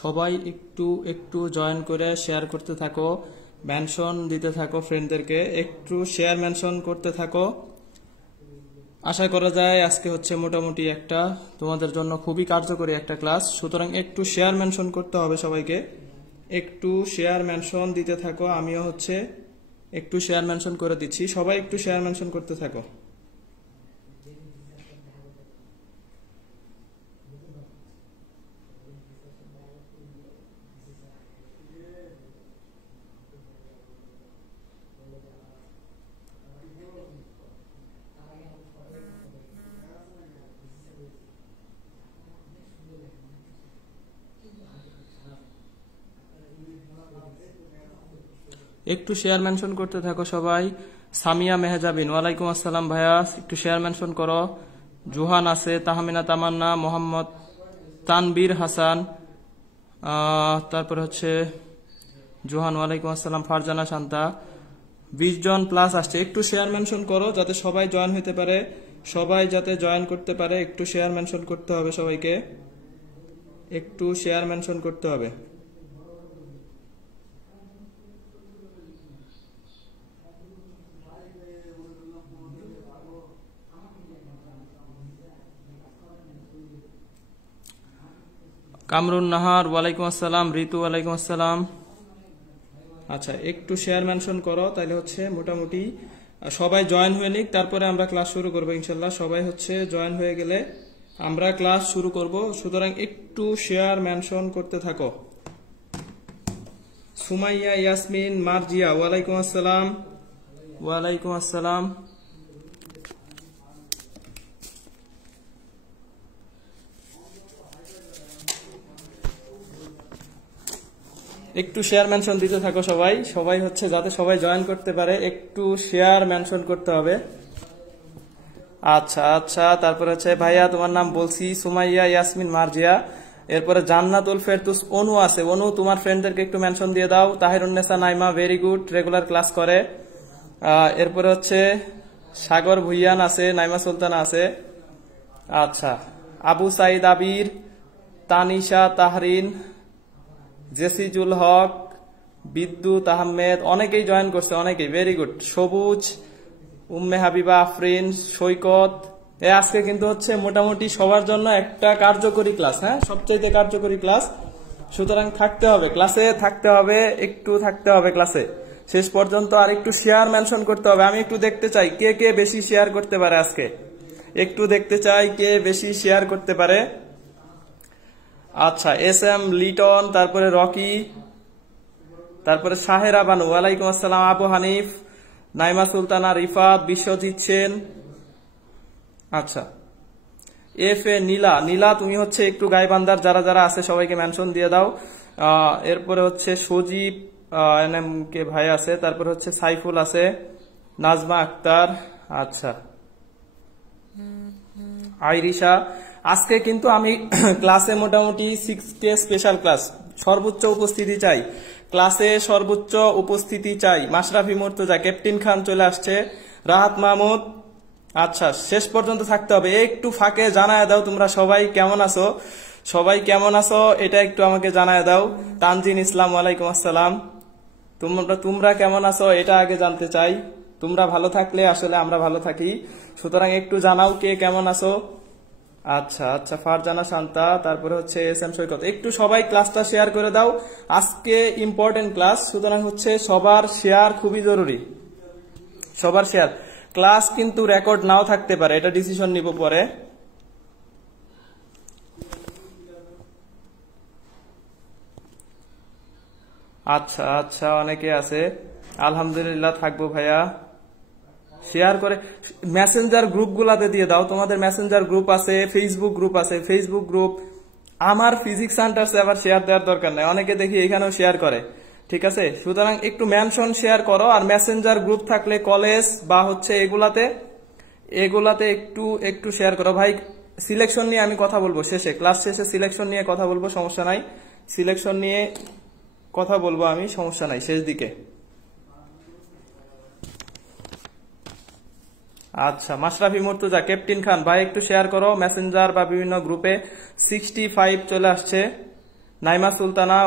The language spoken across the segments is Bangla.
সবাই একটু একটু জয়েন করে শেয়ার করতে থাকো, মেনশন দিতে থাকো ফ্রেন্ডদেরকে, একটু শেয়ার মেনশন করতে থাকো। আশা করা যায় আজকে হচ্ছে মোটামুটি একটা তোমাদের জন্য খুবই কার্যকরী একটা ক্লাস। সুতরাং একটু শেয়ার মেনশন করতে হবে সবাইকে, একটু শেয়ার মেনশন দিতে থাকো। আমিও হচ্ছে একটু শেয়ার মেনশন করে দিচ্ছি, সবাই একটু শেয়ার মেনশন করতে থাকো। একটু শেয়ার মেনশন করতে থাকো সবাই। সামিয়া মেহজাবিন, ওয়ালাইকুম আসসালাম ভাইয়া, একটু শেয়ার মেনশন করো। জুহান আছে, তাহমিনা তামান্না, মোহাম্মদ তানবীর হাসান, তারপরে হচ্ছে জুহান, ওয়ালাইকুম আসসালাম। ফারজানা শান্তা, 20 জন প্লাস আসছে। একটু শেয়ার মেনশন করো যাতে সবাই জয়েন হতে পারে, সবাই যাতে জয়েন করতে পারে। একটু শেয়ার মেনশন করতে হবে সবাইকে, একটু শেয়ার মেনশন করতে হবে। কামরুন নাহার, ওয়ালাইকুম আসসালাম। ঋতু, ওয়ালাইকুম আসসালাম। আচ্ছা, একটু শেয়ার মেনশন করো, তাহলে হচ্ছে মোটামুটি সবাই জয়েন হয়ে নিক, তারপরে আমরা ক্লাস শুরু করবো ইনশাল্লাহ। সবাই হচ্ছে জয়েন হয়ে গেলে আমরা ক্লাস শুরু করব। সুতরাং একটু শেয়ার মেনশন করতে থাকো। সুমাইয়া ইয়াসমিন মার্জিয়া, ওয়ালাইকুম আসসালাম। ওয়ালাইকুম আসসালাম। একটু শেয়ার মেনশন দিতে থাকো সবাই, সবাই হচ্ছে যাতে সবাই জয়েন করতে পারে, একটু শেয়ার মেনশন করতে হবে। আচ্ছা আচ্ছা, তারপর হচ্ছে ভাইয়া তোমার নাম বলছি, সুমাইয়া ইয়াসমিন মার্জিয়া। এরপরে জান্নাতুল ফেরদৌস অনু আছে, অনু তোমার ফ্রেন্ডদেরকে একটু মেনশন দিয়ে দাও। Tahirunnesa Naima, very good, regular class করে। এরপরে হচ্ছে সাগর ভুইয়ান আছে, নাইমা সুলতানা আছে। আচ্ছা, আবু সাইদ আবির, তানিশা তাহরিন, জেসিজুল হক, বিদ্যুৎ আহমেদ, অনেকেই জয়েন করছে, অনেকেই, ভেরি গুড। সবুজ, উম্মে হাবিবা আফরিন, সৈকত। আজকে কিন্তু হচ্ছে মোটামুটি সবার জন্য একটা কার্যকরী ক্লাস, হ্যাঁ, সবচাইতে কার্যকরী ক্লাস। সুতরাং থাকতে হবে ক্লাসে, থাকতে হবে, একটু থাকতে হবে ক্লাসে শেষ পর্যন্ত। আর একটু শেয়ার মেনশন করতে হবে। আমি একটু দেখতে চাই কে কে বেশি শেয়ার করতে পারে আজকে, একটু দেখতে চাই কে বেশি শেয়ার করতে পারে। আচ্ছা, এস এম লিটন, তারপরে রকি, তারপরে শাহেরা বানু, ওয়ালাইকুম আসসালাম। আবু হানিফ, নাইমা সুলতানা, রিফাত, বিশ্বজিৎ সেন। আচ্ছা, এফ এ নীলা, নীলা তুমি হচ্ছে একটু গাইবান্ধার যারা যারা আছে সবাইকে মেনশন দিয়ে দাও। এরপরে হচ্ছে সজীব এনএম কে ভাই আছে, তারপরে হচ্ছে সাইফুল আছে, নাজমা আক্তার। আচ্ছা, আইরিশা। আজকে কিন্তু আমি ক্লাসে মোটামুটি 6K স্পেশাল ক্লাস, সর্বোচ্চ উপস্থিতি চাই ক্লাসে, সর্বোচ্চ উপস্থিতি চাই। মাশরাফি মুর্তজা, ক্যাপ্টেন খান চলে আসছে, রাহাত মাহমুদ। আচ্ছা, শেষ পর্যন্ত থাকতে হবে। একটু ফাঁকে জানায় দাও তোমরা সবাই কেমন আছো, সবাই কেমন আছো এটা একটু আমাকে জানায় দাও। তানজিন ইসলাম, ওয়ালাইকুম আসসালাম। তোমরা কেমন আছো এটা আগে জানতে চাই। তোমরা ভালো থাকলে আসলে আমরা ভালো থাকি, সুতরাং একটু জানাও কে কেমন আছো। আচ্ছা আচ্ছা, ফারজানা শান্তা, তারপরে হচ্ছে এস এম সৈকত। একটু সবাই ক্লাসটা শেয়ার করে দাও, আজকে ইম্পর্টেন্ট ক্লাস, সুতরাং হচ্ছে সবার শেয়ার খুবই জরুরি, সবার শেয়ার। ক্লাস কিন্তু রেকর্ড নাও থাকতে পারে, এটা ডিসিশন নিব পরে। আচ্ছা আচ্ছা, অনেকে আছে, আলহামদুলিল্লাহ, থাকবো ভাইয়া। শেয়ার করে মেসেঞ্জার গ্রুপ গুলাতে দিয়ে দাও। তোমাদের মেসেঞ্জার গ্রুপ আছে, ফেসবুক গ্রুপ আছে, ফেসবুক গ্রুপ আমার ফিজিক্স সেন্টার আবার শেয়ার দেওয়ার দরকার নাই, অনেকে দেখি এখানেও শেয়ার করে, ঠিক আছে। সুতরাং একটু মেনশন শেয়ার করো। আর মেসেঞ্জার গ্রুপ থাকলে কলেজ বা হচ্ছে এগুলাতে একটু একটু শেয়ার করো ভাই। সিলেকশন নিয়ে আমি কথা বলবো শেষে, ক্লাস শেষে সিলেকশন নিয়ে কথা বলবো, সমস্যা নাই। সিলেকশন নিয়ে কথা বলবো আমি, সমস্যা নাই, শেষ দিকে। আচ্ছা, মাশরাফি মুর্তজা, ক্যাপ্টেন খান ভাই একটু শেয়ার করো মেসেঞ্জার বা বিভিন্ন গ্রুপে। 65 চলে আসছে, নাইমা সুলতানা,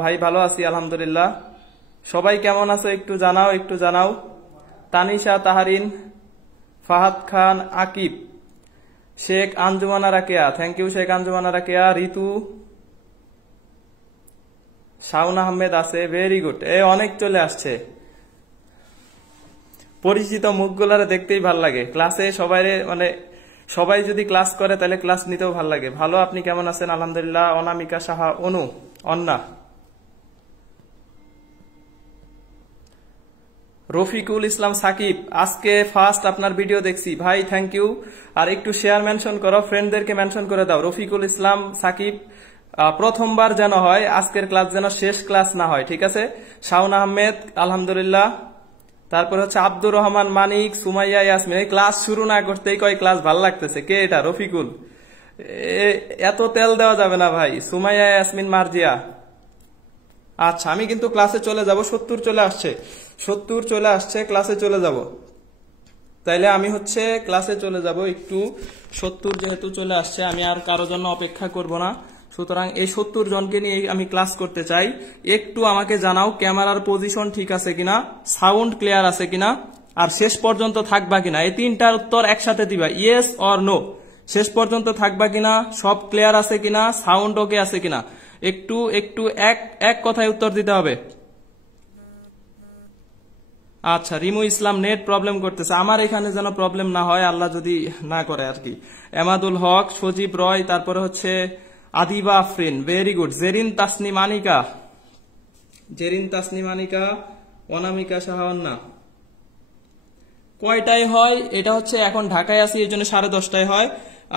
ভাই ভালো আছি আলহামদুলিল্লাহ। সবাই কেমন আছো একটু জানাও। তানিশা তাহারিন, ফাহাদ খান, আকিব, শেখ আঞ্জুমানা রাকেয়া, থ্যাংক ইউ শেখ আঞ্জুমানা রাকেয়া, ঋতু, শাউন আহমেদ আছে, ভেরি গুড। অনেক চলে আসছে, পরিচিত মুখগুলারে দেখতেই ভাল লাগে। ক্লাসে সবাই যদি ক্লাস করে তাহলে ক্লাস নিতেও ভাল লাগে। ভালো, আপনি কেমন আছেন? আলহামদুলিল্লাহ। অনামিকা সাহা, অন্না, রফিকুল ইসলাম সাকিব, আজকে ফার্স্ট আপনার ভিডিও দেখছি ভাই, থ্যাংক ইউ। আর একটু শেয়ার মেনশন করো, ফ্রেন্ডদেরকে মেনশন করে দাও। রফিকুল ইসলাম সাকিব, প্রথমবার যেন হয়, আজকের ক্লাস যেন শেষ ক্লাস না হয়, ঠিক আছে? শাউন আহমেদ, আলহামদুলিল্লাহ। তারপর হচ্ছে আব্দুর রহমান মানিক, সুমাইয়া ইয়াসমিন। এই ক্লাস শুরু না করতেই কয় ক্লাস ভাল লাগতেছে। কে এটা? রফিকুল। এত তেল দেওয়া যাবে না ভাই। সুমাইয়া ইয়াসমিন মার্জিয়া। আচ্ছা, আমি কিন্তু ক্লাসে চলে যাব। 70 চলে আসছে, ক্লাসে চলে যাব। তাইলে আমি হচ্ছে ক্লাসে চলে যাব একটু। 70 যেহেতু চলে আসছে, আমি আর কারো জন্য অপেক্ষা করব না। সুতরাং এই 70 জনকে নিয়ে আমি ক্লাস করতে চাই। একটু আমাকে জানাও ক্যামেরার পজিশন ঠিক আছে কিনা, সাউন্ড ক্লিয়ার আছে কিনা, আর শেষ পর্যন্ত থাকবা কিনা। এই তিনটার উত্তর একসাথে দিবা, ইয়েস অর নো। শেষ পর্যন্ত থাকবা কিনা, সব ক্লিয়ার আছে কিনা, সাউন্ড ওকে আছে কিনা, একটু এক কথায় উত্তর দিতে হবে। আচ্ছা, রিমু ইসলাম, নেট প্রবলেম করতেছে। আমার এখানে যেন প্রবলেম না হয়, আল্লাহ যদি না করে আর কি। এমাদুল হক, সজীব রয়, তারপরে হচ্ছে আদিবা আফরিন, ভেরি গুড। জেরিন তাসনিমানিকা, অনামিকা সাহাওয়ান্না। কয়টায় হয় এটা হচ্ছে, এখন ঢাকায় আছি এই জন্য 10:30টায় হয়।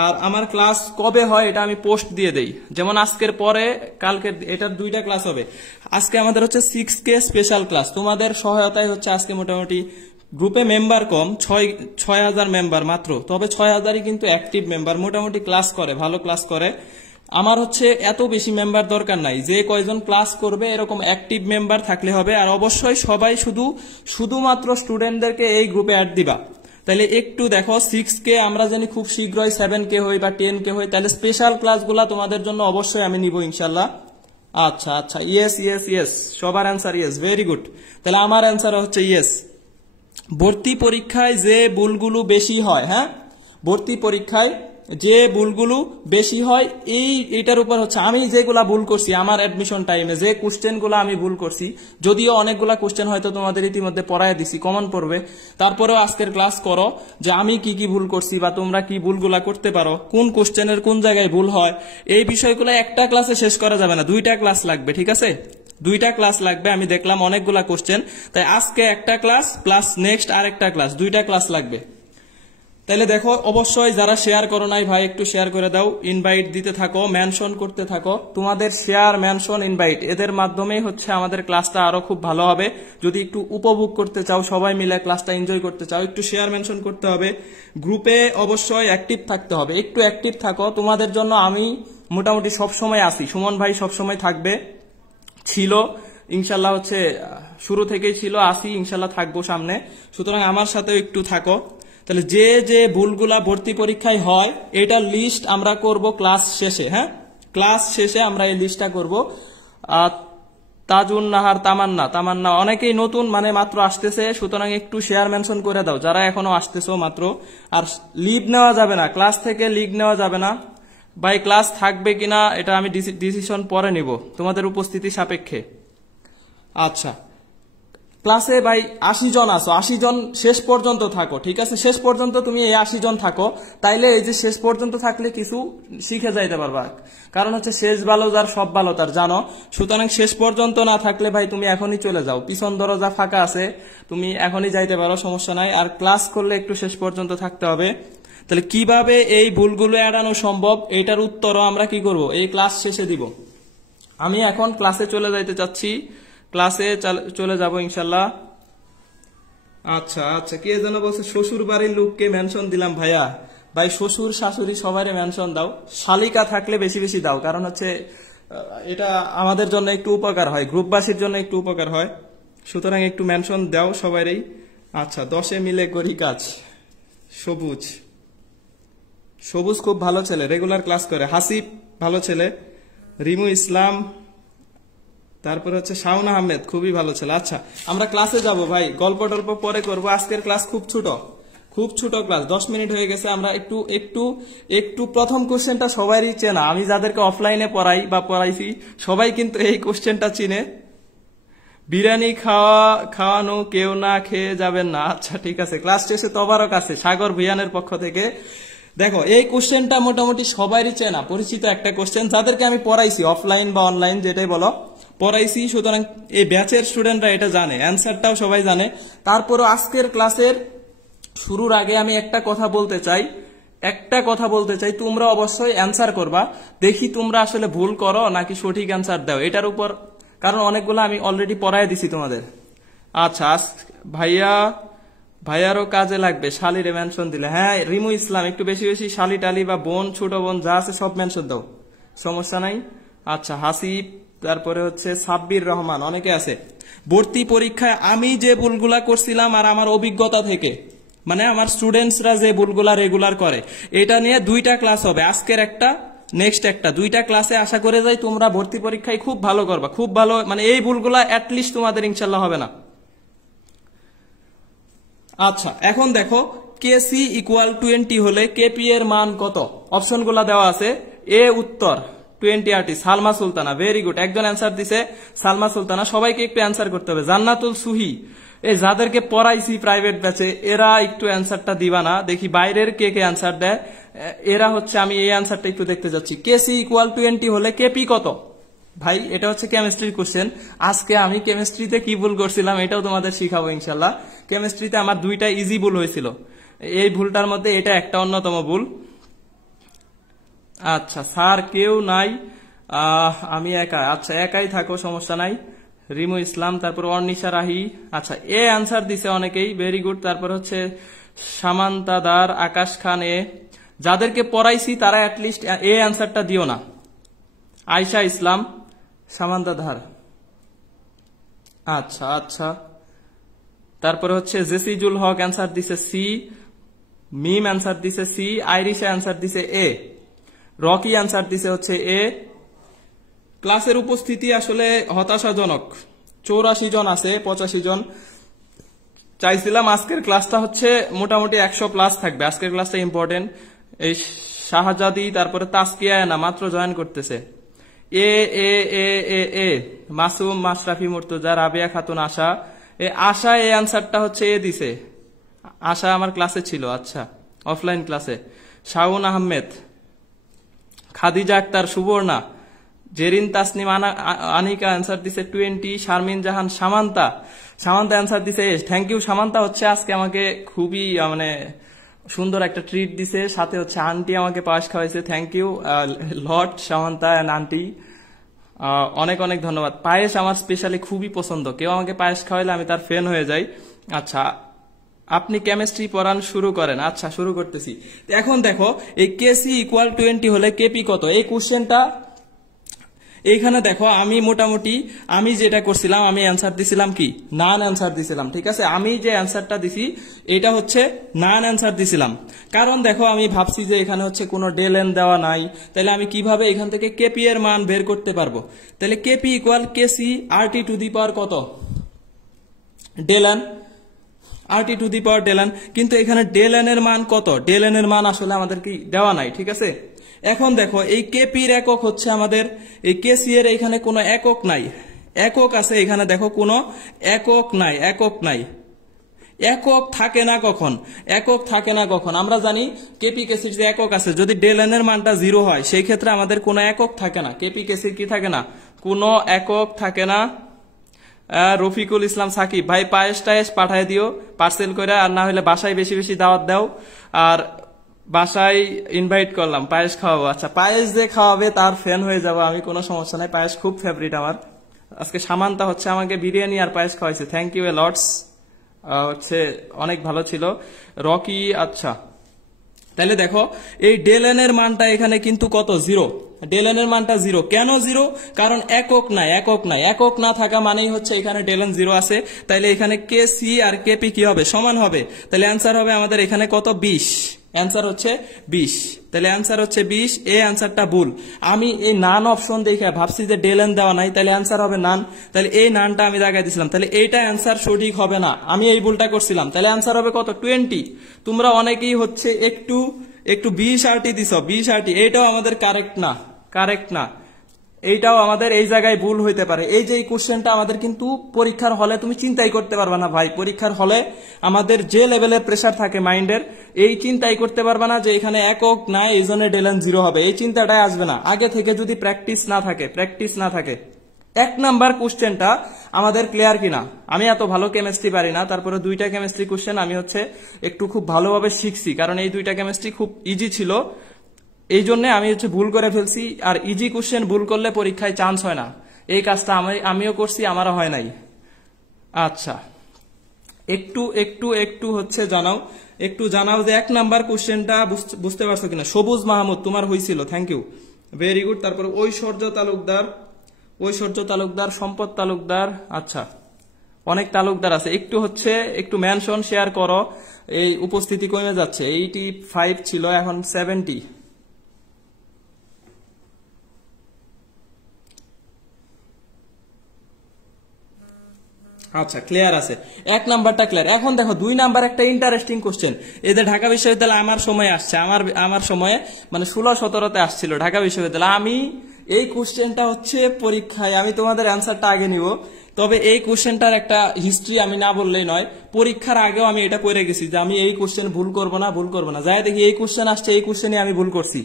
আর আমার ক্লাস কবে হয় এটা আমি পোস্ট দিয়ে দেই। যেমন আজকের পরে কালকে এটার 2টা ক্লাস হবে। আজকে আমাদের হচ্ছে 6K স্পেশাল ক্লাস। তোমাদের সহায়তায় হচ্ছে আজকে মোটামুটি গ্রুপে মেম্বার কম, 6,000 মেম্বার মাত্র, তবে 6,000ই কিন্তু অ্যাক্টিভ মেম্বার, মোটামুটি ক্লাস করে, ভালো ক্লাস করে। আমার হচ্ছে এত বেশি মেম্বার দরকার নাই, যে কয়জন ক্লাস করবে এরকম অ্যাক্টিভ মেম্বার থাকলে হবে। আর অবশ্যই সবাই শুধুমাত্র স্টুডেন্টদেরকে এই গ্রুপে অ্যাড দিবা। তাহলে একটু দেখো, 6K আমরা জানি খুব শীঘ্রই 7K হই বা 10K হই, তাহলে স্পেশাল ক্লাসগুলা তোমাদের জন্য অবশ্যই আমি নিব ইনশাল্লাহ। আচ্ছা, ইয়েস, সবার অ্যান্সার ইয়েস, ভেরি গুড। তাহলে আমার অ্যান্সার হচ্ছে ইয়েস। ভর্তি পরীক্ষায় যে ভুলগুলো বেশি হয়, হ্যাঁ, ভর্তি পরীক্ষায় যে ভুলগুলো বেশি হয়, এইটার উপর হচ্ছে আমি যেগুলা ভুল করছি আমার অ্যাডমিশন টাইমে, যে কোশ্চেন গুলা আমি ভুল করছি, যদিও অনেকগুলা কোশ্চেন হয়তো তোমাদের ইতিমধ্যে পড়ায় দিছি, কমন পড়বে, তারপরেও আজকের ক্লাস করো যে আমি কি কি ভুল করছি বা তোমরা কি ভুলগুলা করতে পারো, কোন কোশ্চেনের কোন জায়গায় ভুল হয়। এই বিষয়গুলো একটা ক্লাসে শেষ করা যাবে না, 2টা ক্লাস লাগবে, ঠিক আছে? 2টা ক্লাস লাগবে। আমি দেখলাম অনেকগুলা কোশ্চেন, তাই আজকে একটা ক্লাস প্লাস নেক্সট আরেকটা ক্লাস, 2টা ক্লাস লাগবে। তাহলে দেখো, অবশ্যই যারা শেয়ার করো নাই ভাই একটু শেয়ার করে দাও, ইনভাইট দিতে থাকো, মেনশন করতে থাকো। তোমাদের শেয়ার, মেনশন, ইনভাইট এদের মাধ্যমেই হচ্ছে আমাদের ক্লাসটা আরো খুব ভালো হবে। যদি একটু উপভোগ করতে চাও, সবাই মিলে ক্লাসটা এনজয় করতে চাও, একটু শেয়ার, মেনশন করতে হবে। গ্রুপে অবশ্যই অ্যাক্টিভ থাকতে হবে, একটু অ্যাক্টিভ থাকো। তোমাদের জন্য আমি মোটামুটি সবসময় আসি, সুমন ভাই সবসময় থাকবে, ছিল ইনশাল্লাহ, হচ্ছে শুরু থেকেই ছিল, আসি ইনশাল্লাহ, থাকবো সামনে। সুতরাং আমার সাথেও একটু থাকো। তাহলে যে ভুলগুলা ভর্তি পরীক্ষায় হয় এটার লিস্ট আমরা করব ক্লাস শেষে, হ্যাঁ, ক্লাস শেষে আমরা এই লিস্টটা করব। তাজুন নাহার, তামান্না অনেকেই নতুন, মাত্র আসতেছে, সুতরাং একটু শেয়ার মেনশন করে দাও যারা এখনো আসতেছো মাত্র। আর লিভ নেওয়া যাবে না, ক্লাস থেকে লিভ নেওয়া যাবে না ভাই। ক্লাস থাকবে কিনা এটা আমি ডিসিশন পরে নিব তোমাদের উপস্থিতি সাপেক্ষে। আচ্ছা, ক্লাসে ভাই 80 জন আছো, 80 জন শেষ পর্যন্ত থাকো, ঠিক আছে? শেষ পর্যন্ত তুমি এই 80 জন থাকো, তাইলে এই যে শেষ পর্যন্ত থাকলে কিছু শিখে যাইতে পারবা। কারণ হচ্ছে শেষ ভালো যার সব ভালো তার, জানো। সুতরাং শেষ পর্যন্ত না থাকলে ভাই তুমি এখনই চলে যাও, পিছন দরজা ফাঁকা আছে, তুমি এখনই যাইতে পারো, সমস্যা নাই। আর ক্লাস করলে একটু শেষ পর্যন্ত থাকতে হবে। তাহলে কিভাবে এই ভুলগুলো এড়ানো সম্ভব এটার উত্তরও আমরা কি করব, এই ক্লাস শেষে দিব। আমি এখন ক্লাসে চলে যাইতে চাচ্ছি, ক্লাসে চলে যাব ইনশাল্লাহ। আচ্ছা, কে যেন বলছে শ্বশুর বাড়ির লোককে মেনশন দিলাম ভাইয়া। ভাই শ্বশুর শাশুড়ি সবারই মেনশন দাও, শালিকা থাকলে বেশি বেশি দাও, কারণ হচ্ছে এটা আমাদের জন্য একটু উপকার হয়, গ্রুপবাসীর জন্য একটু উপকার হয়। সুতরাং একটু মেনশন দাও সবারই। আচ্ছা, 10 মিলে করি কাজ। সবুজ খুব ভালো ছেলে, রেগুলার ক্লাস করে। হাসিব ভালো ছেলে। রিমু ইসলাম তারপরে হচ্ছে শাওন আহমেদ, খুবই ভালো ছিল। আচ্ছা আমরা ক্লাসে যাব ভাই, গল্প টল্প পরে করব, আজকের ক্লাস খুব ছোট ক্লাস, 10 মিনিট হয়ে গেছে। আমরা একটু একটু একটু প্রথম কোশ্চেনটা সবারই চেনা, আমি যাদেরকে অফলাইনে পড়াই বা পড়াইছি সবাই কিন্তু এই কোশ্চেনটা চিনে। বিরিয়ানি খাওয়ানো কেউ না খেয়ে যাবেন না। আচ্ছা ঠিক আছে, ক্লাস শেষে তবারক আছে সাগর ভিয়ানের পক্ষ থেকে। দেখো এই কোশ্চেনটা মোটামুটি সবারই চেনা পরিচিত একটা কোশ্চেন, যাদেরকে আমি পড়াইছি অফলাইন বা অনলাইন যেটাই বলো পড়াইছি, সুতরাং এই ব্যাচের স্টুডেন্টরা এটা জানে, অ্যান্সারটাও সবাই জানে। তারপরও আজকের ক্লাসের শুরুর আগে আমি একটা কথা বলতে চাই, তোমরা অবশ্যই অ্যান্সার করবা। দেখি তোমরা আসলে ভুল করো নাকি সঠিক অ্যান্সার দাও এটার উপর, কারণ অনেকগুলো আমি অলরেডি পড়াই দিছি তোমাদের। আচ্ছা ভাইয়ারও কাজে লাগবে, শালিরে মেনশন দিলে। হ্যাঁ রিমু ইসলাম, একটু বেশি বেশি শালি টালি বা বোন ছোট বোন যা আছে সব মেনশন দাও, সমস্যা নাই। আচ্ছা হাসিব, তারপরে হচ্ছে সাব্বির রহমান, অনেকে আছে। ভর্তি পরীক্ষায় আমি যে ভুলগুলা করছিলাম আর আমার অভিজ্ঞতা থেকে, মানে আমার স্টুডেন্টসরা যে ভুলগুলা রেগুলার করে, এটা নিয়ে 2টা ক্লাস হবে, আজকের একটা নেক্সট একটা, 2টা ক্লাসে আশা করে যাই তোমরা ভর্তি পরীক্ষায় খুব ভালো করবা, খুব ভালো, মানে এই ভুলগুলা অ্যাটলিস্ট তোমাদের ইনশাল্লাহ হবে না। আচ্ছা এখন দেখো কেসি ইকুয়াল 20 হলে কেপি এর মান কত, অপশনগুলা দেওয়া আছে। এ উত্তর 20 সালমা সুলতানা, ভেরি গুড, একজন অ্যান্সার দিছে সালমা সুলতানা। সবাইকে একটু অ্যান্সার করতে হবে। জান্নাতুল সুহি, এই যাদেরকে পড়াইছি প্রাইভেট ব্যাচে এরা একটু অ্যান্সারটা দিবা না, দেখি বাইরের কে অ্যান্সার দেয়। এরা হচ্ছে, আমি এই অ্যান্সারটা একটু দেখতে যাচ্ছি। কেসি ইকুয়াল 20 হলে কেপি কত? ভাই এটা হচ্ছে কেমিস্ট্রির কোশ্চেন। আজকে আমি কেমিস্ট্রিতে কি ভুল করছিলাম এটাও তোমাদের শিখাবো ইনশাল্লাহ। কেমিস্ট্রিতে আমার 2টা ইজি ভুল হয়েছিল, এই ভুলটার মধ্যে এটা একটা অন্যতম ভুল। আচ্ছা স্যার কেউ নাই, আমি একা। আচ্ছা একাই থাকো, সমস্যা নাই। রিমু ইসলাম, তারপর অর্নিশা রাহি। আচ্ছা এ আনসার দিছে অনেকেই, ভেরি গুড। তারপর হচ্ছে সামান্তাদার, আকাশ খান। এ যাদেরকে পড়াইছি তারা অ্যাটলিস্ট এ আনসারটা দিও না। আয়শা ইসলাম, সামান্তাধার। আচ্ছা তারপরে হচ্ছে জেসিজুল হক অ্যান্সার দিছে সি, মিম অ্যান্সার দিছে সি, আইরিশা অ্যান্সার দিছে এ, রকি অ্যান্সার দিছে হচ্ছে এ। ক্লাসের উপস্থিতি আসলে হতাশাজনক, 84 জন আছে, 85 জন। চাইছিলাম আজকের ক্লাসটা হচ্ছে মোটামুটি 100+ থাকবে, আজকের ক্লাসটা ইম্পর্টেন্ট। এই শাহজাদি, তারপরে তাসকিয়া না মাত্র জয়েন করতেছে। এ এ এ এ এ মাসুম, মাশরাফি, মুর্তজা, রাবিয়া খাতুন, আশা। আশা এই আনসারটা হচ্ছে এ দিছে, আশা আমার ক্লাসে ছিল, আচ্ছা অফলাইন ক্লাসে। শাওন আহমেদ, খাদিজা আক্তার, সুবর্ণা, জেরিন তাসনিম, আনিকা অ্যান্সার দিছে 20। শারমিন জাহান, সামান্তা অ্যান্সার দিছে এস। থ্যাংক ইউ সামান্তা, হচ্ছে আজকে আমাকে খুবই মানে সুন্দর একটা ট্রিট দিছে, সাথে হচ্ছে আন্টি আমাকে পায়েস খাওয়াইছে। Thank you lot Samantha and aunty, অনেক অনেক ধন্যবাদ। পায়েস আমার স্পেশালি খুবই পছন্দ, কেউ আমাকে পায়েস খাওয়াইলে আমি তার ফ্যান হয়ে যাই। আচ্ছা আপনি কেমিস্ট্রি পড়ান, শুরু করেন। আচ্ছা শুরু করতেছি। এখন দেখো এই কেসি ইকুয়াল 20 হলে কেপি কত, এই কোশ্চেনটা এইখানে দেখো আমি মোটামুটি আমি যেটা করছিলাম, আমি অ্যান্সার দিছিলাম কি নান অ্যান্সার দিছিলাম, ঠিক আছে। আমি যে অ্যান্সারটা দিছি এটা হচ্ছে নান অ্যান্সার দিছিলাম, কারণ দেখো আমি ভাবছি যে এখানে হচ্ছে কোনো ডেল এন দেওয়া নাই, তাহলে আমি কিভাবে এখান থেকে কেপি এর মান বের করতে পারবো। তাহলে KP equal KC RT to the power কত, del N, RT to the power del N. কিন্তু এখানে ডেল এন এর মান কত, ডেল এন এর মান আসলে আমাদের কি দেওয়া নাই, ঠিক আছে। এখন দেখো এই কেপির একক হচ্ছে আমাদের, এই কেসি এর এখানে কোনো একক নাই, একক আছে এখানে দেখো কোনো একক নাই, একক থাকে না কখন, আমরা জানি কেপি কেসির যে একক আছে, যদি ডেল এন এর মানটা 0 হয় সেই ক্ষেত্রে আমাদের কোনো একক থাকে না, কেপি কেসির কি থাকে না, কোনো একক থাকে না। রফিকুল ইসলাম সাকিব, ভাই পায়েস টায়েস পাঠায় দিও পার্সেল করে, আর না হলে বাসায় বেশি বেশি দাওয়াত দাও, আর বাসায় ইনভাইট করলাম, পায়েস খাওয়াবো। আচ্ছা পায়েস যে খাওয়াবে তার ফ্যান হয়ে যাবো আমি, কোনো সমস্যা নাই, পায়েস খুব ফেভারিট আমার। আজকে সামান্তা হচ্ছে আমাকে বিরিয়ানি আর পায়েস খাওয়াইছে, থ্যাংক ইউ এ লটস, হচ্ছে অনেক ভালো ছিল। রকি, আচ্ছা তাহলে দেখো এই ডেল এন এর মানটা এখানে কিন্তু কত, 0, ডেল এন এর মানটা 0। কেন 0? কারণ একক নাই, একক না থাকা মানেই হচ্ছে এখানে ডেল এন 0 আছে, তাইলে এখানে কে সি আর কেপি কি হবে, সমান হবে। তাহলে অ্যান্সার হবে আমাদের এখানে কত, 20। অ্যান্সার হচ্ছে 20। তাহলে অ্যান্সার হচ্ছে 20, এই অ্যান্সারটা ভুল। আমি এই নান অপশন দেখে ভাবছি যে ডেলেন দেওয়া নাই, তাহলে অ্যান্সার হবে নান, তাহলে এই নানটা আমি দাগাই দিছিলাম, তাহলে এইটা অ্যান্সার সঠিক হবে না, আমি এই ভুলটা করছিলাম। তাহলে অ্যান্সার হবে কত? 20। তোমরা অনেকেই হচ্ছে একটু 20 দিছ, 20 এইটাও আমাদের কারেক্ট না, এইটাও আমাদের এই জায়গায় ভুল হইতে পারে। এই যে এই কোশ্চেনটা আমাদের কিন্তু পরীক্ষার হলে তুমি চিন্তাই করতে পারবে না ভাই। পরীক্ষার হলে আমাদের যে লেভেলের প্রেসার থাকে মাইন্ডের, এই চিন্তাই করতে পারবে না যে এখানে একক নাই এই জন্য ডেলেন 0 হবে, এই চিন্তাটাই আসবে না আগে থেকে যদি প্র্যাকটিস না থাকে। 1 নাম্বার কোশ্চেনটা আমাদের ক্লিয়ার কিনা? আমি এত ভালো কেমিস্ট্রি পারি না, তারপরে 2টা কেমিস্ট্রি কোশ্চেন আমি হচ্ছে একটু খুব ভালোভাবে শিখছি, কারণ এই 2টা কেমিস্ট্রি খুব ইজি ছিল, এই জন্য আমি হচ্ছে ভুল করে ফেলছি। আর ইজি কোশ্চেন ভুল করলে পরীক্ষায় চান্স হয় না, এই কাজটা আমিও করছি, আমারও হয় নাই। আচ্ছা, একটু হচ্ছে জানাও যে 1 নাম্বার কোশ্চেনটা বুঝতে পারছো কিনা। সবুজ মাহমুদ, তোমার হয়েছিল, থ্যাংক ইউ, ভেরি গুড। তারপর ঐশ্বর্য তালুকদার, সম্পদ তালুকদার, আচ্ছা অনেক তালুকদার আছে। একটু মেনশন শেয়ার করো, এই উপস্থিতি কমে যাচ্ছে, 85 ছিল এখন 70। আচ্ছা, ক্লিয়ার আছে, 1 নাম্বারটা ক্লিয়ার। এখন দেখো 2 নাম্বার একটা ইন্টারেস্টিং কোশ্চেন। এই যে ঢাকা বিশ্ববিদ্যালয় আমার সময় আসছে, আমার সময়ে মানে 16-17তে আসছিল ঢাকা বিশ্ববিদ্যালয়। আমি এই কোশ্চেনটা হচ্ছে পরীক্ষায়, আমি তোমাদের অ্যান্সারটা আগে নিব, তবে এই কোশ্চেনটার একটা হিস্ট্রি আমি না বললেই নয়। পরীক্ষার আগেও আমি এটা পড়ে গেছি যে আমি এই কোশ্চেন ভুল করবো না, যাই দেখি এই কোশ্চেন আসছে, এই কোশ্চেনে আমি ভুল করছি।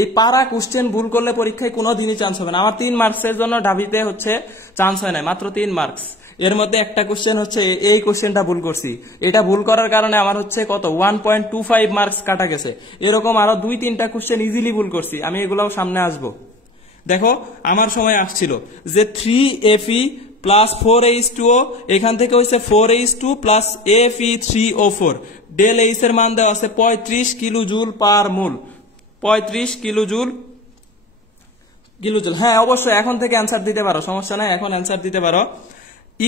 এই পারা কোশ্চেন ভুল করলে পরীক্ষায় কোনো দিনই চান্স হবে না। আমার 3 মার্কসের জন্য ঢাবিতে হচ্ছে চান্স হয় না, মাত্র 3 মার্কস। এর মধ্যে একটা কোশ্চেন হচ্ছে এই কোশ্চেনটা ভুল করছি, এটা ভুল করার কারণে আমার হচ্ছে কত 1.25 মার্কস কাটা গেছে। এরকম আরো 2-3টা কোশ্চেন ইজিলি ভুল করছি, আমি এগুলাও সামনে আসবো। দেখো আমার সময় আসছিল যে 3Fe প্লাস 4H2O, এখান থেকে হচ্ছে 4H2 plus Fe3O4, del H এর মান দেওয়া আছে 35 কিলোজুল পার মোল, 35 কিলোজুল। হ্যাঁ অবশ্যই এখন থেকে অ্যান্সার দিতে পারো, সমস্যা নাই, এখন অ্যান্সার দিতে পারো।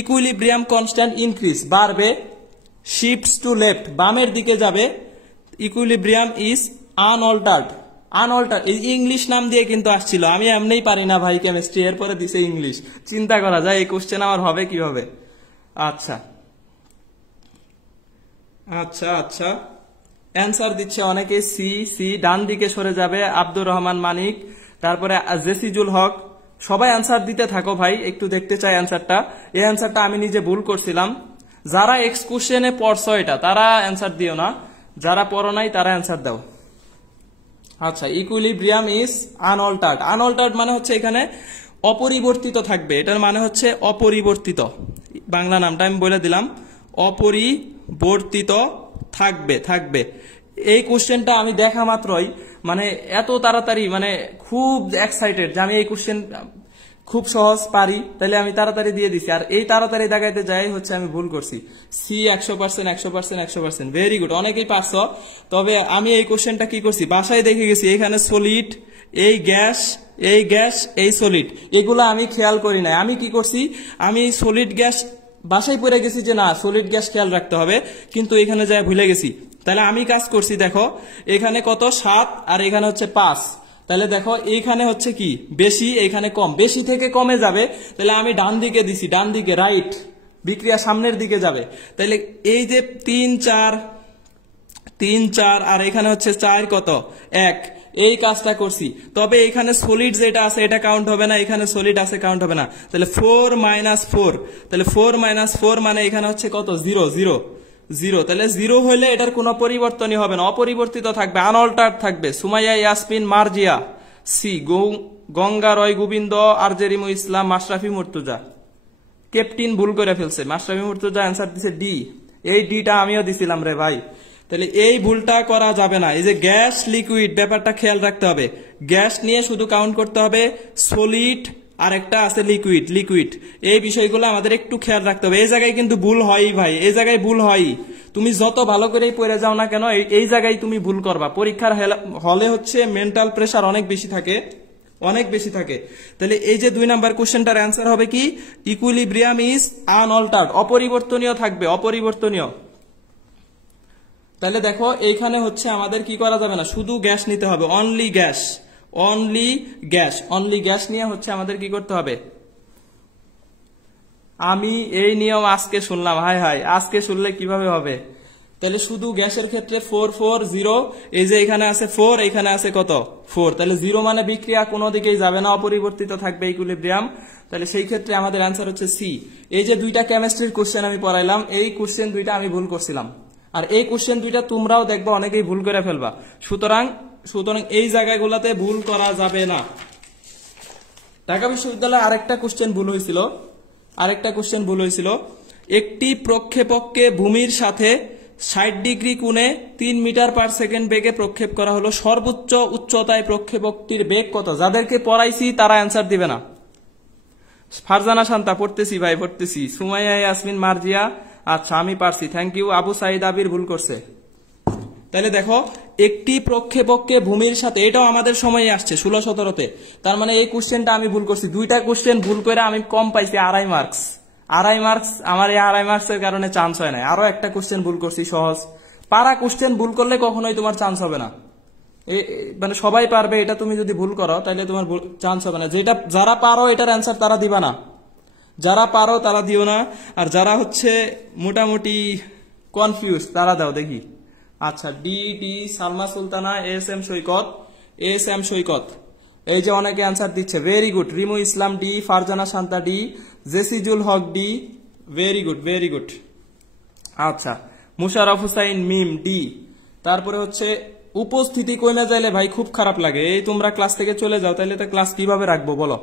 ইকুইলিব্রিয়াম কনস্ট্যান্ট ইনক্রিজ, বাড়বে, শিফটস টু লেফট, বামের দিকে যাবে, ইকুইলিব্রিয়াম ইজ আনঅল্টার্ড। এই ইংলিশ নাম দিয়ে কিন্তু আসছিল, আমি এমনিই পারি না ভাই কেমিস্ট্রি, এরপরে দিছে ইংলিশ, চিন্তা করা যায় এই কোশ্চেন আমার হবে কিভাবে। আচ্ছা, অ্যান্সার দিচ্ছে অনেকে, সি ডান দিকে সরে যাবে, আব্দুর রহমান মানিক, তারপরে জেসিজুল হক, সবাই অ্যান্সার দিতে থাকো ভাই, একটু দেখতে চাই অ্যান্সারটা। এই অ্যান্সারটা আমি নিজে ভুল করছিলাম, যারা এক্স কোশ্চেনে পড়ছো এটা তারা অ্যান্সার দিও না, যারা পড়ো নাই তারা অ্যান্সার দাও। আচ্ছা, ইকুইলিব্রিয়াম ইজ আনঅল্টার্ড মানে হচ্ছে এখানে অপরিবর্তিত থাকবে, এটার মানে হচ্ছে অপরিবর্তিত, বাংলা নামটা আমি বলে দিলাম, অপরিবর্তিত থাকবে। এই কোশ্চেনটা আমি দেখা মাত্রই মানে এত তাড়াতাড়ি মানে খুব এক্সাইটেড যে আমি এই কোশ্চেন খুব সহজ পারি, তাহলে আমি তাড়াতাড়ি দিয়ে দিছি, আর এই তাড়াতাড়ি দেখাইতে যাই হচ্ছে আমি ভুল করছি। সি 100%, ভেরি গুড, অনেকেই পারছো। তবে আমি এই কোশ্চেনটা কি করছি, বাসায় দেখে গেছি, এখানে সলিড, এই গ্যাস, এই সলিড, এগুলো আমি খেয়াল করি নাই। আমি কি করছি, আমি সলিড গ্যাস বাসায় পড়ে গেছি যে না সলিড গ্যাস খেয়াল রাখতে হবে, কিন্তু এখানে যায় ভুলে গেছি। তাহলে আমি কাজ করছি, দেখো এখানে কত 7 আর এখানে হচ্ছে 5, তাহলে দেখো এইখানে হচ্ছে কি বেশি, এইখানে কম, বেশি থেকে কমে যাবে, তাহলে আমি ডান দিকে দিছি, ডান দিকে রাইট, বিক্রিয়া সামনের দিকে যাবে। তাহলে এই যে 3 4 আর এখানে হচ্ছে 4 কত 1, এই কাজটা করছি। তবে এখানে সলিড যেটা আছে এটা কাউন্ট হবে না, এখানে সলিড আছে কাউন্ট হবে না, তাহলে 4 - 4, তাহলে 4 - 4 মানে এখানে হচ্ছে কত 0, তাহলে 0 হইলে এটার কোনো পরিবর্তনই হবে না, অপরিবর্তিত থাকবে, আনঅল্টার্ড থাকবে। সুমাইয়া ইয়াসমিন মার্জিয়া, সি গঙ্গা রয় গোবিন্দ, আরজেরিমু ইসলাম, মাশরাফি মুর্তজা, ক্যাপ্টেন ভুল করে ফেলছে, মাশরাফি মুর্তজা অ্যান্সার দিছে ডি, এই ডিটা আমিও দিছিলাম রে ভাই। তাহলে এই ভুলটা করা যাবে না। এই যে গ্যাস লিকুইড ব্যাপারটা খেয়াল রাখতে হবে, গ্যাস নিয়ে শুধু কাউন্ট করতে হবে, সলিড আর একটা আছে লিকুইড, এই বিষয়গুলো আমাদের একটু খেয়াল রাখতে হবে। এই জায়গায় কিন্তু ভুল হয় ভাই, এই জায়গায় ভুল হয়, তুমি যত ভালো করেই পড়ে যাও না কেন এই জায়গায় তুমি ভুল করবা। পরীক্ষার হলে হচ্ছে মেন্টাল প্রেসার অনেক বেশি থাকে। তাহলে এই যে 2 নাম্বার কোশ্চেনটার অ্যান্সার হবে কি, ইকুইলিব্রিয়াম ইজ আনঅল্টার্ড, অপরিবর্তনীয় থাকবে, অপরিবর্তনীয়। তাহলে দেখো এইখানে হচ্ছে আমাদের কি করা যাবে না, শুধু গ্যাস নিতে হবে, only gas, only gas, only gas নিয়ে হচ্ছে আমাদের কি করতে হবে। আমি এই নিয়ম আজকে শুনলাম, হাই হাই, আজকে শুনলে কিভাবে হবে। তাহলে শুধু গ্যাসের ক্ষেত্রে 4 4 0, এই যে এখানে আছে 4, এখানে আছে কত 4, তাহলে 0 মানে বিক্রিয়া কোনো দিকেই যাবে না, অপরিবর্তিত থাকবে ইকুইলিব্রিয়াম। তাহলে সেই ক্ষেত্রে আমাদের অ্যান্সার হচ্ছে সি। এই যে দুইটা কেমিস্ট্রির কোশ্চেন আমি পড়াইলাম, এই কোশ্চেন দুইটা আমি ভুল করছিলাম, আর এই কোশ্চেন দুইটা তোমরাও দেখবা অনেকেই ভুল করে ফেলবা। সুতরাং এই জায়গাগুলোতে ভুল করা যাবে না। ঢাকা বিশ্ববিদ্যালয়ে আরেকটা কোশ্চেন ভুল হয়েছিল, একটি প্রক্ষেপককে ভূমির সাথে 60 ডিগ্রি কোণে 3 মিটার পার সেকেন্ড বেগে প্রক্ষেপ করা হলো, সর্বোচ্চ উচ্চতায় প্রক্ষেপকটির বেগ কত? যাদেরকে পড়াইছি তারা অ্যান্সার দিবে না। ফারজানা শান্তা, পড়তেছি ভাই পড়তেছি। সুমাইয়া ইয়াসমিন মার্জিয়া, আচ্ছা আমি পারছি, থ্যাংক ইউ। আবু সাইদ আবির ভুল করছে। তাহলে দেখো একটি প্রক্ষেপককে ভূমির সাথে, এটাও আমাদের সময়ে আসছে 16-17তে, তার মানে এই কোশ্চেনটা আমি ভুল করছি। দুইটা কোশ্চেন ভুল করে আমি কম পাইছি 2.5 মার্কস। 2.5 মার্কস, আমার এই 2.5 মার্কসের কারণে চান্স হয় না। আরো একটা কোশ্চেন ভুল করছি সহজ। পারা কোশ্চেন ভুল করলে কখনোই তোমার চান্স হবে না, মানে সবাই পারবে এটা তুমি যদি ভুল করো তাহলে তোমার চান্স হবে না। যেটা যারা পারো এটার অ্যান্সার তারা দিবা না, যারা পারো তারা দিও না, আর যারা হচ্ছে মোটামুটি কনফিউজ তারা দাও দেখি। আচ্ছা D D, Salma Sultana, S M Saikat, এই যে অনেকে অ্যান্সার দিচ্ছে, very good. Rimu Islam D, Farzana Shanta D, Jesijul Haque D, very good very good. আচ্ছা মুশারফ হুসাইন মিম ডি। তারপরে হচ্ছে উপস্থিতি কইনা যাইলে ভাই খুব খারাপ লাগে, এই তোমরা ক্লাস থেকে চলে যাও, তাহলে তো ক্লাস কিভাবে রাখবো বলো।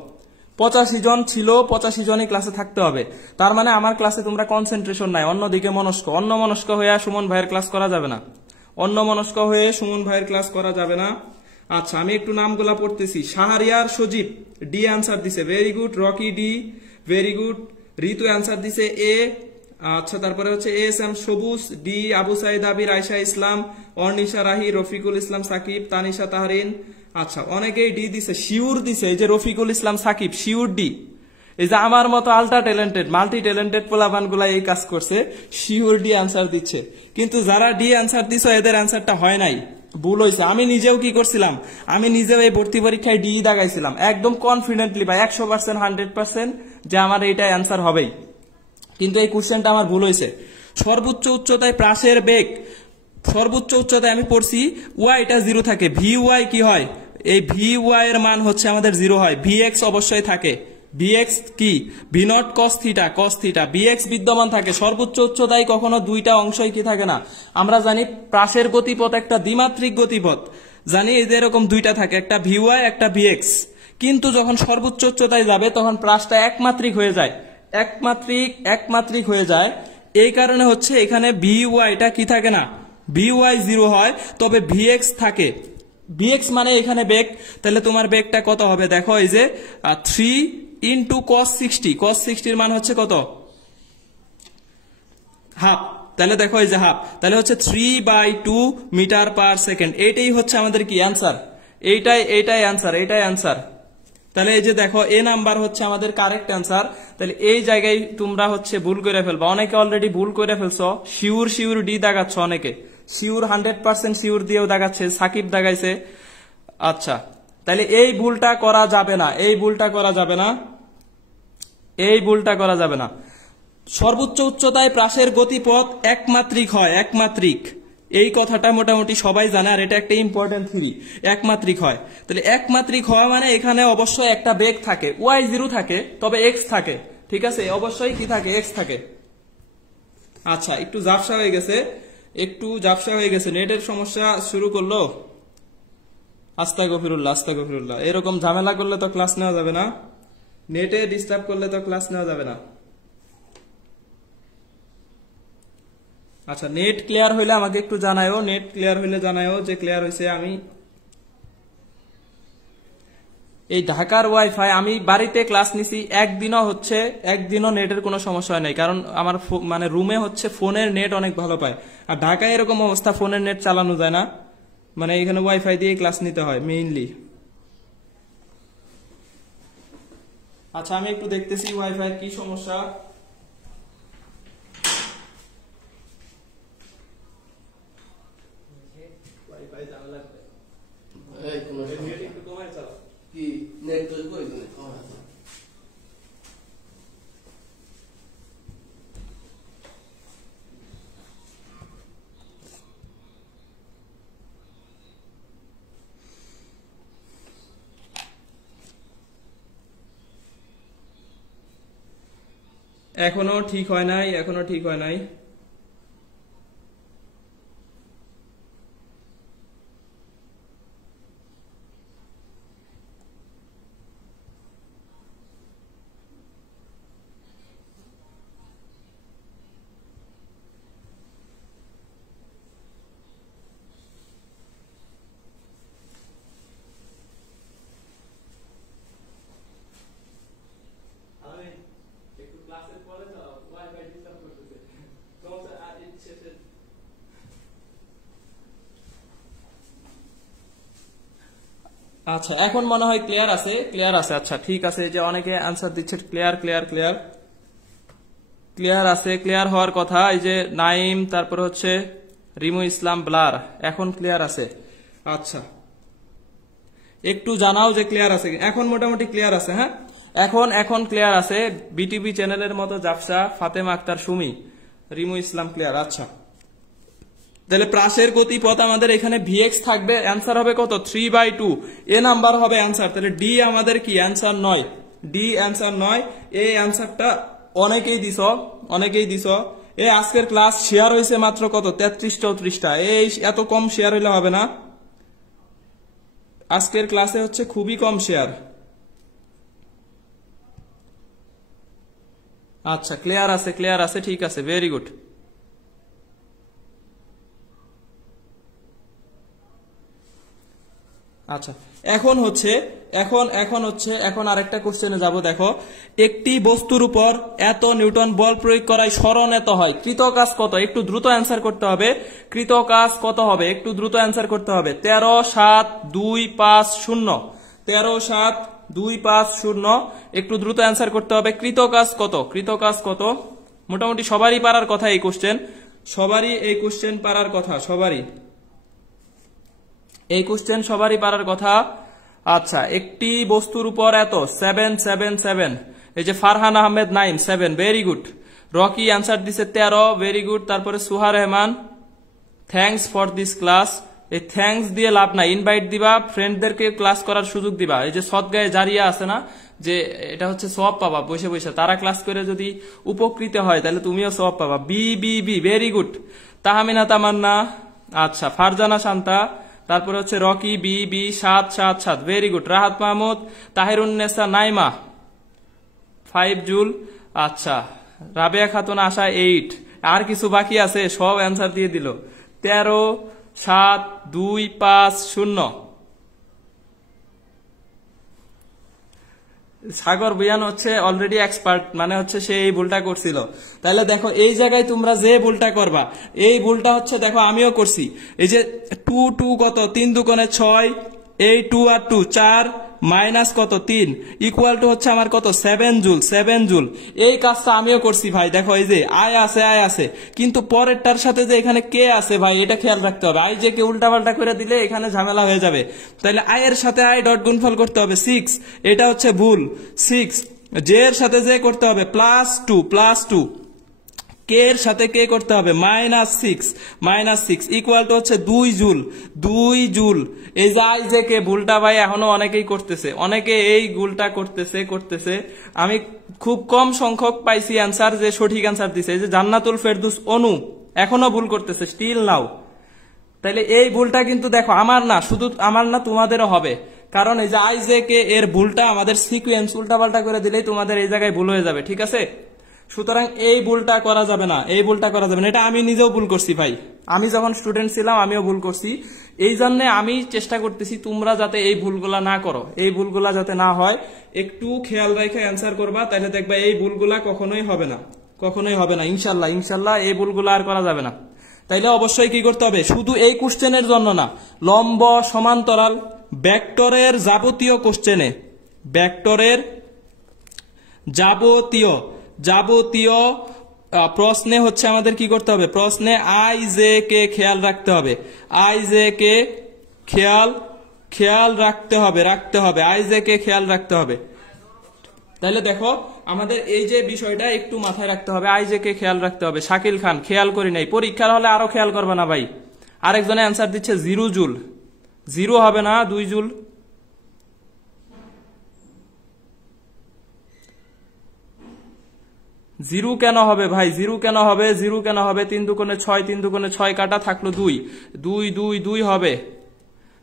85 জন ছিল, 85 জনই ক্লাসে থাকতে হবে, তার মানে আমার ক্লাসে তোমরা কনসেন্ট্রেশন নাই, অন্যদিকে অন্য মনস্ক হয়ে সুমন ভাইয়ের ক্লাস করা যাবে না, অন্য মনস্ক হয়ে সুমন ভাইয়ের ক্লাস করা যাবে না। আচ্ছা আমি একটু নামগুলা পড়তেছি। শাহরিয়ার সজীব ডি অ্যান্সার দিছে, very good. Rocky D, very good. Ritu answer দিছে এ। আচ্ছা তারপরে হচ্ছে S M Sabuj D, Abu Saeed Abir, Ayesha Islam, Arnisha Rahi, Rafiqul Islam Sakib, Tanisha Tahrin. আচ্ছা অনেকেই ডি দিছে, শিউর দিছে, এই যে রফিকুল ইসলাম সাকিব শিউর ডি। এই যে আমার মতো আলট্রা ট্যালেন্টেড মাল্টি ট্যালেন্টেড পোলাপান গুলা এই কাজ করছে, শিউর ডি অ্যান্সার দিচ্ছে। কিন্তু যারা ডি অ্যান্সার দিছ এদের অ্যান্সারটা হয় নাই, ভুল হয়েছে। আমি নিজেও কি করছিলাম, আমি নিজেও এই ভর্তি পরীক্ষায় ডি দাগাইছিলাম একদম কনফিডেন্টলি ভাই, 100% 100% যে আমার এইটা অ্যান্সার হবেই, কিন্তু এই কোশ্চেনটা আমার ভুল হয়েছে। সর্বোচ্চ উচ্চতায় প্রাসের বেগ, সর্বোচ্চ উচ্চতায় আমি পড়ছি ওয়াইটা 0 থাকে, ভি ওয়াই কি হয়, এই ভি ওয়াই এর মান হচ্ছে আমাদের 0 হয়, ভি এক্স অবশ্যই থাকে, ভি এক্স কি V naught cos theta, V x বিদ্যমান থাকে। সর্বোচ্চ উচ্চতায় কখনো দুইটা অংশই কি থাকে না। আমরা জানি প্রাসের গতিপথ একটা দ্বিমাত্রিক গতিপথ, জানি এই যে এরকম দুইটা থাকে, একটা ভি ওয়াই একটা ভি এক্স, কিন্তু যখন সর্বোচ্চ উচ্চতায় যাবে তখন প্রাসটা একমাত্রিক হয়ে যায়, একমাত্রিক হয়ে যায়। এই কারণে হচ্ছে এখানে ভি ওয়াইটা কি থাকে না, ভি ওয়াই 0 হয়, তবে ভি এক্স থাকে। ভি এক্স মানে এখানে বেগ, তাহলে তোমার বেগটা কত হবে দেখো, এই যে 3 ইন্টু cos 60, cos 60 এর মান হচ্ছে কত, হাফ। তাহলে দেখো এই যে হাফ, তাহলে হচ্ছে 3/2 মিটার পার সেকেন্ড। এইটাই হচ্ছে আমাদের কি অ্যান্সার, এইটাই অ্যান্সার। তাহলে এই যে দেখো এ নাম্বার হচ্ছে আমাদের কারেক্ট অ্যান্সার। তাহলে এই জায়গায় তোমরা হচ্ছে ভুল করে ফেলবা, অনেকে অলরেডি ভুল করে ফেলছো, শিউর ডি দাগাচ্ছ, অনেকে শিউর 100% শিউর দিয়েও দাগাচ্ছে, সাকিব দাগাইছে। আচ্ছা তাহলে এই ভুলটা করা যাবে না, সর্বোচ্চ উচ্চতায় প্রাসের গতিপথ একমাত্রিক হয়, একমাত্রিক, এই কথাটা মোটামুটি সবাই জানে, আর এটা একটা ইম্পর্টেন্ট থিওরি, একমাত্রিক হয়। তাহলে একমাত্রিক হওয়া মানে এখানে অবশ্যই একটা বেগ থাকে, ওয়াই 0 থাকে তবে এক্স থাকে, ঠিক আছে, অবশ্যই কি থাকে, এক্স থাকে। আচ্ছা একটু ঝাপসা হয়ে গেছে, নেটের সমস্যা শুরু করলো। আস্তাগফিরুল্লাহ, এরকম ঝামেলা করলে তো ক্লাস নেওয়া যাবে না, নেটে ডিস্টার্ব করলে তো ক্লাস নেওয়া যাবে না। আচ্ছা নেট ক্লিয়ার হইলে আমাকে একটু জানায়ও, যে ক্লিয়ার হয়েছে। আমি এই ঢাকার ওয়াইফাই, আমি বাড়িতে ক্লাস নিছি, একদিনও নেটের কোনো সমস্যা হয় নাই, কারণ আমার মানে রুমে হচ্ছে ফোনের নেট অনেক ভালো পায়, আর ঢাকায় এরকম অবস্থা ফোনের নেট চালানো যায় না, মানে এখানে ওয়াইফাই দিয়ে ক্লাস নিতে হয় মেইনলি। আচ্ছা আমি একটু দেখতেছি ওয়াইফাই কি সমস্যা। এখনো ঠিক হয় নাই, এখনো ঠিক হয় নাই। আচ্ছা, এখন মনে হয় ক্লিয়ার আছে, ক্লিয়ার আছে। আচ্ছা ঠিক আছে, যে অনেকে আনসার দিচ্ছে ক্লিয়ার ক্লিয়ার ক্লিয়ার ক্লিয়ার আছে, ক্লিয়ার হওয়ার কথা। এই যে নাইম, তারপর হচ্ছে রিমু ইসলাম ব্লার, এখন ক্লিয়ার আছে। আচ্ছা একটু জানাও যে ক্লিয়ার আছে। এখন মোটামুটি ক্লিয়ার আছে। হ্যাঁ এখন এখন ক্লিয়ার আছে। বিটিভি চ্যানেলের মতো জাফসা, ফাতেমা আক্তার সুমি, রিমু ইসলাম ক্লিয়ার। আচ্ছা তাহলে প্রাসের গতিপথ আমাদের এখানে ভিএক্স থাকবে, অ্যান্সার হবে কত 3/2, এ নাম্বার হবে অ্যান্সার। তাহলে ডি আমাদের কি অ্যান্সার নয়, ডি অ্যান্সার নয়। এই অ্যান্সারটা অনেকেই দিছ, অনেকেই দিছ। এই আজকের ক্লাস শেয়ার হয়েছে মাত্র কত 33-34টা, এই এত কম শেয়ার হইলে হবে না। আজকের ক্লাসে হচ্ছে খুবই কম শেয়ার। আচ্ছা ক্লিয়ার আছে, ক্লিয়ার আছে, ঠিক আছে, ভেরি গুড। আচ্ছা এখন হচ্ছে এখন আরেকটা কোশ্চেনে যাব। দেখো, একটি বস্তুর উপর এত নিউটন বল প্রয়োগ করায় সরণ এত হয়, কৃত কাজ কত? একটু দ্রুত অ্যান্সার করতে হবে। কৃত কাজ কত হবে? একটু দ্রুত অ্যান্সার করতে হবে। 13/7-2-5-0, 13/7-2-5-0, একটু দ্রুত অ্যান্সার করতে হবে। কৃত কাজ কত? কৃত কাজ কত? মোটামুটি সবারই পারার কথা এই কোশ্চেন, সবারই এই কোশ্চেন পারার কথা, সবারই এই কোশ্চেন সবারই পারার কথা। আচ্ছা, একটি বস্তুর উপর এত 777, এই যে Farhan Ahmed 9, 7, very good. Rocky answer দিছে 13, ভেরি গুড। তারপরে Suha Rahman, thanks for this class. এই থ্যাঙ্কস দিয়ে লাভ নাই, ইনভাইট দিবা, ফ্রেন্ডদেরকে ক্লাস করার সুযোগ দিবা। এই যে সদগায়ে জারিয়া আছে না, যে এটা হচ্ছে সওয়াব পাবা বসে বসে, তারা ক্লাস করে যদি উপকৃত হয় তাহলে তুমিও সওয়াব পাবা। B B B, very good. Tahmina Tamanna, আচ্ছা, ফারজানা শান্তা, তারপরে হচ্ছে Rocky B B 7-7-7, very good. Rahat Mahmud, Tahirunnesa Naima 5 joule, আচ্ছা। রাবেয়া খাতুন আশা 8, আর কিছু বাকি আছে, সব অ্যান্সার দিয়ে দিল। 13/7-2-5-0। সাগর বুয়ান হচ্ছে অলরেডি এক্সপার্ট, মানে হচ্ছে সে এই ভুলটা করছিল। তাহলে দেখো এই জায়গায় তোমরা যে ভুলটা করবা, এই ভুলটা হচ্ছে দেখো আমিও করছি। এই যে 2 কত 3×6, এই 2 আর 2 4, মাইনাস কত 3, ইকুয়াল টু হচ্ছে আমার কত 7 জুল, 7 জুল। এই কাজটা আমিও করছি ভাই। দেখো এই যে আয় আছে, কিন্তু পরেরটার সাথে যে এখানে কে আছে ভাই, এটা খেয়াল রাখতে হবে। আই যে কে উল্টা পাল্টা করে দিলে এখানে ঝামেলা হয়ে যাবে। তাহলে আই এর সাথে আই ডট গুণফল করতে হবে 6, এটা হচ্ছে ভুল 6। জে এর সাথে যে করতে হবে +2, কে এর সাথে কে করতে হবে -6, ইকুয়াল টু হচ্ছে 2 জুল। এই যে আই যে কে ভুলটা ভাই এখনো অনেকেই করতেছে, অনেকে এই ভুলটা করতেছে। আমি খুব কম সংখ্যক পাইছি অ্যান্সার যে সঠিক অ্যান্সার দিছে। এই যে জান্নাতুল ফেরদৌস অনু এখনো ভুল করতেছে, স্টিল নাও। তাইলে এই ভুলটা কিন্তু দেখো আমার না, শুধু আমার না, তোমাদেরও হবে। কারণ এই যে আই যে কে এর ভুলটা আমাদের সিকুয়েন্স উল্টাপাল্টা করে দিলেই তোমাদের এই জায়গায় ভুল হয়ে যাবে, ঠিক আছে? সুতরাং এই ভুলটা করা যাবে না, এই ভুলটা করা যাবে না। এটা আমি নিজেও ভুল করছি ভাই, আমি যখন স্টুডেন্ট ছিলাম আমিও ভুল করছি। এই জন্য আমি চেষ্টা করতেছি তোমরা যাতে এই ভুলগুলা না করো, এই ভুলগুলা যাতে না হয়, একটু খেয়াল রেখে অ্যান্সার করবা। তাহলে দেখবা এই ভুলগুলা কখনোই হবে না, ইনশাল্লাহ এই ভুলগুলা আর করা যাবে না। তাইলে অবশ্যই কি করতে হবে, শুধু এই কোশ্চেনের জন্য না, লম্ব সমান্তরাল ভেক্টরের যাবতীয় কোশ্চেনে, ভেক্টরের যাবতীয় প্রশ্নে হচ্ছে আমাদের কি করতে হবে, প্রশ্নে আই জে কে খেয়াল রাখতে হবে, আই জে কে খেয়াল রাখতে হবে, আই জে কে খেয়াল রাখতে হবে। তাহলে দেখো আমাদের এই যে বিষয়টা একটু মাথায় রাখতে হবে, আই জে কে খেয়াল রাখতে হবে। শাকিল খান, খেয়াল করি নাই, পরীক্ষার হলে আরো খেয়াল করবে না ভাই। আরেকজনে অ্যান্সার দিচ্ছে 0 জুল, 0 হবে না, 2 জুল। জিরো কেন হবে ভাই, জিরো কেন হবে, জিরো কেন হবে? 3 দুগুণে 6, 3 দুগুণে 6 কাটা থাকলো 2, 2 2 2 হবে।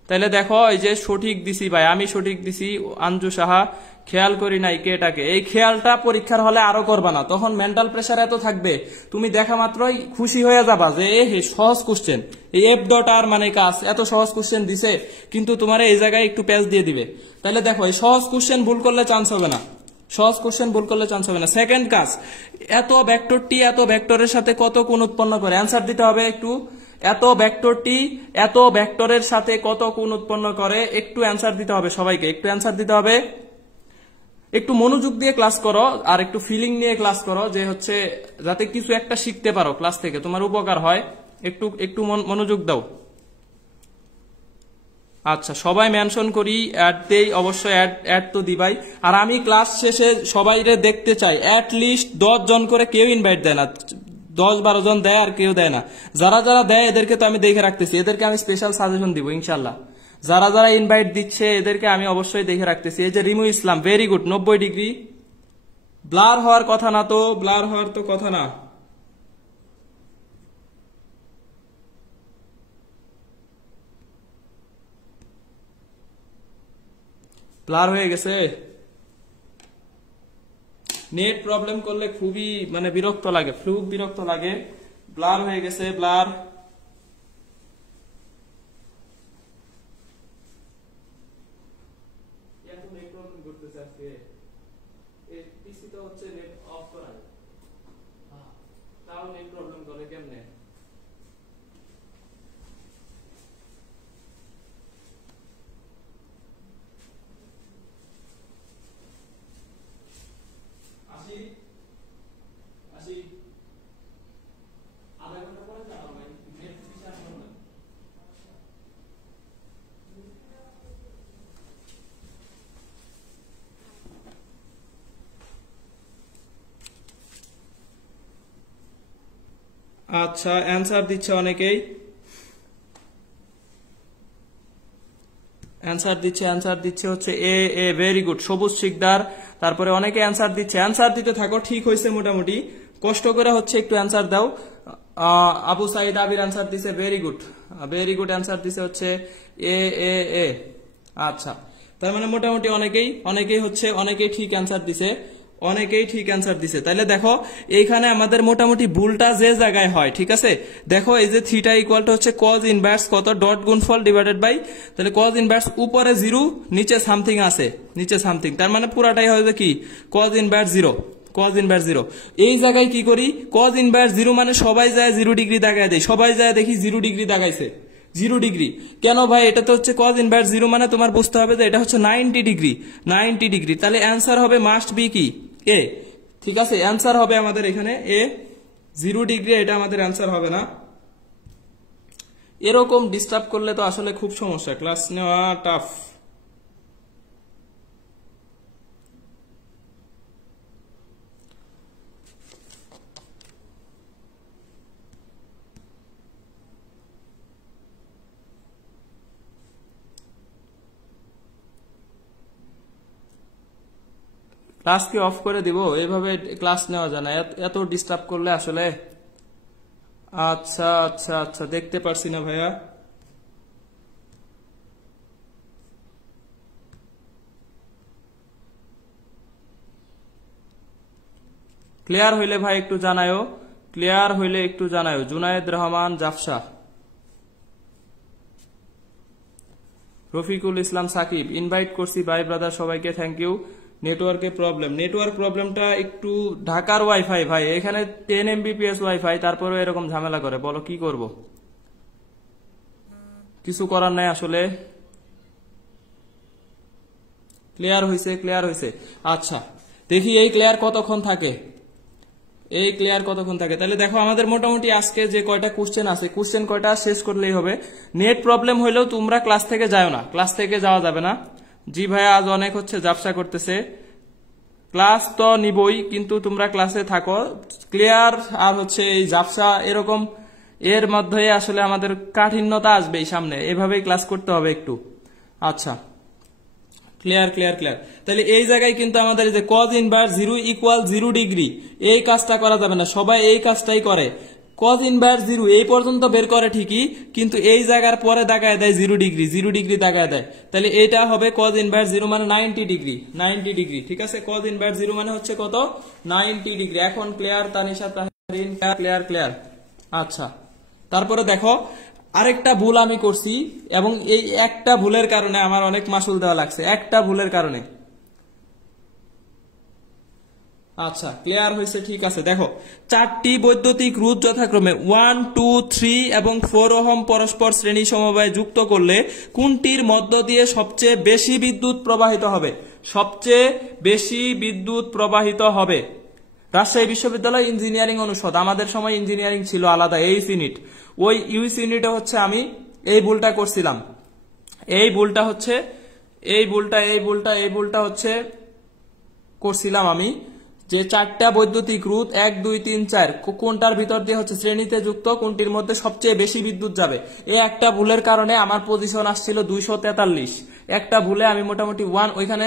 তাহলে দেখো এই যে সঠিক দিছি ভাই, আমি সঠিক দিছি, আঞ্জু সাহা খেয়াল করি নাই কেটাকে। এই খেয়ালটা পরীক্ষার হলে আরো করবা না, তখন মেন্টাল প্রেসার এত থাকবে, তুমি দেখা মাত্রই খুশি হয়ে যাবা যে হে সহজ কোশ্চেন, এই এফ ডট আর মানে কাজ, এত সহজ কোশ্চেন দিছে, কিন্তু তোমার এই জায়গায় একটু প্যাচ দিয়ে দিবে। তাহলে দেখো এই সহজ কোশ্চেন ভুল করলে চান্স হবে না, সহজ কোশ্চেন ভুল করলে চান্স হবে না। সেকেন্ড কাজ, এত ভেক্টরটি এত ভেক্টরের সাথে কত কোণ উৎপন্ন করে, অ্যান্সার দিতে হবে একটু। এত ভেক্টরটি এত ভেক্টরের সাথে কত কোণ উৎপন্ন করে, একটু অ্যান্সার দিতে হবে, সবাইকে একটু অ্যান্সার দিতে হবে। একটু মনোযোগ দিয়ে ক্লাস করো আর একটু ফিলিং নিয়ে ক্লাস করো, যে হচ্ছে যাতে কিছু একটা শিখতে পারো ক্লাস থেকে, তোমার উপকার হয়। একটু একটু মনোযোগ দাও। আচ্ছা, সবাই মেনশন করি, অ্যাড দেই, অবশ্যই অ্যাড তো দিবাই। আর আমি ক্লাস শেষে সবাইরে দেখতে চাই, অ্যাট লিস্ট 10 জন করে, কেউ ইনভাইট দেয় না, 10-12 জন দেয় আর কেউ দেয় না। যারা যারা দেয় এদেরকে তো আমি দেখে রাখতেছি, এদেরকে আমি স্পেশাল সাজেশন দিব ইনশাল্লাহ। যারা যারা ইনভাইট দিচ্ছে এদেরকে আমি অবশ্যই দেখে রাখতেছি। এই যে রিমু ইসলাম, ভেরি গুড, 90 ডিগ্রি। ব্লার হওয়ার কথা না তো, ব্লার হওয়ার তো কথা না। ব্লার হয়ে গেছে, নেট প্রবলেম করলে খুবই মানে বিরক্ত লাগে, খুব বিরক্ত লাগে। ব্লার হয়ে গেছে, ব্লার। আচ্ছা, অ্যান্সার দিচ্ছে অনেকেই, অ্যান্সার দিচ্ছে হচ্ছে এ এ, ভেরি গুড, সবুজ শিকদার। তারপরে অনেকে অ্যান্সার দিচ্ছে, অ্যান্সার দিতে থাকো, ঠিক হয়েছে মোটামুটি, কষ্ট করে হচ্ছে একটু অ্যান্সার দাও। আবু সাইদ আবির অ্যান্সার দিছে, very good, very good answer দিছে হচ্ছে এ এ এ। আচ্ছা, তার মানে মোটামুটি অনেকেই হচ্ছে, অনেকেই ঠিক অ্যান্সার দিছে, অনেকেই ঠিক অ্যান্সার দিছে। তাহলে দেখো এইখানে আমাদের মোটামুটি ভুলটা যে জায়গায় হয়, ঠিক আছে, দেখো এই যে থিটা ইকুয়াল টু হচ্ছে কজ ইনভার্স কত, ডট গুণফল ডিভাইডেড বাই, তাহলে কজ ইনভার্স উপরে 0, নিচে সামথিং আছে, নিচে সামথিং, তার মানে পুরাটাই হবে কি কজ ইনভার্স 0, কজ ইনভার্স 0। এই জায়গায় কি করি, কজ ইনভার্স 0 মানে সবাই যায় 0 ডিগ্রি দাগায় দেয়, সবাই যায় দেখি 0 ডিগ্রি দাগাইছে, 0 ডিগ্রি। কেন ভাই, এটা তো হচ্ছে কজ ইনভার্স 0, মানে তোমার বুঝতে হবে যে এটা হচ্ছে 90 ডিগ্রি, 90 ডিগ্রি। তাহলে অ্যান্সার হবে মাস্ট বি কি এ, ঠিক আছে, অ্যান্সার হবে আমাদের এখানে এ, 0 ডিগ্রি, এটা আমাদের অ্যান্সার হবে না। এরকম ডিস্টার্ব করলে তো আসলে খুব সমস্যা, ক্লাস নেওয়া টাফ। ক্লাস কি অফ করে দিব? এইভাবে ক্লাস নেওয়া যায় না, এত ডিস্টার্ব করলে আসলে। আচ্ছা আচ্ছা আচ্ছা, দেখতে পারছি না ভাইয়া। ক্লিয়ার হইলে ভাই একটু জানায়ও, ক্লিয়ার হইলে একটু জানায়ও। জুনায়েদ রহমান জাফসা, রফিকুল ইসলাম সাকিব, ইনভাইট করছি ভাই ব্রাদার সবাইকে, থ্যাংক ইউ। নেটওয়ার্কের প্রবলেম, নেটওয়ার্ক প্রবলেমটা একটু, ঢাকার ওয়াইফাই ভাই, এখানে 10 MBPS ওয়াইফাই, তারপরেও এরকম ঝামেলা করে, বলো কি করব, কিছু করার নাই আসলে। ক্লিয়ার হয়েছে, ক্লিয়ার হয়েছে। আচ্ছা, দেখি এই ক্লিয়ার কতক্ষণ থাকে, এই ক্লিয়ার কতক্ষণ থাকে। তাহলে দেখো আমাদের মোটামুটি আজকে যে কয়টা কোশ্চেন আছে, কোশ্চেন কয়টা শেষ করলেই হবে। নেট প্রবলেম হইলেও তোমরা ক্লাস থেকে যাও না, ক্লাস থেকে যাওয়া যাবে না। জি ভাইয়া আজ অনেক হচ্ছে জাফসা করতেছে, ক্লাস তো নিবই, কিন্তু তোমরা ক্লাসে থাকো। ক্লিয়ার আর হচ্ছে এই জাফসা এরকম, এর মধ্যে আসলে আমাদের কাঠিন্যতা আসবে সামনে, এভাবেই ক্লাস করতে হবে একটু। আচ্ছা, ক্লিয়ার ক্লিয়ার ক্লিয়ার। তাহলে এই জায়গায় কিন্তু আমাদের যে কজ ইনভার্স 0 ইকুয়াল 0 ডিগ্রি, এই কাজটা করা যাবে না, সবাই এই কাজটাই করে। কজ ইনভার্স 0 এই পর্যন্ত বের করে ঠিকই, কিন্তু এই জায়গার পরে দাগায় দেয় 0 ডিগ্রি, 0 ডিগ্রি দাগায় দেয়। তাহলে এটা হবে কজ ইনভার্স 0 মানে 90 ডিগ্রি, 90 ডিগ্রি। ঠিক আছে, কজ ইনভার্স 0 মানে হচ্ছে কত, 90 ডিগ্রি। এখন clear Tanisha Tahrin, clear clear. আচ্ছা, তারপরে দেখো আরেকটা ভুল আমি করছি, এবং এই একটা ভুলের কারণে আমার অনেক মাসুল দেওয়া লাগছে, একটা ভুলের কারণে। আচ্ছা, ক্লিয়ার হয়েছে, ঠিক আছে। দেখো, 4টি বৈদ্যুতিক রোধ যথাক্রমে 1, 2, 3 এবং 4 ওহম পরস্পর শ্রেণী সমবায়ে যুক্ত করলে কোনটির মধ্য দিয়ে সবচেয়ে বেশি বিদ্যুৎ প্রবাহিত হবে? সবচেয়ে বেশি বিদ্যুৎ প্রবাহিত হবে। রাজশাহী বিশ্ববিদ্যালয় ইঞ্জিনিয়ারিং অনুষদ, আমাদের সময় ইঞ্জিনিয়ারিং ছিল আলাদা এইচ ইউনিট, ওই ইউস ইউনিটে হচ্ছে আমি এই ভুলটা করছিলাম। এই ভুলটা হচ্ছে করছিলাম আমি, যে 4টা বৈদ্যুতিক রোধ 1, 2, 3, 4 কোনটার ভিতর দিয়ে হচ্ছে শ্রেণীতে যুক্ত, কোনটির মধ্যে সবচেয়ে বেশি বিদ্যুৎ যাবে। এই একটা ভুলের কারণে আমার পজিশন আসছিল 243। একটা ভুলে আমি মোটামুটি ওইখানে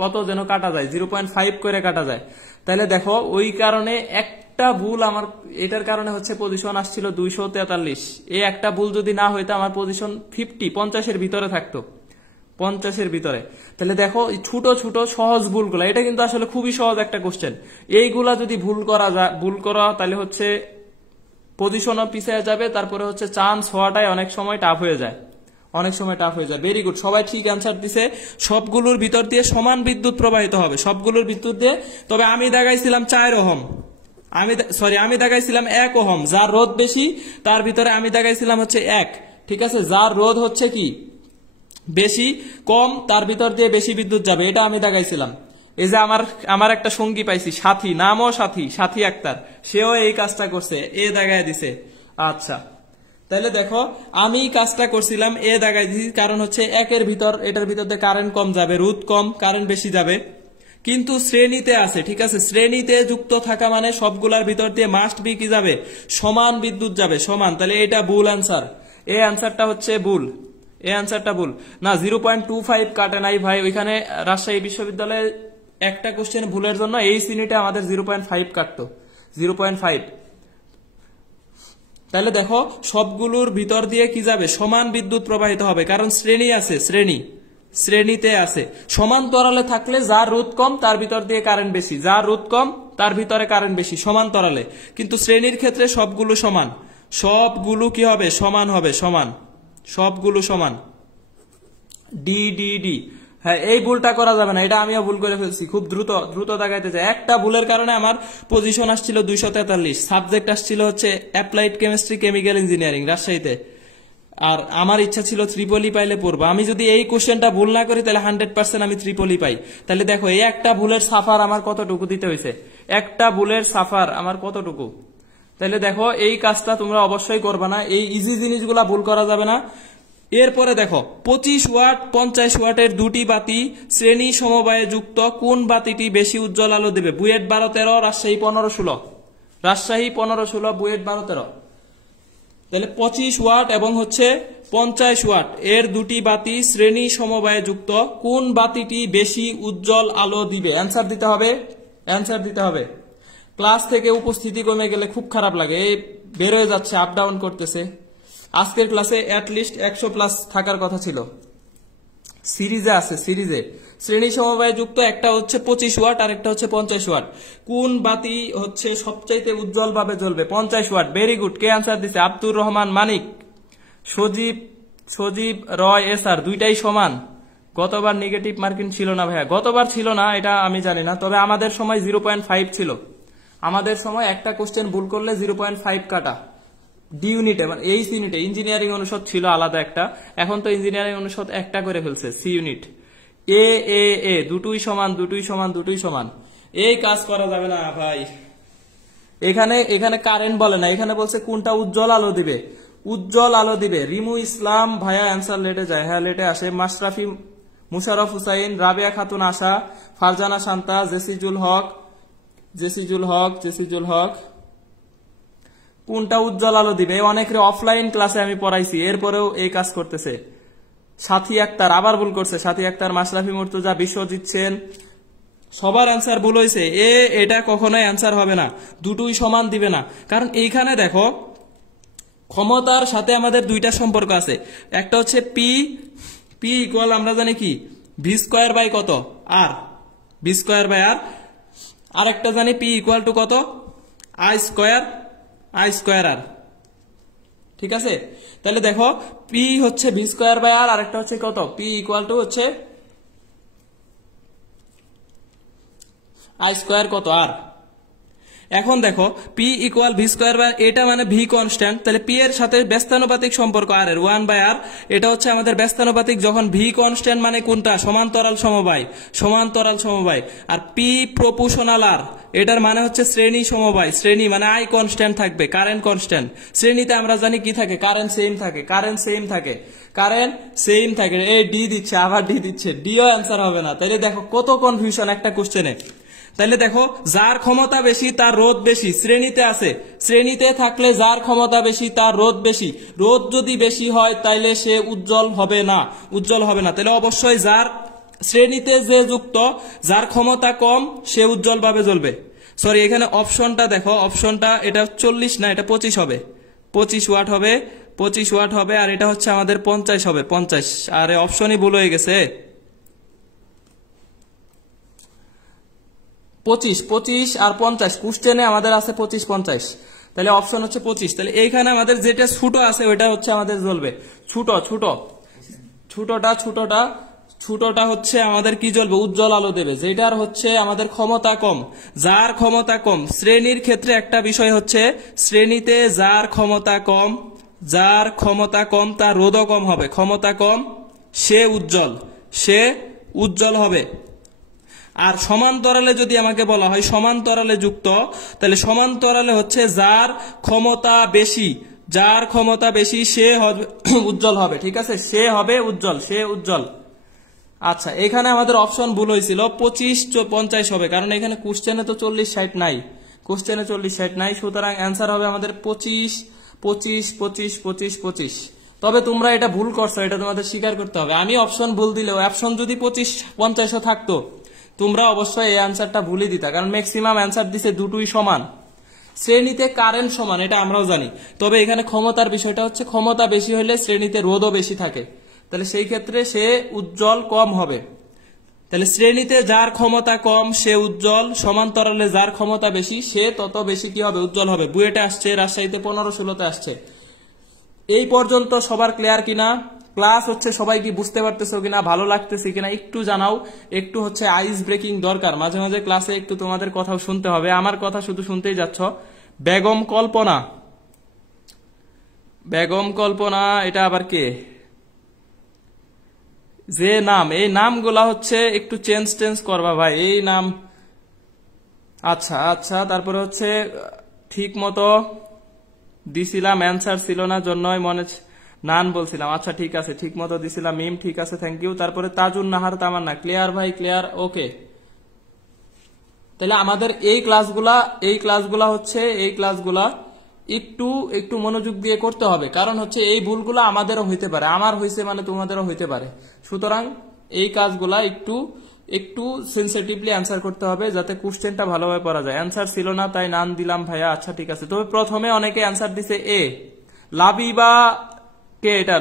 কত যেন কাটা যায়, 0.5 করে কাটা যায়। তাহলে দেখো, ওই কারণে একটা ভুল আমার, এটার কারণে হচ্ছে পজিশন আসছিল 243। এই একটা ভুল যদি না হইতো আমার পজিশন 50-এর ভিতরে থাকতো, 50-এর ভিতরে। তাহলে দেখো, ছোট ছোট সহজ ভুলগুলা, এটা কিন্তু আসলে খুবই সহজ একটা কোশ্চেন। এইগুলা যদি ভুল করা তাহলে হচ্ছে পজিশনও পিছিয়ে যাবে, তারপরে হচ্ছে চান্স হওয়াটাই অনেক সময় টাফ হয়ে যায়, ভেরি গুড, সবাই ঠিক অ্যান্সার দিছে। সবগুলোর ভিতর দিয়ে সমান বিদ্যুৎ প্রবাহিত হবে, সবগুলোর বিদ্যুৎ দিয়ে। তবে আমি দেখাইছিলাম 4 ওহম, আমি দেখাইছিলাম 1 ওহম, যার রোধ বেশি তার ভিতরে আমি দেখাইছিলাম হচ্ছে 1। ঠিক আছে, যার রোধ হচ্ছে কি বেশি কম তার ভিতর দিয়ে বেশি বিদ্যুৎ যাবে, এটা আমি দেখাইছিলাম। এই যে আমার একটা সঙ্গী পাইছি, সাথী, নামও সাথী আক্তার, সেও এই কাজটা করছে, এ দেখায় দিছে। আচ্ছা, তাহলে দেখো, আমি কাজটা করছিলাম এ দেখায় দিছি, কারণ হচ্ছে এটার ভিতর দিয়ে কারেন্ট কম যাবে, রোধ কম, কারেন্ট বেশি যাবে। কিন্তু শ্রেণীতে আছে, ঠিক আছে, শ্রেণীতে যুক্ত থাকা মানে সবগুলার ভিতর দিয়ে মাস্ট বি কি যাবে, সমান বিদ্যুৎ যাবে, সমান। তাহলে এটা ভুল অ্যান্সার, এই অ্যান্সারটা হচ্ছে ভুল, এই অ্যান্সারটা ভুল না। 0.25 কাটে নাই ভাই, ওইখানে রাজশাহী বিশ্ববিদ্যালয়ে একটা কোশ্চেন ভুলের জন্য এই ইউনিটে আমাদের 0.5 কাটতো, 0.5। তাহলে দেখো, সবগুলোর ভিতর দিয়ে কি যাবে, সমান বিদ্যুৎ প্রবাহিত হবে, কারণ শ্রেণী আছে, শ্রেণীতে আছে। সমান্তরালে থাকলে যার রোধ কম তার ভিতর দিয়ে কারেন্ট বেশি, যার রোধ কম তার ভিতরে কারেন্ট বেশি, সমান্তরালে। কিন্তু শ্রেণীর ক্ষেত্রে সবগুলো সমান, সবগুলো কি হবে, সমান হবে, সবগুলো সমান। ডি। হ্যাঁ, এই ভুলটা করা যাবে না, এটা আমিও ভুল করে ফেলছি, খুব দ্রুত দাগাইতে চাই। একটা ভুলের কারণে আমার পজিশন আসছিল 243, সাবজেক্ট আসছিল হচ্ছে অ্যাপ্লাইড কেমিস্ট্রি কেমিক্যাল ইঞ্জিনিয়ারিং রাজশাহীতে, আর আমার ইচ্ছা ছিল ত্রিপলি পাইলে পড়বো। আমি যদি এই কোশ্চেনটা ভুল না করি তাহলে 100% আমি ত্রিপলি পাই। তাহলে দেখো, এই একটা ভুলের সাফার আমার কতটুকু দিতে হয়েছে, একটা ভুলের সাফার আমার কতটুকু। তাহলে দেখো, এই কাজটা তোমরা অবশ্যই করবে না, এই ইজি জিনিসগুলা ভুল করা যাবে না। এরপরে দেখো, 25 ওয়াট 50 ওয়াটের দুটি বাতি শ্রেণী সমবায়ে যুক্ত, কোন বাতিটি বেশি উজ্জ্বল আলো দেবে? বুয়েট 12-13, রাজশাহী 15-16, রাজশাহী 15-16, বুয়েট 12-13। তাহলে 25 ওয়াট এবং হচ্ছে 50 ওয়াট এর দুটি বাতি শ্রেণী সমবায়ে যুক্ত, কোন বাতিটি বেশি উজ্জ্বল আলো দিবে? অ্যান্সার দিতে হবে। ক্লাস থেকে উপস্থিতি কমে গেলে খুব খারাপ লাগে, বের হয়ে যাচ্ছে, আপ ডাউন করতেছে। আজকের ক্লাসে অ্যাটলিস্ট 100+ থাকার কথা ছিল। সিরিজে আছে, শ্রেণী সমবায়ে যুক্ত একটা হচ্ছে 25 ওয়াট আর একটা হচ্ছে 50 ওয়াট। কোন বাতি হচ্ছে সবচাইতে উজ্জ্বল ভাবে জ্বলবে? 50 ওয়াট। ভেরি গুড, কে আনসার দিছে? আব্দুর রহমান মানিক, সজীব রয় এসআর, দুইটাই সমান। গতবার নেগেটিভ মার্কিং ছিল না ভাইয়া, গতবার ছিল না, এটা আমি জানি না, তবে আমাদের সময় 0.5 ছিল। আমাদের সময় একটা কোশ্চেন ভুল করলে 0.5 কাটা। ডি ইউনিটে, মানে এইচ ইউনিটে, ইঞ্জিনিয়ারিং অনুষদ ছিল আলাদা একটা, এখন তো ইঞ্জিনিয়ারিং অনুষদ একটা করে ফেলছে, সি ইউনিট। এ দুটোই সমান। এই কাজ করা যাবে না ভাই। এখানে কারেন্ট বলে না, এখানে বলছে কোনটা উজ্জ্বল আলো দিবে। রিমু ইসলাম ভাইয়া অ্যান্সার লেটে যায়, হ্যাঁ লেটে আসে। মাশরাফি, মুশারফ হুসাইন, রাবেয়া খাতুন আশা, ফারজানা শান্তা, জেসিজুল হক, কোনটা উজ্জ্বল আলো দিবে? অনেকের অফলাইন ক্লাসে আমি পড়াইছি, এরপরেও এই কাজ করতেছে। সাথী আক্তার আবার ভুল করছে, সাথী আক্তার, মাশরাফি মুর্তজা, বিশ্বজিৎ সেন, সবার অ্যান্সার ভুল হয়েছে। এটা কখনোই অ্যান্সার হবে না, দুটোই সমান দিবে না। কারণ এইখানে দেখো ক্ষমতার সাথে আমাদের দুইটা সম্পর্ক আছে। একটা হচ্ছে পি ইকুয়াল আমরা জানি কি ভি স্কোয়ার বাই কত আর, ভি স্কোয়ার বাই আর। আর একটা জানি পি ইকুয়াল টু কত আই স্কোয়ার আর। ঠিক আছে, তাহলে দেখো পি হচ্ছে ভি স্কোয়ার বাই আর, আরেকটা হচ্ছে কত পি ইকুয়াল টু হচ্ছে আই স্কোয়ার কত আর। এখন দেখো P equal V square by, এটা মানে ভি কনস্ট্যান্ট, তাহলে পি এর সাথে ব্যস্তানুপাতিক সম্পর্ক আর এর 1 বাই আর, এটা হচ্ছে আমাদের ব্যস্তানুপাতিক। যখন ভি কনস্ট্যান্ট মানে কোনটা, সমান্তরাল সমবায়। আর পি প্রপোর্শনাল আর, এটার মানে হচ্ছে শ্রেণী সমবায়। শ্রেণী মানে আই কনস্ট্যান্ট থাকবে, কারেন্ট কনস্ট্যান্ট। শ্রেণীতে আমরা জানি কি থাকে, কারেন্ট সেম থাকে। এই ডি দিচ্ছে, আবার ডি দিচ্ছে, ডিও অ্যান্সার হবে না। তাইলে দেখো কত কনফিউশন একটা কোশ্চেনে। তাহলে দেখো যার ক্ষমতা বেশি তার রোধ বেশি, শ্রেণীতে আছে, শ্রেণীতে থাকলে যার ক্ষমতা বেশি তার রোধ বেশি। রোধ যদি বেশি হয় তাইলে সে উজ্জ্বল হবে না। তাহলে অবশ্যই যার শ্রেণীতে যে যুক্ত, যার ক্ষমতা কম সে উজ্জ্বল ভাবে জ্বলবে। সরি, এখানে অপশনটা দেখো, অপশনটা এটা 40 না, এটা 25 হবে, 25 ওয়াট হবে। আর এটা হচ্ছে আমাদের 50 হবে, 50। আর অপশনই ভুল হয়ে গেছে, 25 আর 50 কোশ্চেনে আমাদের আছে 25 50, তাহলে অপশন হচ্ছে 25। তাহলে এইখানে আমাদের যেটা ছোট আছে ওইটা হচ্ছে আমাদের জ্বলবে। ছোটটা হচ্ছে আমাদের কি জ্বলবে, উজ্জ্বল আলো দেবে। যেটার হচ্ছে আমাদের ক্ষমতা কম, যার ক্ষমতা কম। শ্রেণীর ক্ষেত্রে একটা বিষয় হচ্ছে শ্রেণীতে যার ক্ষমতা কম তার রোধও কম হবে। ক্ষমতা কম সে উজ্জ্বল হবে। আর সমান্তরালে যদি আমাকে বলা হয় সমান্তরালে যুক্ত, তাহলে সমান্তরালে হচ্ছে যার ক্ষমতা বেশি সে উজ্জ্বল হবে। ঠিক আছে, সে উজ্জ্বল। আচ্ছা, এখানে আমাদের অপশন ভুল হয়েছিল, 25 50 হবে, কারণ এখানে কোশ্চেনে তো 40 60 নাই। সুতরাং অ্যান্সার হবে আমাদের 25। তবে তোমরা এটা ভুল করছো, এটা তোমাদের স্বীকার করতে হবে। আমি অপশন ভুল দিলেও, অপশন যদি 25 50 থাকতো তোমরা অবশ্যই এই অ্যান্সারটা ভুলই দিতা, কারণ ম্যাক্সিমাম অ্যান্সার দিছে দুটোই সমান। শ্রেণীতে কারেন্ট সমান, এটা আমরাও জানি। তবে এখানে ক্ষমতার বিষয়টা হচ্ছে ক্ষমতা বেশি হলে শ্রেণীতে রোধও বেশি থাকে, তাহলে সেই ক্ষেত্রে সে উজ্জ্বল কম হবে। তাহলে শ্রেণীতে যার ক্ষমতা কম সে উজ্জ্বল, সমান্তরালে যার ক্ষমতা বেশি সে তত বেশি কি হবে, উজ্জ্বল হবে। বুয়েটে আসছে, রাজশাহীতে 15-16 আসছে। এই পর্যন্ত সবার ক্লিয়ার কিনা? ক্লাস হচ্ছে সবাই কি বুঝতে পারতেছো কিনা, ভালো লাগতেছে কিনা একটু জানাও। একটু হচ্ছে আইস ব্রেকিং দরকার, মাঝে মাঝে ক্লাসে একটু তোমাদের কথাও শুনতে হবে, আমার কথা শুধু শুনতেই যাচ্ছ। বেগম কল্পনা এটা আবার কে, যে নাম, এই নামগুলা হচ্ছে একটু চেঞ্জ করবা ভাই, এই নাম। আচ্ছা, তারপরে হচ্ছে ঠিক মতো দিছিলাম, অ্যান্সার ছিল না জন্যই মনে নান বলছিলাম। আচ্ছা ঠিক আছে, ঠিক মতো দিছিলাম মিম, ঠিক আছে, থ্যাংক ইউ। তারপরে তাজুন নাহার তামান্না, ক্লিয়ার ভাই, ক্লিয়ার, ওকে। তাহলে আমাদের এই ক্লাসগুলা হচ্ছে একটু মনোযোগ দিয়ে করতে হবে, কারণ হচ্ছে এই ভুলগুলো আমাদেরও হইতে পারে, আমার হইছে মানে তোমাদেরও হইতে পারে। সুতরাং এই কাজগুলা একটু সেন্সিটিভলি অ্যান্সার করতে হবে, যাতে কোশ্চেনটা ভালোভাবে পড়া যায়। অ্যান্সার ছিল না তাই নান দিলাম ভাইয়া, আচ্ছা ঠিক আছে। তবে প্রথমে অনেকে অ্যান্সার দিছে এ, লাবিবা কে, এটা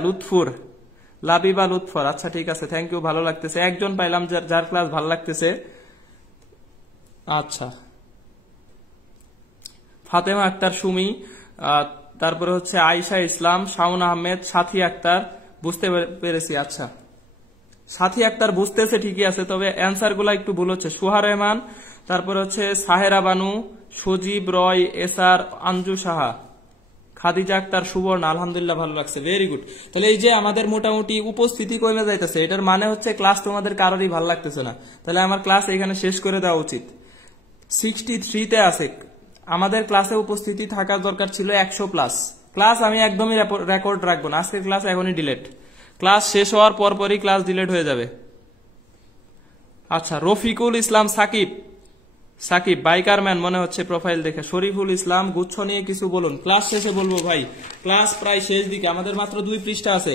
লাবিবা লুৎফর, আচ্ছা ঠিক আছে, থ্যাংক ইউ, ভালো লাগতেছে। একজন পাইলাম যার ক্লাস ভালো লাগতেছে। আচ্ছা, ফাতেমা আক্তার সুমি, তারপরে হচ্ছে আয়েশা ইসলাম, শাওন আহমেদ, সাথী আক্তার, বুঝতে পেরেছি। আচ্ছা, সাথী আক্তার বুঝতেছে ঠিকই আছে, তবে অ্যান্সার গুলা একটু ভুল হচ্ছে। সুহা রহমান, তারপরে হচ্ছে সাহেরা বানু, সজীব রয়, এসআর, আঞ্জু সাহা, খাদিজা আক্তার, সুবর্ণ, আলহামদুলিল্লাহ ভালো লাগছে, ভেরি গুড। তাহলে এই যে আমাদের মোটামুটি উপস্থিতি কমে যাইতেছে, এটার মানে হচ্ছে ক্লাস তোমাদের কারোরই ভালো লাগতেছে না। তাহলে আমার ক্লাস এখানে শেষ করে দেওয়া উচিত। 63-তে আছে, আমাদের ক্লাসে উপস্থিতি থাকার দরকার ছিল 100+। ক্লাস আমি একদমই রেকর্ড রাখবো না, আজকের ক্লাস এখনই ডিলেট, ক্লাস শেষ হওয়ার পরপরই ক্লাস ডিলেট হয়ে যাবে। আচ্ছা, রফিকুল ইসলাম সাকিব, সাকিব বাইকার ম্যান মনে হচ্ছে প্রোফাইল দেখে। শরীফুল ইসলাম গুচ্ছ নিয়ে কিছু বলুন। ক্লাস শেষে বলবো ভাই, ক্লাস প্রায় শেষ দিকে, আমাদের মাত্র 2 পৃষ্ঠা আছে,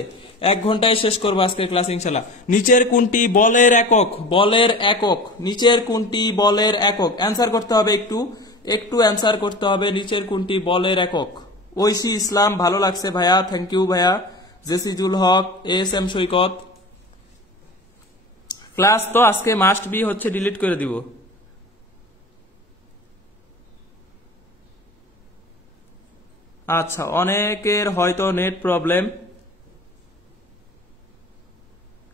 1 ঘন্টায় শেষ করবো আজকের ক্লাস ইনশাল্লাহ। নিচের কোনটি বলের একক? বলের একক, নিচের কোনটি বলের একক? অ্যান্সার করতে হবে, একটু অ্যান্সার করতে হবে। নিচের কোনটি বলের একক? ঐশী ইসলাম ভালো লাগছে ভাইয়া, থ্যাংক ইউ ভাইয়া। জেসিজুল হক, ASM সৈকত। ক্লাস তো আজকে মাস্ট বি হচ্ছে ডিলিট করে দিব। আচ্ছা, অনেকের হয়তো নেট প্রবলেম,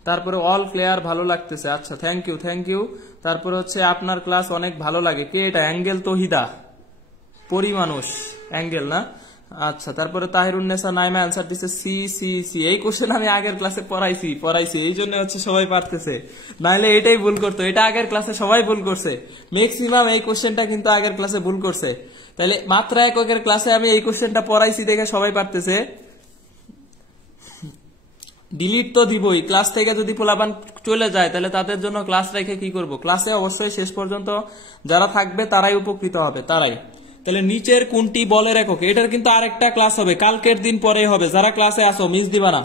তারপরে অল ক্লিয়ার ভালো লাগতেছে। আচ্ছা, থ্যাংক ইউ। তারপরে হচ্ছে আপনার ক্লাস অনেক ভালো লাগে। কে এটা? অ্যাঙ্গেল তহিদা, পরিমানুষ অ্যাঙ্গেল না? আচ্ছা, তারপরে তাহিরুন্নেসা নাইমা অ্যান্সার দিচ্ছে সি। এই কোশ্চেন আমি আগের ক্লাসে পড়াইছি, এই জন্য হচ্ছে সবাই পারতেছে, নাহলে এটাই ভুল করতো। এটা আগের ক্লাসে সবাই ভুল করছে, ম্যাক্সিমাম এই কোশ্চেনটা কিন্তু আগের ক্লাসে ভুল করছে। তাহলে মাত্রা এককের ক্লাসে আমি এই কোশ্চেনটা পড়াইছি দেখে সবাই পারতেছে। ডিলিট তো দিবই, ক্লাস থেকে যদি পোলাপান চলে যায় তাহলে তাদের জন্য ক্লাস রেখে কি করব? ক্লাসে অবশ্যই শেষ পর্যন্ত যারা থাকবে তারাই উপকৃত হবে, তারাই। তাহলে নিচের কোনটি বলের একক? এটার কিন্তু আরেকটা ক্লাস হবে, কালকের দিন পরে হবে। যারা ক্লাসে আসো মিস দিবা না,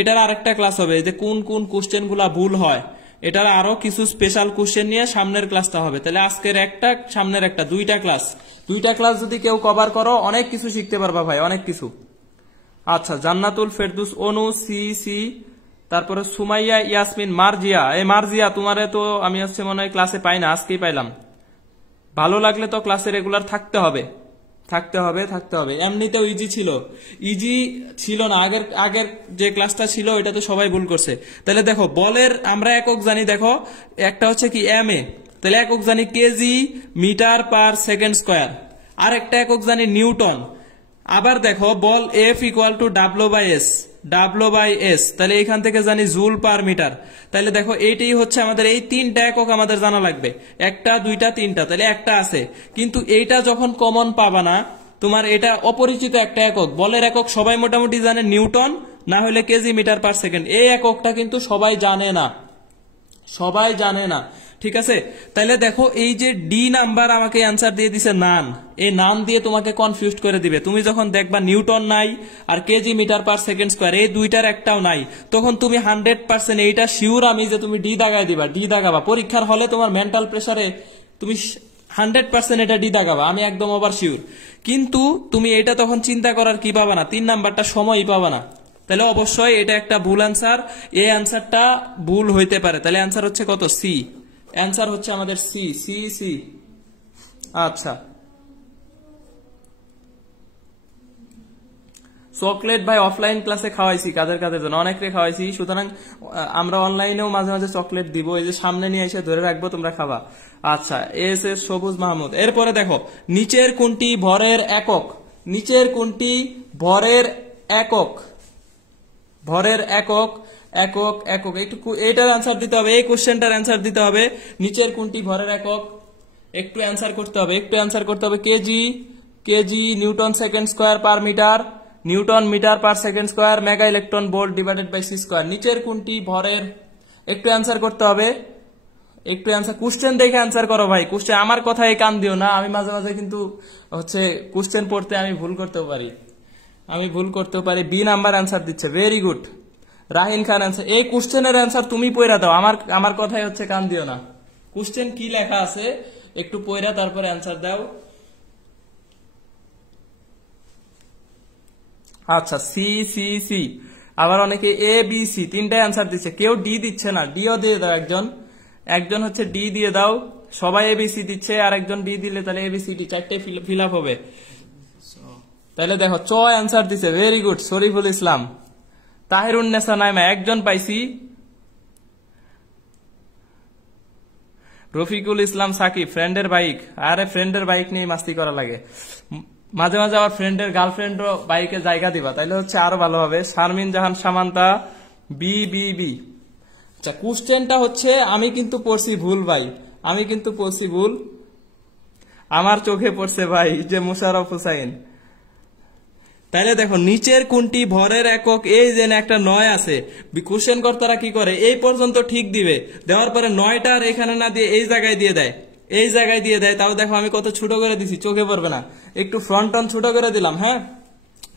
এটার আরেকটা ক্লাস হবে, যে কোন কোশ্চেন গুলা ভুল হয়, এটার আরো কিছু স্পেশাল কোশ্চেন নিয়ে সামনের ক্লাসটা হবে। তাহলে আজকের একটা, সামনের একটা, 2টা ক্লাস যদি কেউ কভার করো অনেক কিছু শিখতে পারবা ভাই, অনেক কিছু। আচ্ছা, জান্নাতুল ফেরদৌস অনু সি। তারপরে সুমাইয়া ইয়াসমিন মার্জিয়া। এই মার্জিয়া, তোমারে তো আমি হচ্ছে মনে হয় ক্লাসে পাই না, আজকেই পাইলাম। ভালো লাগলে তো ক্লাসে রেগুলার থাকতে হবে। এমনিতেও ইজি ছিল না, আগের যে ক্লাসটা ছিল ওইটা তো সবাই ভুল করছে। তাহলে দেখো, বলের আমরা একক জানি, দেখো একটা হচ্ছে কি MA, তাহলে একক জানি KG metre per second square, আর একটা একক জানি নিউটন। আবার দেখো, বল F ইকুয়াল টু W/S, তাহলে এখান থেকে জানি জুল পার মিটার। তাহলে দেখো, এইটাই হচ্ছে আমাদের, এই 3টা একক আমাদের জানা লাগবে, 1টা 2টা 3টা, তাহলে একটা আছে। কিন্তু এইটা যখন কমন পাবা না, তোমার এটা অপরিচিত একটা একক, বলের একক সবাই মোটামুটি জানে নিউটন, না হলে কেজি মিটার পার সেকেন্ড। এই এককটা কিন্তু সবাই জানে না, ঠিক আছে? তাহলে দেখো, এই যে ডি নাম্বার আমাকে অ্যান্সার দিয়ে দিছে নান, এই নান দিয়ে তোমাকে কনফিউজ করে দিবে। তুমি যখন দেখবা নিউটন নাই আর KG metre per second square, এই দুইটার একটাও নাই, তখন তুমি 100% এইটা শিওর আমি যে তুমি ডি দাগাবা। পরীক্ষার হলে তোমার মেন্টাল প্রেসারে তুমি 100% এটা ডি দাগাবা, আমি একদম ওভার শিওর। কিন্তু তুমি এটা তখন চিন্তা করার কি পাবা না, 3 নাম্বারটা সময়ই পাবা না। তাহলে অবশ্যই এটা একটা ভুল অ্যান্সার, এই অ্যান্সারটা ভুল হইতে পারে। তাহলে অ্যান্সার হচ্ছে কত? সি। অ্যান্সার হচ্ছে আমাদের সি। আচ্ছা, চকলেট ভাই অফলাইন ক্লাসে খাওয়াইছি, কাদের জন্য? অনেকরে খাওয়াইছি, সুতরাং আমরা অনলাইনেও মাঝে মাঝে চকলেট দিব, এই যে সামনে নিয়ে এসে ধরে রাখবো, তোমরা খাবা। আচ্ছা, এস সবুজ মাহমুদ। এরপরে দেখো, নিচের কোনটি ভরের একক? ভরের একক একটু এটার অ্যান্সার দিতে হবে, এই কোশ্চেনটার অ্যান্সার দিতে হবে। নিচের কোনটি ভরের একক? একটু অ্যান্সার করতে হবে। KG newton second square per metre, newton metre per second square, mega electron volt divided by C square. নিচের কোনটি ভরের? একটু অ্যান্সার করতে হবে, কোশ্চেন দেখে অ্যান্সার করো ভাই। কোশ্চেন আমার কথায় কান দিও না, আমি মাঝে মাঝে কিন্তু হচ্ছে কোশ্চেন পড়তে আমি ভুল করতেও পারি। বি নাম্বার অ্যান্সার দিচ্ছে, ভেরি গুড। রাহিন খান অ্যান্সার, এই কোশ্চেনের অ্যান্সার তুমি পড়া দাও, আমার কথায় হচ্ছে কান দিও না। কোশ্চেন কি লেখা আছে একটু পড়া তারপরে অ্যান্সার দাও। আচ্ছা, সি। আবার অনেকে ABC 3টায় অ্যান্সার দিচ্ছে, কেউ ডি দিচ্ছে না, ডিও দিয়ে দাও। একজন হচ্ছে ডি দিয়ে দাও, সবাই ABC দিচ্ছে, আর একজন ডি দিলে তাহলে ABCD 4টে ফিল আপ হবে। তাহলে দেখো, চ অ্যান্সার দিচ্ছে, ভেরি গুড শরীফুল ইসলাম। তাহিরুন্নেসা নাইমা একজন পাইছি। রফিকুল ইসলাম সাকিব, ফ্রেন্ডের বাইক। আরে ফ্রেন্ডের বাইক নিয়ে মাস্তি করা লাগে, মাঝে মাঝে আবার ফ্রেন্ডের গার্লফ্রেন্ডও বাইকে জায়গা দিবা, তাইলে হচ্ছে আরো ভালো হবে। শারমিন জাহান সামান্তা, বি। আচ্ছা, কোশ্চেনটা হচ্ছে আমি কিন্তু পড়ছি ভুল ভাই, আমার চোখে পড়ছে ভাই, যে মুশারফ হুসাইন। তাইলে দেখো, নিচের কোনটি ভরের একক? এই যে একটা 9 আছে, কোশ্চেন কর্তারা কি করে, এই পর্যন্ত ঠিক দিবে, দেওয়ার পরে 9টা আর এখানে না দিয়ে এই জায়গায় দিয়ে দেয়, এই জায়গায় দিয়ে দেয়, তাও দেখো আমি কত ছোট করে দিছি, চোখে পড়বে না, একটু ফ্রন্ট টন ছোট করে দিলাম। হ্যাঁ,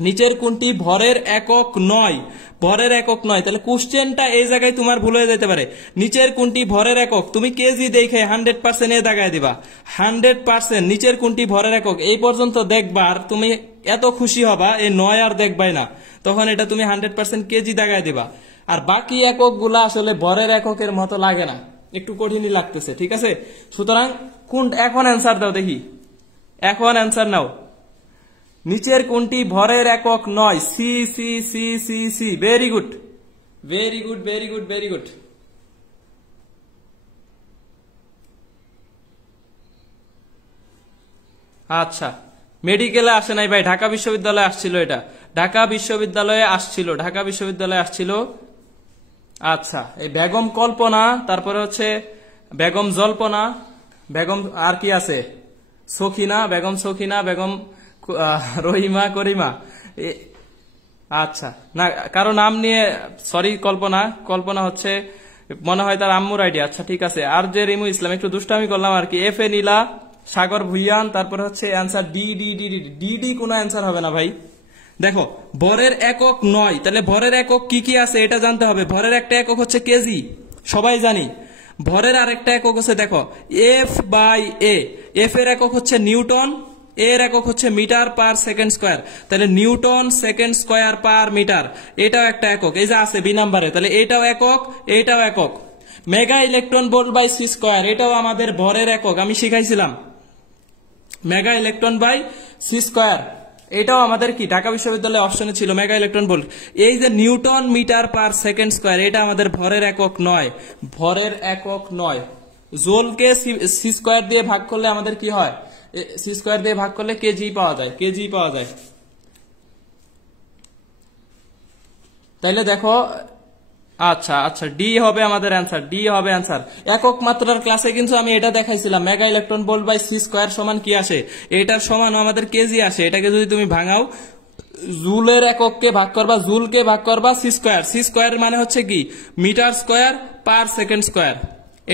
নিচের কোনটি ভরের একক নয়, ভরের একক নয়, তাহলে কোশ্চেনটা এই জায়গায় তোমার ভুল হয়ে যেতে পারে। নিচের কোনটি ভরের একক, তুমি কেজি দেখে 100% এ দাগায় দিবা, 100%। নিচের কোনটি ভরের একক এই পর্যন্ত দেখবা, আর তুমি এত খুশি হবা এই 9 আর দেখবাই না, তখন এটা তুমি 100% কেজি দাগায় দিবা। আর বাকি একক গুলা আসলে ভরের এককের মতো লাগে না, একটু কঠিনই লাগতেছে, ঠিক আছে। সুতরাং কোন, এখন অ্যান্সার দাও দেখি, এখন অ্যান্সার নাও। নিচের কোনটি ভরের একক নয়? C C C C C. Very good, very good, very good, very good. আচ্ছা, মেডিকেলে আসে নাই ভাই, ঢাকা বিশ্ববিদ্যালয়ে আসছিল, এটা ঢাকা বিশ্ববিদ্যালয়ে আসছিল, ঢাকা বিশ্ববিদ্যালয়ে আসছিল। আচ্ছা, এই বেগম কল্পনা, তারপরে হচ্ছে বেগম জল্পনা, বেগম আর কি আছে, সখিনা, বেগম সখিনা, বেগম রহিমা, করিমা। আচ্ছা, না কারো নাম নিয়ে সরি, কল্পনা, কল্পনা হচ্ছে মনে হয় তার আম্মুর আইডিয়া। আচ্ছা ঠিক আছে। আর যে রিমু ইসলাম, একটু দুষ্টামি করলাম আর কি। এফ এ নীলা, সাগর ভুইয়ান, তারপরে হচ্ছে answer D D D D D D. কোনো অ্যান্সার হবে না ভাই। দেখো ভরের একক নয়, তাহলে ভরের একক কি কি আছে এটা জানতে হবে। ভরের একটা একক হচ্ছে কেজি, সবাই জানি। ভরের আরেকটা একক হচ্ছে দেখো এফ বাই এ, এফ এর একক হচ্ছে নিউটন, এর একক হচ্ছে মিটার পার সেকেন্ড স্কোয়ার। তাহলে newton second square per metre, এটাও একটা একক, এই যে আছে বি নাম্বারে, তাহলে এটাও একক, এটাও একক। Mega electron volt by C square, এটাও আমাদের ভরের একক, আমি শিখাইছিলাম। Mega electron by C square, এটাও আমাদের কি ঢাকা বিশ্ববিদ্যালয়ে অপশনে ছিল, মেগা ইলেকট্রন ভোল্ট। এই যে newton metre per second square, এটা আমাদের ভরের একক নয়, ভরের একক নয়। জোলকে সি স্কোয়ার দিয়ে ভাগ করলে আমাদের কি হয়, সি স্কোয়ার দিয়ে ভাগ করলে কেজি পাওয়া যায়, কেজি পাওয়া যায়। তাইলে দেখো, আচ্ছা আচ্ছা, ডি হবে আমাদের অ্যান্সার, ডি হবে অ্যান্সার। একক মাত্রার ক্লাসে কিন্তু আমি এটা দেখাইছিলাম, mega electron volt by C square সমান কি আসে, এটার সমান আমাদের কেজি আসে। এটাকে যদি তুমি ভাঙাও, জুলের একককে ভাগ করবা, জুলকে ভাগ করবা সি স্কোয়ার, সি স্কোয়ার মানে হচ্ছে কি metre square per second square,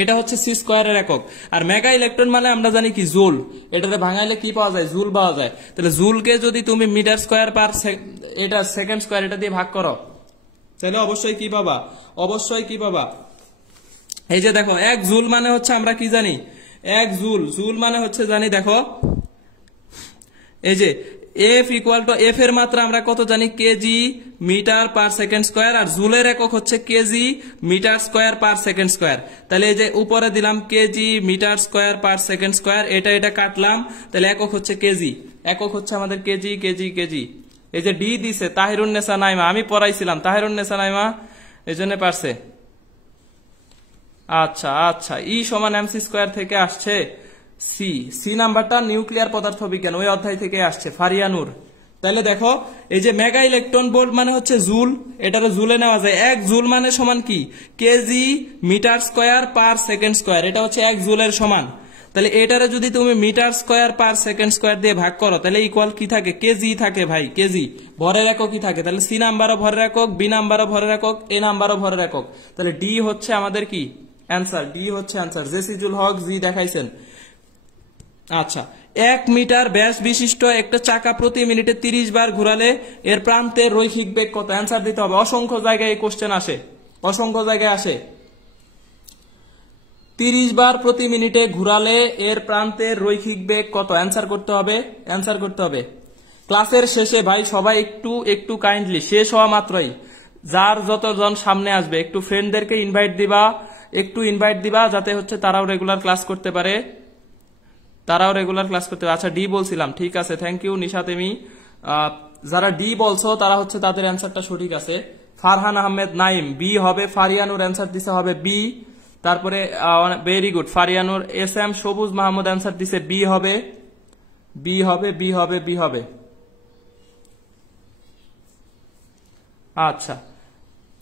এটা হচ্ছে সি স্কোয়ারের একক। আর মেগা ইলেকট্রন মানে আমরা জানি কি জুল, এটাতে ভাঙাইলে কি পাওয়া যায়, জুল পাওয়া যায়। তাহলে জুলকে যদি তুমি মিটার স্কোয়ার পার এটা সেকেন্ড স্কোয়ার, এটা দিয়ে ভাগ করো, তাহলে অবশ্যই কি পাবা, অবশ্যই কি পাবা। এই যে দেখো এক জুল মানে হচ্ছে আমরা কি জানি, এক জুল, জুল মানে হচ্ছে জানি দেখো, এই যে এফ ইকুয়াল টু, এফ এর মাত্রা আমরা কত জানি, KG metre per second square, আর জুলের একক হচ্ছে KG metre square per second square. তাহলে এই যে উপরে দিলাম KG metre square per second square, এটা এটা কাটলাম, তাহলে একক হচ্ছে কেজি, একক হচ্ছে আমাদের কেজি, কেজি, কেজি। এই যে ডি দিছে তাহিরুন্নেসা নাইমা, আমি পড়াইছিলাম তাহিরুন্নেসা নাইমা, এই জন্য পারছে। আচ্ছা আচ্ছা, ই সমান এমসি স্কোয়ার থেকে আসছে। সি, সি নাম্বারটা নিউক্লিয়ার পদার্থ বিজ্ঞান ওই অধ্যায় থেকে আসছে, ফারিয়ানুর। তাহলে দেখো এই যে মেগা ইলেকট্রন ভোল্ট মানে হচ্ছে জুল, এটারে জুলে নেওয়া যায়। এক জুল মানে সমান কি, KG metre square per second square, এটা হচ্ছে এক জুলের সমান। তাহলে এটারে যদি তুমি metre square per second square দিয়ে ভাগ করো, তাহলে ইকুয়াল কি থাকে, কেজি থাকে ভাই, কেজি। ভরের একক কি থাকে, তাহলে সি নাম্বারও ভরের একক, বি নাম্বারও ভরের একক, এ নাম্বারও ভরের একক। তাহলে ডি হচ্ছে আমাদের কি অ্যান্সার, ডি হচ্ছে অ্যান্সার। জেসিজুল হক জি দেখাইছেন। আচ্ছা, 1 মিটার ব্যাস বিশিষ্ট একটা চাকা প্রতি মিনিটে 30 বার ঘোরালে এর প্রান্তের রৈখিক বেগ কত, অ্যান্সার দিতে হবে। অসংখ্য জায়গায় এই কোশ্চেন আসে, অসংখ্য জায়গায় আসে। 30 বার প্রতি মিনিটে ঘুরালে এর প্রান্তের রৈখিক বেগ কত, অ্যান্সার করতে হবে, অ্যান্সার করতে হবে। ক্লাসের শেষে ভাই সবাই একটু একটু কাইন্ডলি, শেষ হওয়া মাত্রই যার যতজন সামনে আসবে একটু ফ্রেন্ডদেরকে ইনভাইট দিবা, একটু ইনভাইট দিবা, যাতে হচ্ছে তারাও রেগুলার ক্লাস করতে পারে, তারাও রেগুলার ক্লাস করতে পারে। আচ্ছা ডি বলছিলাম, ঠিক আছে, থ্যাংক ইউ নিশাত এমি। যারা ডি বলছো তারা হচ্ছে তাদের অ্যান্সারটা সঠিক আছে। ফারহান আহমেদ নাইম, বি হবে। ফারিয়ানুর অ্যান্সার দিতে হবে বি, তারপরে ভেরি গুড ফারিয়ানুর। এস এম সবুজ মাহমুদ অ্যান্সার দিছে বি হবে, বি হবে, বি হবে, বি হবে। আচ্ছা,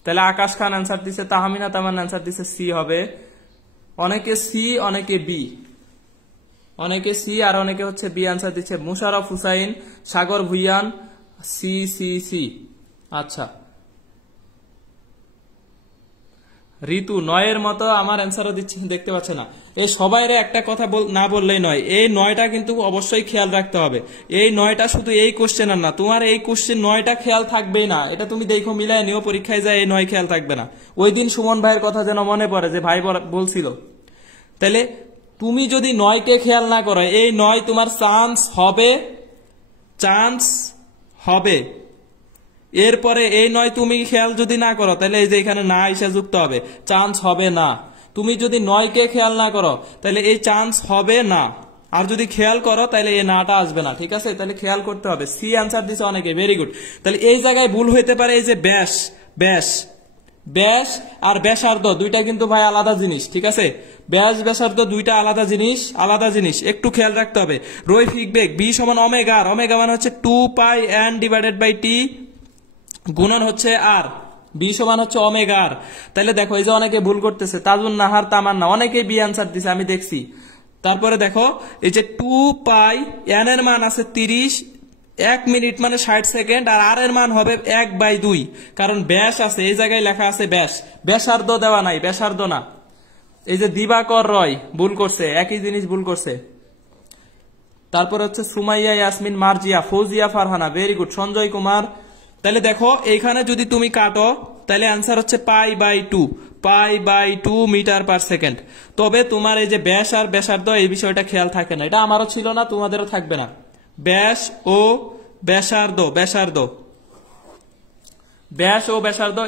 তাহলে আকাশ খান অ্যান্সার দিছে, তাহমিনা তামান অ্যান্সার দিছে সি হবে। অনেকে সি, অনেকে বি, অনেকে সি আর অনেকে হচ্ছে বি অ্যান্সার দিচ্ছে। মুশারফ হুসাইন, সাগর ভুইয়ান, সি সি সি। আচ্ছা ঋতু 9 মতো আমার অ্যান্সারও দিচ্ছে, দেখতে পাচ্ছে না। এই সবাইরে একটা কথা না বললেই নয়, এই 9টা কিন্তু অবশ্যই খেয়াল রাখতে হবে। এই 9টা শুধু এই কোশ্চেনের না, তোমার এই কোশ্চেন 9টা খেয়াল থাকবেই না, এটা তুমি দেখো মিলাই নিও, পরীক্ষায় যায় এই 9 খেয়াল থাকবে না। ওই দিন সুমন ভাইয়ের কথা যেন মনে পড়ে, যে ভাই বলছিল। তাহলে তুমি যদি 9কে খেয়াল না করো, এই 9 তোমার চান্স হবে। এরপরে এই 9 তুমি খেয়াল যদি না করো, তাহলে এই যে এখানে না এসে যুক্ত হবে, চান্স হবে না। তুমি যদি 9কে খেয়াল না করো, তাহলে এই চান্স হবে না। আর যদি খেয়াল করো, তাহলে এই নাটা আসবে না। ঠিক আছে, তাহলে খেয়াল করতে হবে। সি আনসার দিছে অনেকে, ভেরি গুড। তাহলে এই জায়গায় ভুল হইতে পারে, এই যে ব্যাস আর ব্যাসার্ধ দুইটা কিন্তু ভাই আলাদা জিনিস। ঠিক আছে, ব্যাস ব্যাসার্ধ দুইটা আলাদা জিনিস, একটু খেয়াল রাখতে হবে। রৈখিক বেগ বি সমান ওমেগা, ওমেগা মানে হচ্ছে 2 পাই n ডিভাইডেড বাই টি গুণন হচ্ছে আর, বি সমান হচ্ছে ওমেগা আর। তাহলে দেখো এই যে অনেকে ভুল করতেছে, তাজুন নাহার তামান্না অনেকেই বি আনসার দিছে, আমি দেখছি। তারপরে দেখো এই যে 2 পাই n এর মান আছে 30, 1 মিনিট মানে 60 সেকেন্ড, আর আর এর মান হবে 1/2, কারণ ব্যাস আছে, এই জায়গায় লেখা আছে ব্যাস, ব্যাসার্ধ দেওয়া নাই, ব্যাসার্ধ না। এই যে দিবাকর রয় ভুল করছে, একই জিনিস ভুল করছে। তারপর হচ্ছে সুমাইয়া ইয়াসমিন মার্জিয়া, ফৌজিয়া ফারহানা, ভেরি গুড। সঞ্জয় কুমার। তাহলে দেখো এইখানে যদি তুমি কাটো, তাহলে অ্যান্সার হচ্ছে পাই/2 মিটার পার সেকেন্ড। তবে তোমার এই যে ব্যাস আর ব্যাসার্ধ এই বিষয়টা খেয়াল থাকে না, এটা আমারও ছিল না, তোমাদেরও থাকবে না। ব্যাস ও ব্যাসার্ধ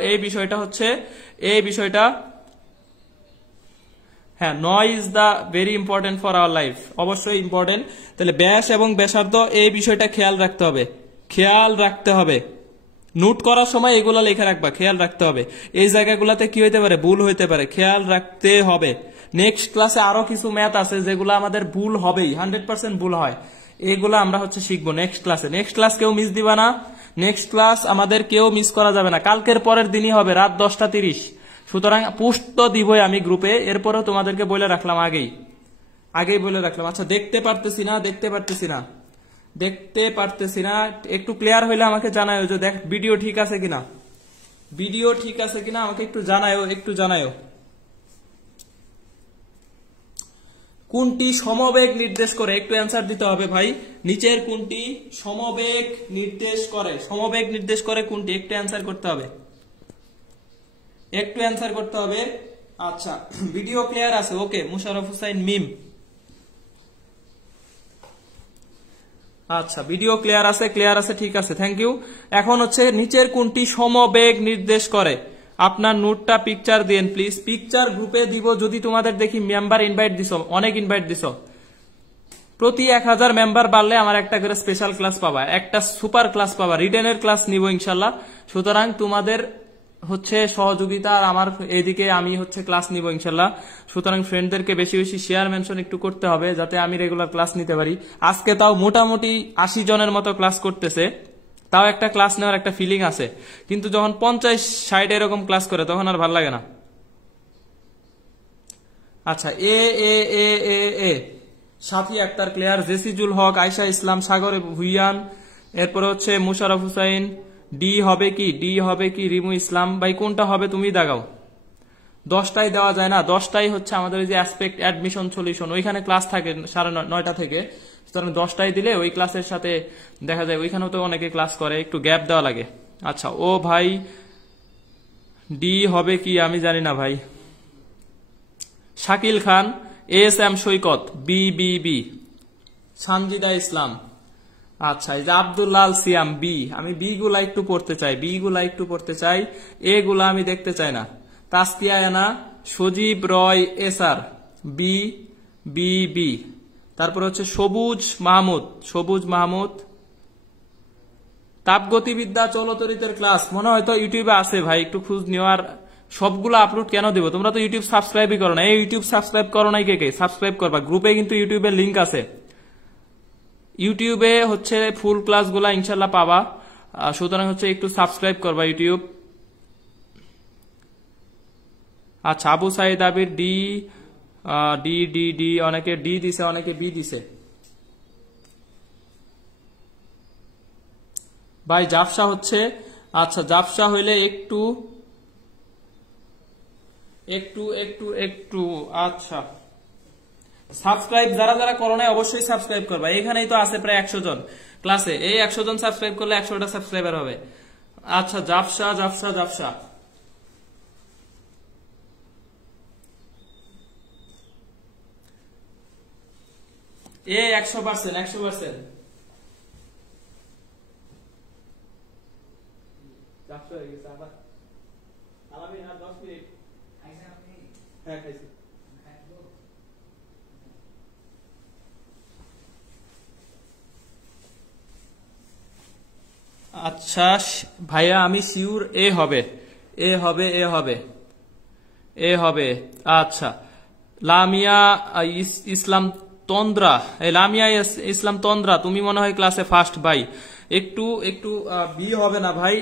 এই বিষয়টা হ্যাঁ, নয় is the very important for our life, অবশ্যই ইম্পর্টেন্ট। তাহলে ব্যাস এবং ব্যাসার্ধ এই বিষয়টা খেয়াল রাখতে হবে। নোট করার সময় এগুলা লেখা রাখবা, খেয়াল রাখতে হবে। এই জায়গাগুলোতে কি হইতে পারে, ভুল হইতে পারে, খেয়াল রাখতে হবে। নেক্সট ক্লাসে আরো কিছু ম্যাথ আছে যেগুলো আমাদের ভুল হবেই, 100% ভুল হয়, এগুলো আমরা হচ্ছে শিখবো নেক্সট ক্লাসে। নেক্সট ক্লাস কেউ মিস দিবা না, নেক্সট ক্লাস আমাদের কেউ মিস করা যাবে না। কালকের পরের দিনই হবে রাত 10:30, সুতরাং পোস্ট তো দিবই আমি গ্রুপে, এরপরেও তোমাদেরকে বলে রাখলাম, আগেই বলে রাখলাম। আচ্ছা, দেখতে পারতেছি না, একটু ক্লিয়ার হইলে আমাকে জানাও যে দেখ ভিডিও ঠিক আছে কিনা, আমাকে একটু জানাও। কোনটি সমবেগ নির্দেশ করে, একটু অ্যান্সার দিতে হবে ভাই। নিচের কোনটি সমবেগ নির্দেশ করে কোনটি, একটু অ্যান্সার করতে হবে। আচ্ছা, ভিডিও ক্লিয়ার আছে, ওকে। মুশারফ হুসাইন মিম, আচ্ছা ভিডিও ক্লিয়ার আছে, ঠিক আছে, থ্যাংক ইউ। এখন হচ্ছে নিচের কোনটি সমবেগ নির্দেশ করে, আপনার নোটটা পিকচার দেন প্লিজ, পিকচার গ্রুপে দিব। যদি তোমাদের দেখি মেম্বার ইনভাইট দিছো, অনেক ইনভাইট দিছো, প্রতি 1000 মেম্বার বাড়লে আমার একটা করে স্পেশাল ক্লাস পাবা, একটা সুপার ক্লাস পাবা, রিটেনের ক্লাস নিব ইনশাল্লাহ। সুতরাং তোমাদের হচ্ছে সহযোগিতা, আর আমার এদিকে আমি হচ্ছে ক্লাস নিব ইনশাল্লাহ। সুতরাং ফ্রেন্ডদেরকে বেশি বেশি শেয়ার মেনশন একটু করতে হবে, যাতে আমি রেগুলার ক্লাস নিতে পারি। আজকে তাও মোটামুটি 80 জনের মতো ক্লাস করতেছে, তাও একটা ক্লাস নেওয়ার একটা ফিলিং আছে। কিন্তু যখন 50-60 এরকম ক্লাস করে, তখন আর ভাল লাগে না। আচ্ছা, এ সাফি আক্তার ক্লিয়ার, জেসিজুল হক, আয়শা ইসলাম, সাগরে ভুইয়ান, এরপরে হচ্ছে মুশারফ হুসাইন। ডি হবে কি রিমু ইসলাম, ভাই কোনটা হবে তুমি দাগাও। 10টাই দেওয়া যায় না, 10টাই হচ্ছে আমাদের ওই যে অ্যাসপেক্ট অ্যাডমিশন সলিউশন, ওইখানে ক্লাস থাকে 9:30 থেকে। সুতরাং 10টাই দিলে ওই ক্লাসের সাথে দেখা যায়, ওইখানেও তো অনেকে ক্লাস করে, একটু গ্যাপ দেওয়া লাগে। আচ্ছা, ও ভাই ডি হবে কি আমি জানি না ভাই। শাকিল খান, এস এম সৈকত, বি, সানজিদা ইসলাম। আচ্ছা, এই যে আব্দুল্লাহ সিয়াম, বি। আমি বি গুলা একটু পড়তে চাই, এ গুলা আমি দেখতে চাই না। তাসকিয়া এনা, সজীব রয়, এসআর, বি। তারপর হচ্ছে সবুজ মাহমুদ। তাপগতিবিদ্যা চলতরিতের ক্লাস মনে হয়তো ইউটিউবে আছে ভাই, একটু খোঁজ নেওয়ার। সবগুলো আপলোড কেন দেবো, তোমরা তো ইউটিউব সাবস্ক্রাইবই করো না। এই ইউটিউব সাবস্ক্রাইব করো নাই কে সাবস্ক্রাইব করবা। গ্রুপে কিন্তু ইউটিউবের লিঙ্ক আছে, ইউটিউবে হচ্ছে ফুল ক্লাসগুলা ইনশাল্লাহ পাবা। সুতরাং হচ্ছে একটু সাবস্ক্রাইব করবা ইউটিউব। আচ্ছা, আবু সাইদ আবির, ডি, অনেকে ডি দিছে, অনেকে বি দিছে। ভাই জাফসা হচ্ছে, আচ্ছা জাফসা হইলে একটু একটু একটু একটু আচ্ছা, সাবস্ক্রাইব যারা যারা করো নাই অবশ্যই সাবস্ক্রাইব করবা। এখানেই তো আছে প্রায় 100 জন ক্লাসে, এই 100 জন সাবস্ক্রাইব করলে 100টা সাবস্ক্রাইবার হবে। আচ্ছা, জাফসা জাফসা জাফসা, এ 100%, 100%। জাফসা হয়ে গেছে আবার। আলামিন আর 10 মিনিট। হ্যাঁ খাইছি। আচ্ছা ভাইয়া, আমি শিওর এ হবে, এ হবে, এ হবে, এ হবে। আচ্ছা, লামিয়া ইসলাম তন্দ্রা, লামিয়া ইসলাম তন্দ্রা, তুমি মনে হয় ক্লাসে ফার্স্ট ভাই। একটু একটু বি হবে না ভাই,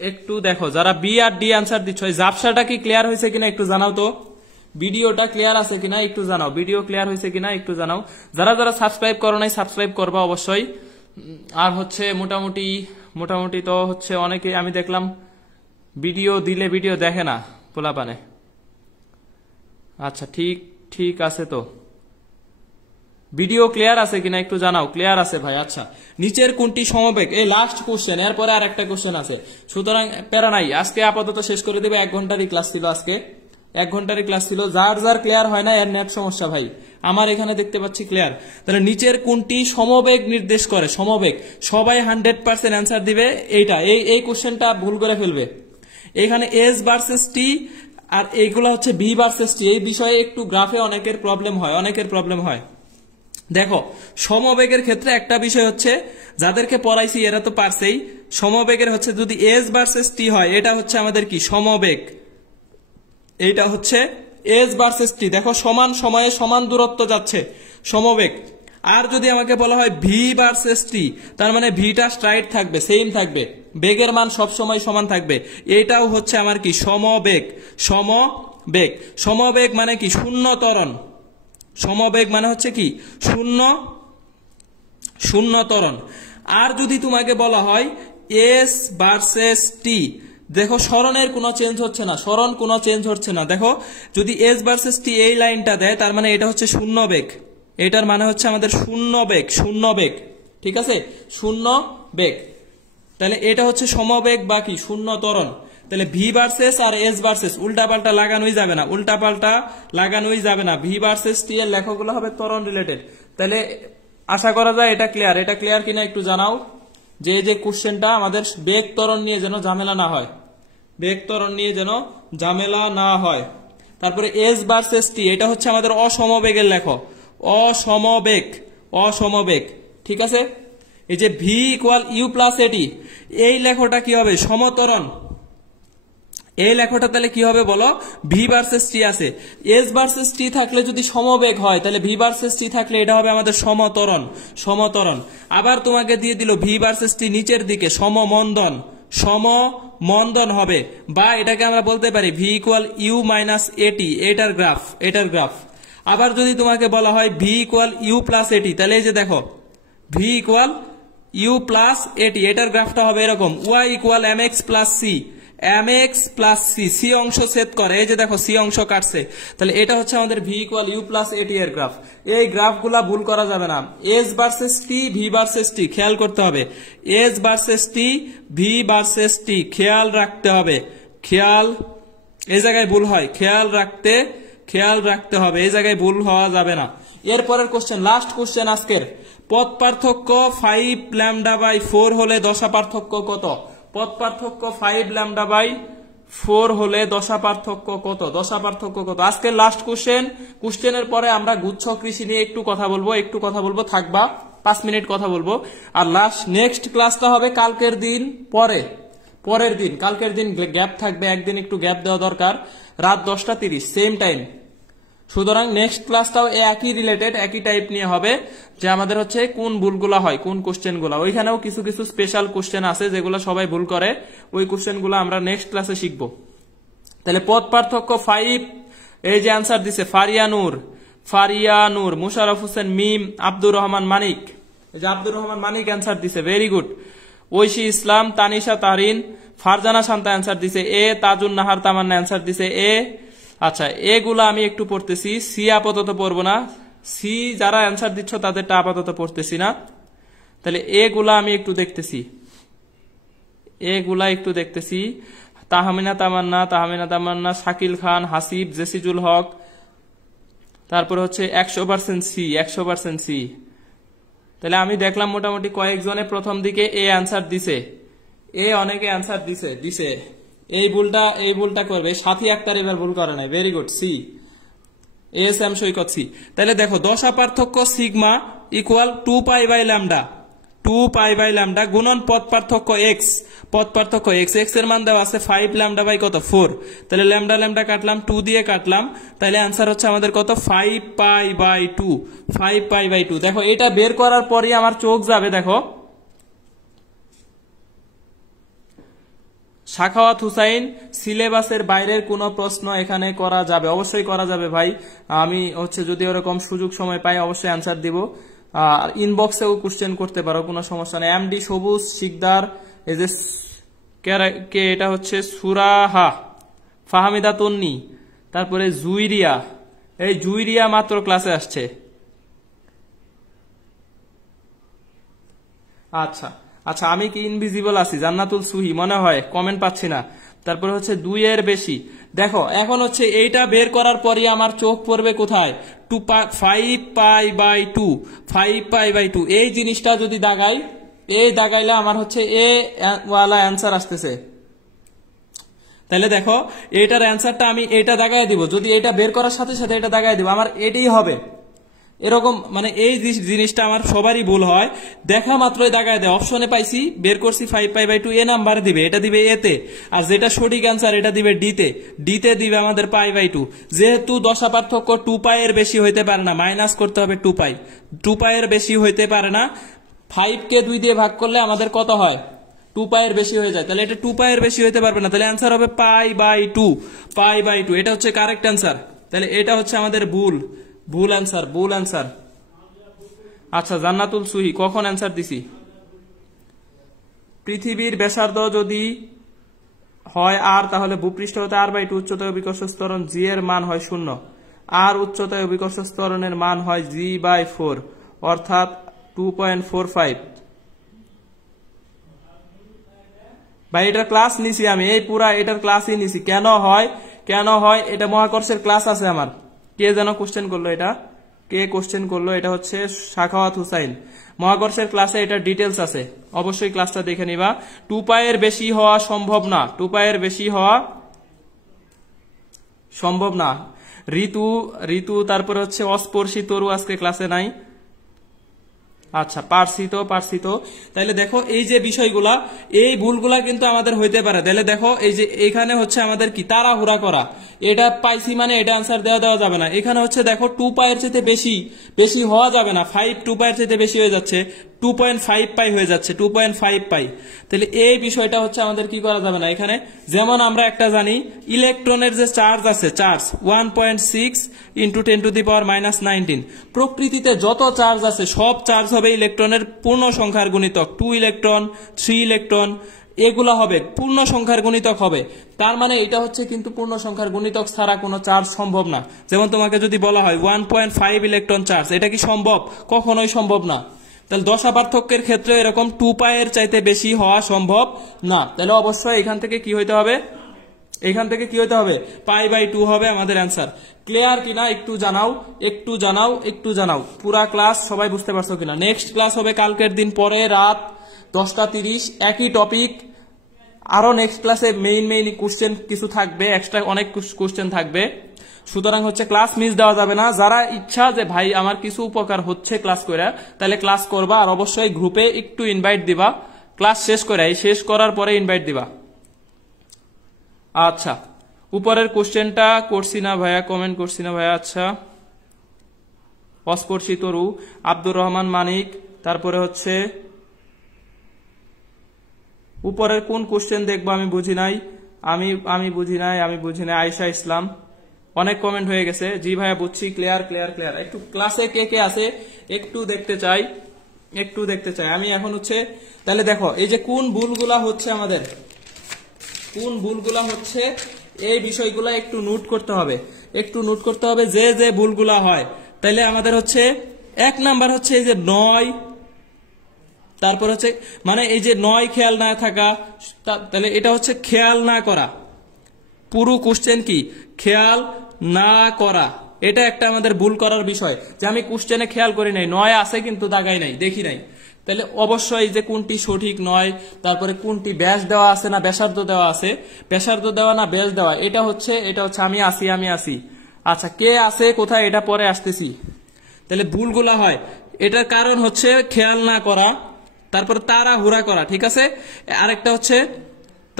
একটু দেখো যারা বি আর ডি আনসার দিচ্ছ। জাপসাটা কি ক্লিয়ার হয়েছে কিনা একটু জানাও তো, ভিডিওটা ক্লিয়ার আছে কিনা একটু জানাও, ভিডিও ক্লিয়ার হয়েছে কিনা একটু জানাও। যারা যারা সাবস্ক্রাইব করো নাই সাবস্ক্রাইব করবা অবশ্যই। আর হচ্ছে মোটামুটি মোটামুটি তো হচ্ছে অনেকে আমি দেখলাম ভিডিও দিলে ভিডিও দেখে না পোলাপানে। আচ্ছা ঠিক ঠিক আছে, তো ভিডিও ক্লিয়ার আছে কিনা একটু জানাও। ক্লিয়ার আছে ভাই। আচ্ছা, নিচের কোনটি সমবেগ, এই লাস্ট কোশ্চেন, এরপরে আর একটা কোশ্চেন আছে, সুতরাং প্যারা নাই, আজকে আপাতত শেষ করে দেবে। 1 ঘন্টারই ক্লাস ছিল আজকে, 1 ঘন্টারই ক্লাস ছিল। যার যার ক্লিয়ার হয় না এর নেট সমস্যা ভাই, আমার এখানে দেখতে পাচ্ছি ক্লিয়ার। তাহলে নিচের কোনটি সমবেগ নির্দেশ করে, সমবেগ, সবাই 100% অ্যান্সার দিবে। এইটা এই কোশ্চেনটা ভুল করে ফেলবে। এখানে এস ভার্সেস টি আর এইগুলো হচ্ছে ভি ভার্সেস টি, এই বিষয়ে একটু গ্রাফে অনেকের প্রবলেম হয়, অনেকের প্রবলেম হয়। দেখো সমবেগের ক্ষেত্রে একটা বিষয় হচ্ছে, যাদেরকে পড়াইছি এরা তো পারছেই, সমবেগের হচ্ছে যদি এস ভার্সেস টি হয়, এটা হচ্ছে আমাদের কি সমবেগ, এইটা হচ্ছে এস ভার্সেস টি। দেখো সমান সময়ে সমান দূরত্ব যাচ্ছে, সমবেগ। আর যদি আমাকে বলা হয় ভি ভার্সেস টি, তার মানে ভিটা স্ট্রাইট থাকবে, সেম থাকবে, বেগের মান সব সময় সমান থাকবে, এটাও হচ্ছে আমার কি সমবেগ। সমবেগ, সমবেগ মানে কি শূন্য ত্বরণ, সমবেগ মানে হচ্ছে কি শূন্য ত্বরণ। আর যদি তোমাকে বলা হয় এস ভার্সেস টি, দেখো সরণের কোনো চেঞ্জ হচ্ছে না, সরণ কোনো চেঞ্জ হচ্ছে না। দেখো যদি এস ভার্সেস টি এই লাইনটা দেয়, তার মানে এটা হচ্ছে শূন্য বেগ, এটার মানে হচ্ছে আমাদের শূন্য বেগ, শূন্য বেগ, ঠিক আছে, শূন্য বেগ। তাহলে এটা হচ্ছে সমবেগ বা কি শূন্য ত্বরণ। তাহলে ভি ভার্সেস আর এস ভার্সেস উল্টা পাল্টা লাগানোই যাবে না, উল্টা পাল্টা লাগানোই যাবে না। ভি ভার্সেস টি এর লেখাগুলো হবে ত্বরণ রিলেটেড। তাহলে আশা করা যায় এটা ক্লিয়ার, এটা ক্লিয়ার কিনা একটু জানাও। যে যে কোশ্চেনটা আমাদের বেগ ত্বরণ নিয়ে যেন ঝামেলা না হয়, বেগ ত্বরণ নিয়ে যেন ঝামেলা না হয়। তারপরে এস ভার্সেস টি, এটা হচ্ছে আমাদের অসমবেগের লেখো, অসমবেগ, অসমবেগ, ঠিক আছে। এই যে ভি ইকুয়াল ইউ প্লাস এটি, এই লেখোটা কি হবে সমত্বরণ, এই লেখোটা তাহলে কি হবে বলো, ভি ভার্সেস টি আছে, এস ভার্সেস টি থাকলে যদি সমবেগ হয়, তাহলে ভি ভার্সেস টি থাকলে এটা হবে আমাদের সমত্বরণ, সমত্বরণ। আবার তোমাকে দিয়ে দিল ভি ভার্সেস টি নিচের দিকে সমমন্দন, সমমন্দন হবে, বা এটাকে আমরা বলতে পারি ভি ইকুয়াল ইউ মাইনাস এটি, এটার গ্রাফ, এটার গ্রাফ। আবার যদি তোমাকে বলা হয় ভি ইকুয়াল ইউ প্লাস এটি, তাহলে এই যে দেখো ভি ইকুয়াল ইউ প্লাস এটি, এটার গ্রাফটা হবে এরকম, Y equal M X plus C, M X plus C, C অংশ ছেদ করে, এই যে দেখো সি অংশ কাটছে, তাহলে এটা হচ্ছে আমাদের ভি ইকুয়াল ইউ প্লাস এটি এর গ্রাফ। এই গ্রাফগুলা ভুল করা যাবে না। এস ভার্সেস টি, ভি ভার্সেস টি খেয়াল করতে হবে, এস ভার্সেস টি, ভি ভার্সেস টি খেয়াল রাখতে হবে, খেয়াল, এই জায়গায় ভুল হয়, খেয়াল রাখতে হবে, এই জায়গায় ভুল হওয়া যাবে না। এরপরের কোশ্চেন, লাস্ট কোশ্চেন আজকের, পথ পার্থক্য 5 ল্যামডা বাই 4 হলে দশা পার্থক্য কত? পথ পার্থক্য 5 ল্যামডা বাই 4 হলে দশা পার্থক্য কত? দশা পার্থক্য কত? আজকের লাস্ট কোশ্চেন। কোশ্চেনের পরে আমরা গুচ্ছ কৃষি নিয়ে একটু কথা বলবো, থাকবা 5 মিনিট কথা বলবো। আর লাস্ট নেক্সট ক্লাসটা হবে কালকের দিন, পরের দিন, কালকের দিন গ্যাপ থাকবে, একদিন একটু গ্যাপ দেওয়া দরকার, রাত 10:30 সেম টাইম। সুতরাং নেক্সট ক্লাসটাও একই রিলেটেড, একই টাইপ নিয়ে হবে, যে আমাদের হচ্ছে কোন ভুলগুলা হয়, কোন কোশ্চেনগুলা, ওইখানেও কিছু কিছু স্পেশাল কোশ্চেন আছে যেগুলো সবাই ভুল করে, ওই কোশ্চেনগুলো আমরা নেক্সট ক্লাসে শিখবো। তাহলে পথ পার্থক্য 5, এই যে অ্যান্সার দিছে ফারিয়ানুর, মুশারফ হোসেন মিম, আব্দুর রহমান মানিক, এই যে আব্দুর রহমান মানিক অ্যান্সার দিছে, ভেরি গুড। ঐশী ইসলাম, তানিশা তারিন, ফারজানা শান্তা অ্যান্সার দিছে এ, তাজুন নাহার তামান্না অ্যান্সার দিছে এ, আচ্ছা, এগুলা আমি একটু পড়তেছি, সি আপাতত পড়বো না। সি যারা অ্যান্সার দিচ্ছ তাদেরটা আপাতত পড়তেছি না। তাহলে এগুলা আমি একটু দেখতেছি, তাহমিনা তামান্না, শাকিল খান, হাসিব, জেসিজুল হক, তারপর হচ্ছে 100% সি। তাহলে আমি দেখলাম মোটামুটি কয়েকজনে প্রথম দিকে এ অ্যান্সার দিছে, অনেকে অ্যান্সার দিছে। এই ভুলটা করবে। সাথী আক্তার এবার ভুল করে নাই, very good, C. S M Saikat C. তাহলে দেখো দশা পার্থক্য sigma equal 2 pi by lambda গুণন পদ পার্থক্য এক্স, এক্স এর মান দেওয়া আছে 5 ল্যামডা বাই কত 4। তাহলে ল্যামডা কাটলাম, 2 দিয়ে কাটলাম, তাহলে অ্যান্সার হচ্ছে আমাদের কত 5 পাই বাই 2। দেখো এটা বের করার পরই আমার চোখ যাবে, দেখো সাখাওয়াত হুসাইন, সিলেবাসের বাইরের কোন প্রশ্ন এখানে করা যাবে? অবশ্যই করা যাবে ভাই। আমি হচ্ছে যদি ওরকম সুযোগ সময় পাই অবশ্যই অ্যান্সার দিব। আর ইনবক্সেও কোশ্চেন করতে পারো, কোনো সমস্যা নেই। এমডি সবুজ শিকদার, এই যে কে এটা হচ্ছে সুরাহা, ফাহামিদা তন্নি, তারপরে জুইরিয়া, এই জুইরিয়া মাত্র ক্লাসে আসছে। আচ্ছা, আমি কি ইনভিজিবল আছি? জান্নাতুল সুহি মনে হয়, কমেন্ট পাচ্ছি না। তারপরে হচ্ছে 2 এর বেশি। দেখো এখন হচ্ছে এইটা বের করার পরই আমার চোখ পড়বে কোথায়, 5 পাই বাই 2। এই জিনিসটা যদি দাগাইলে আমার হচ্ছে এ ওয়ালা অ্যান্সার আসতেছে। তাহলে দেখো এটার অ্যান্সারটা আমি এটা দাগাই দিব, যদি এটা বের করার সাথে সাথে এটা দাগাই দিব, আমার এটাই হবে। এরকম মানে এই জিনিসটা আমার সবারই ভুল হয়, দেখা মাত্রই দাগায় দেয়। অপশনে পাইছি, বের করছি 5 পাই বাই 2, এ নাম্বার দিবে, এটা দিবে এ তে, আর যেটা সঠিক অ্যান্সার এটা দিবে ডি তে দিবে আমাদের পাই বাই 2। যেহেতু দশা পার্থক্য 2 পাই এর বেশি হইতে পারে না, মাইনাস করতে হবে 2 পাই এর বেশি হইতে পারে না। 5 কে 2 দিয়ে ভাগ করলে আমাদের কত হয়, 2 পাই এর বেশি হয়ে যায়। তাহলে এটা 2 পাই এর বেশি হইতে পারবে না, তাহলে অ্যান্সার হবে পাই বাই 2। এটা হচ্ছে কারেক্ট অ্যান্সার। তাহলে এটা হচ্ছে আমাদের ভুল অ্যান্সার। আচ্ছা, জান্নাতুল সুহি কখন অ্যান্সার দিছি? পৃথিবীর ব্যাসার্ধ যদি হয় আর, তাহলে ভূপৃষ্ঠ হতে r/2 উচ্চতায় অভিকর্ষ ত্বরণ জি এর মান হয় 0, আর উচ্চতায় অভিকর্ষ ত্বরণের মান হয় g/4, অর্থাৎ 2.45। ভাই এটার ক্লাস নিছি আমি, এই পুরা এটার ক্লাসই নিছি। কেন হয় এটা মহাকর্ষের ক্লাস আছে আমার। কে যেন কোশ্চেন করলো, এটা হচ্ছে সাখাওয়াত হুসাইন। মহাকর্ষের ক্লাসে এটা ডিটেলস আছে, অবশ্যই ক্লাসটা দেখে নিবা। 2 পাই এর বেশি হওয়া সম্ভব না, ঋতু তারপরে হচ্ছে অস্পর্শী তরু আজকে ক্লাসে নাই। আচ্ছা, পারছি তো। তাহলে দেখো এই যে বিষয়গুলা, এই ভুলগুলা কিন্তু আমাদের হইতে পারে। তাহলে দেখো এই যে এখানে হচ্ছে আমাদের কি তাড়াহুড়া করা, এটা পাইছি মানে এটা আনসার দেওয়া যাবে না। এখানে হচ্ছে দেখো 2 পাই এর চাইতে বেশি হওয়া যাবে না, 2 পাই এর চাইতে বেশি হয়ে যাচ্ছে, 2.5 পাই হয়ে যাচ্ছে, 2.5 পাই। তাহলে এই বিষয়টা হচ্ছে আমাদের কি করা যাবে না এখানে। যেমন আমরা একটা জানি ইলেকট্রনের যে চার্জ আছে, 1.6 × 10⁻⁻19। প্রকৃতিতে যত চার্জ আছে সব চার্জ হবে ইলেকট্রনের পূর্ণ সংখ্যার গুণিতক। 2 ইলেকট্রন, 3 ইলেকট্রন, এগুলা হবে পূর্ণ সংখ্যার গুণিতক হবে। তার মানে এটা হচ্ছে কিন্তু পূর্ণ সংখ্যার গুণিতক ছাড়া কোনো চার্জ সম্ভব না। যেমন তোমাকে যদি বলা হয় 1.5 ইলেকট্রন চার্জ, এটা কি সম্ভব? কখনোই সম্ভব না। তাহলে দশা পার্থক্যের ক্ষেত্রে এরকম 2 পাই এর চাইতে বেশি হওয়া সম্ভব না। তাহলে অবশ্যই এখান থেকে কি হইতে হবে, পাই বাই 2 হবে আমাদের অ্যান্সার। ক্লিয়ার কিনা একটু জানাও। পুরা ক্লাস সবাই বুঝতে পারছো কিনা? নেক্সট ক্লাস হবে কালকের দিন পরে রাত 10টা 30, একই টপিক। আরো নেক্সট ক্লাসে মেইন কোশ্চেন কিছু থাকবে, এক্সট্রা অনেক কোশ্চেন থাকবে। সুতরাং হচ্ছে ক্লাস মিস দেওয়া যাবে না। যারা ইচ্ছা যে ভাই আমার কিছু উপকার হচ্ছে ক্লাস করে, তাহলে ক্লাস করবা। আর অবশ্যই গ্রুপে একটু ইনভাইট দিবা, ক্লাস শেষ করার পরে ইনভাইট দিবা। আচ্ছা, উপরের কোশ্চেনটা করছি না ভাইয়া, কমেন্ট করছি না ভাইয়া। আচ্ছা, অস্পর্শী তরু, আব্দুর রহমান মানিক, তারপরে হচ্ছে উপরের কোন কোশ্চেন দেখবো আমি বুঝি নাই, আমি বুঝি নাই। আয়েশা ইসলাম, অনেক কমেন্ট হয়ে গেছে। জি ভাইয়া বুঝছি, ক্লিয়ার। একটু ক্লাসে কে আছে একটু দেখতে চাই আমি এখন হচ্ছে। তাহলে দেখো এই যে কোন ভুলগুলা হচ্ছে এই বিষয়গুলো একটু নোট করতে হবে, একটু নোট করতে হবে যে যে ভুলগুলা হয়। তাইলে আমাদের হচ্ছে 1 নাম্বার হচ্ছে এই যে 9, তারপর হচ্ছে মানে এই যে 9 খেয়াল না থাকা, তাহলে এটা হচ্ছে খেয়াল না করা। পুরো কোশ্চেন কি খেয়াল না করা, এটা একটা আমাদের ভুল করার বিষয় যে আমি কোশ্চেনে খেয়াল করি নাই, 9 আছে কিন্তু দাগাই নাই, দেখি নাই। তাহলে অবশ্যই যে কোনটি সঠিক নয়, তারপরে কোনটি ব্যাস দেওয়া আছে না ব্যাসার্ধ দেওয়া আছে, ব্যাসার্ধ দেওয়া না ব্যাস দেওয়া, এটা হচ্ছে আমি আসি। আচ্ছা কে আছে কোথায় এটা পরে আসতেছি। তাহলে ভুলগুলা হয়, এটার কারণ হচ্ছে খেয়াল না করা, তারপর তাড়াহুড়া করা, ঠিক আছে। আরেকটা হচ্ছে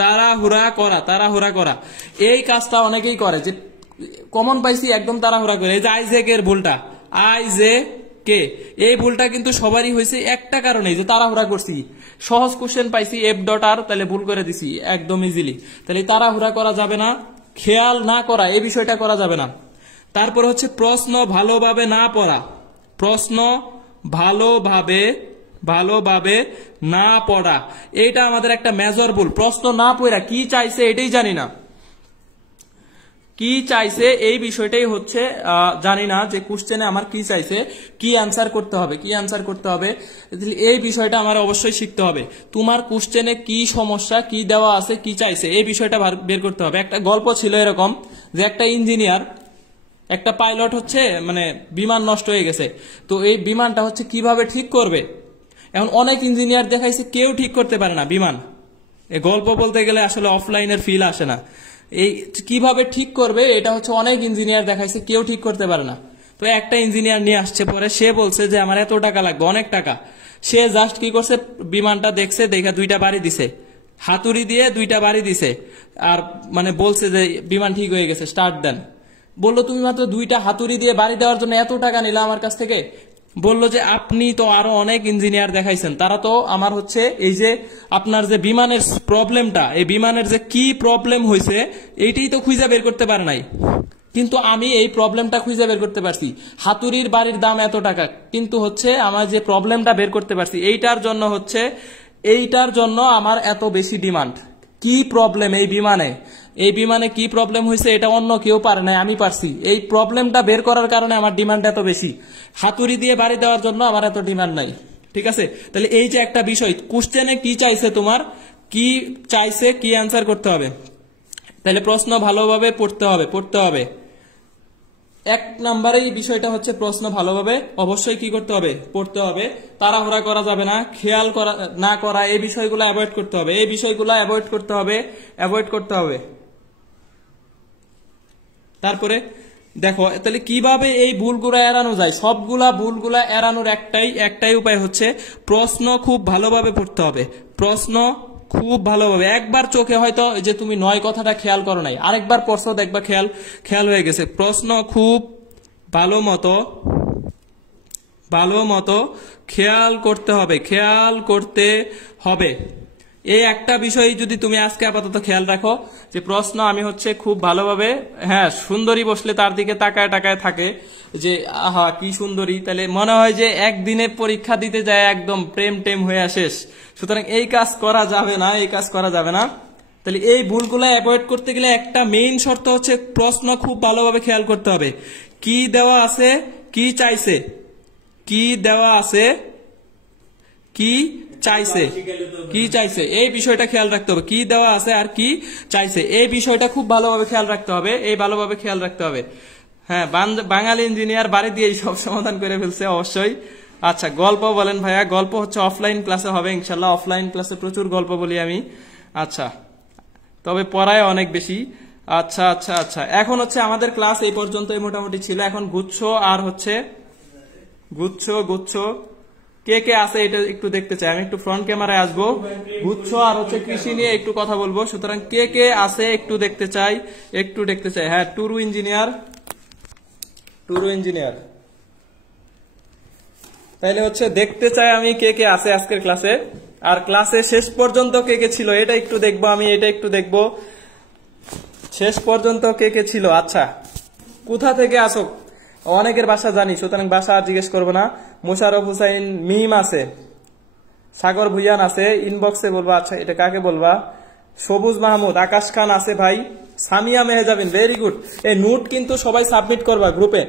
তাড়াহুড়া করা। এই কাজটা অনেকেই করে, যে কমন পাইছি একদম তাড়াহুড়া করে। এই যে আইজেক এর ভুলটা, কে এই ভুলটা কিন্তু সবারই হয়েছে একটা কারণে, যে তাড়াহুড়া করছি, সহজ কোশ্চেন পাইছি f.r, তাহলে ভুল করে দিছি একদম ইজিলি। তাহলে তাড়াহুড়া করা যাবে না, খেয়াল না করা এই বিষয়টা করা যাবে না। তারপর হচ্ছে প্রশ্ন ভালোভাবে না পড়া, প্রশ্ন ভালোভাবে না পড়া, এটা আমাদের একটা মেজর ভুল। প্রশ্ন না পড়া কি চাইছে এটাই জানি না, কি চাইছে এই বিষয়টাই হচ্ছে জানি না, যে কোশ্চেনে আমার কি চাইছে, কি অ্যান্সার করতে হবে, এই বিষয়টা আমার অবশ্যই শিখতে হবে। তোমার কোশ্চেনে কি সমস্যা, কি দেওয়া আছে, কি চাইছে এই বিষয়টা বের করতে হবে। একটা গল্প ছিল এরকম, যে একটা ইঞ্জিনিয়ার, একটা পাইলট হচ্ছে মানে বিমান নষ্ট হয়ে গেছে, তো এই বিমানটা হচ্ছে কিভাবে ঠিক করবে। এখন অনেক ইঞ্জিনিয়ার দেখাইছে, কেউ ঠিক করতে পারে না বিমান। এই গল্প বলতে গেলে আসলে অফলাইনের ফিল আসে না। এই কিভাবে ঠিক করবে এটা হচ্ছে অনেক ইঞ্জিনিয়ার দেখাইছে, কেউ ঠিক করতে পারে না। তো একটা ইঞ্জিনিয়ার নিয়ে আসছে, পরে সে বলছে যে আমার এত টাকা লাগবে, অনেক টাকা। সে জাস্ট কি করছে, বিমানটা দেখছে, দেখে 2টা বাড়ি দিছে, হাতুড়ি দিয়ে 2টা বাড়ি দিছে, আর মানে বলছে যে বিমান ঠিক হয়ে গেছে, স্টার্ট দেন। বললো তুমি মাত্র 2টা হাতুড়ি দিয়ে বাড়ি দেওয়ার জন্য এত টাকা নিলা আমার কাছ থেকে। বললো যে আপনি তো আরো অনেক ইঞ্জিনিয়ার দেখাইছেন, তারা তো আমার হচ্ছে এই যে আপনার যে বিমানের প্রবলেমটা, এই বিমানের যে কি প্রবলেম হয়েছে এইটাই তো খুঁজে বের করতে পারে নাই, কিন্তু আমি এই প্রবলেমটা খুঁজে বের করতে পারছি। হাতুড়ির বাড়ির দাম এত টাকা, কিন্তু হচ্ছে আমার যে প্রবলেমটা বের করতে পারছি, এইটার জন্য আমার এত বেশি ডিমান্ড। কি প্রবলেম এই বিমানে কি প্রবলেম হয়েছে এটা অন্য কেউ পারে নাই, আমি পারছি। এই প্রবলেমটা বের করার কারণে আমার ডিমান্ড এত বেশি, হাতুড়ি দিয়ে বাড়ি দেওয়ার জন্য আমার এত ডিমান্ড নাই, ঠিক আছে। তাহলে এই যে একটা বিষয়, কোশ্চেনে কি চাইছে, তোমার কি চাইছে, কি অ্যান্সার করতে হবে। তাহলে প্রশ্ন ভালোভাবে পড়তে হবে। 1 নম্বরে এই বিষয়টা হচ্ছে প্রশ্ন ভালোভাবে অবশ্যই কি করতে হবে, পড়তে হবে। তাড়াহুড়া করা যাবে না, খেয়াল না করা, এই বিষয়গুলো অ্যাভয়েড করতে হবে। তারপরে দেখো, তাহলে কিভাবে এই ভুলগুলা এড়ানো যায়। সবগুলা ভুলগুলা এড়ানোর একটাই উপায় হচ্ছে প্রশ্ন খুব ভালোভাবে পড়তে হবে। প্রশ্ন খুব ভালোভাবে, একবার চোখে হয়তো যে তুমি 9 কথাটা খেয়াল করো নাই, আরেকবার পড়ছো দেখবা খেয়াল হয়ে গেছে। প্রশ্ন খুব ভালো মতো খেয়াল করতে হবে। এই একটা বিষয় যদি তুমি আজকে আপাতত খেয়াল রাখো, যে প্রশ্ন আমি হচ্ছে খুব ভালোভাবে, হ্যাঁ সুন্দরী বসলে তার দিকে তাকায় থাকে যে আহা কি সুন্দরী, তাহলে মনে হয় যে একদিনে পরীক্ষা দিতে যায় একদম প্রেম হয়ে শেষ। সুতরাং এই কাজ করা যাবে না। তাহলে এই ভুলগুলো অ্যাভয়েড করতে গেলে একটা মেইন শর্ত হচ্ছে প্রশ্ন খুব ভালোভাবে খেয়াল করতে হবে। কি দেওয়া আছে, কি চাইছে, এই বিষয়টা খেয়াল রাখতে হবে। কি দেওয়া আছে আর কি চাইছে, এই বিষয়টা খুব ভালোভাবে খেয়াল রাখতে হবে। হ্যাঁ, বাঙালি ইঞ্জিনিয়ার বাড়ি দিয়ে সব সমাধান করে ফেলছে অবশ্যই। আচ্ছা, গল্প বলেন ভাইয়া। গল্প হচ্ছে অফলাইন ক্লাসে হবে ইনশাল্লাহ, অফলাইন ক্লাসে প্রচুর গল্প বলি আমি। আচ্ছা, তবে পড়ায় অনেক বেশি। আচ্ছা, এখন হচ্ছে আমাদের ক্লাস এই পর্যন্তই মোটামুটি ছিল। এখন গুচ্ছ আর হচ্ছে গুচ্ছ কে আছে এটা একটু দেখতে চাই। আমি একটু ফ্রন্ট ক্যামেরায় আসবো। গুচ্ছ আর হচ্ছে কৃষি নিয়ে একটু কথা বলবো। সুতরাং কে আছে একটু দেখতে চাই। হ্যাঁ, টুরু ইঞ্জিনিয়ার। তাইলে হচ্ছে দেখতে চাই আমি কে আছে আজকের ক্লাসে, আর ক্লাসে শেষ পর্যন্ত কে ছিল এটা একটু দেখবো। শেষ পর্যন্ত কে ছিল। আচ্ছা, কোথা থেকে আসো, অনেকের বাসা জানি, সুতরাং বাসা আর জিজ্ঞেস করবো না। মোশারফ হুসাইন মিম আছে, সাগর ভুইয়ান আছে, ইনবক্সে বলবা। আচ্ছা, এটা কাকে বলবা, সবুজ মাহমুদ, আকাশ খান আছে ভাই, সামিয়া মেহজাবিন, ভেরি গুড। এই নোট কিন্তু সবাই সাবমিট করবা গ্রুপে।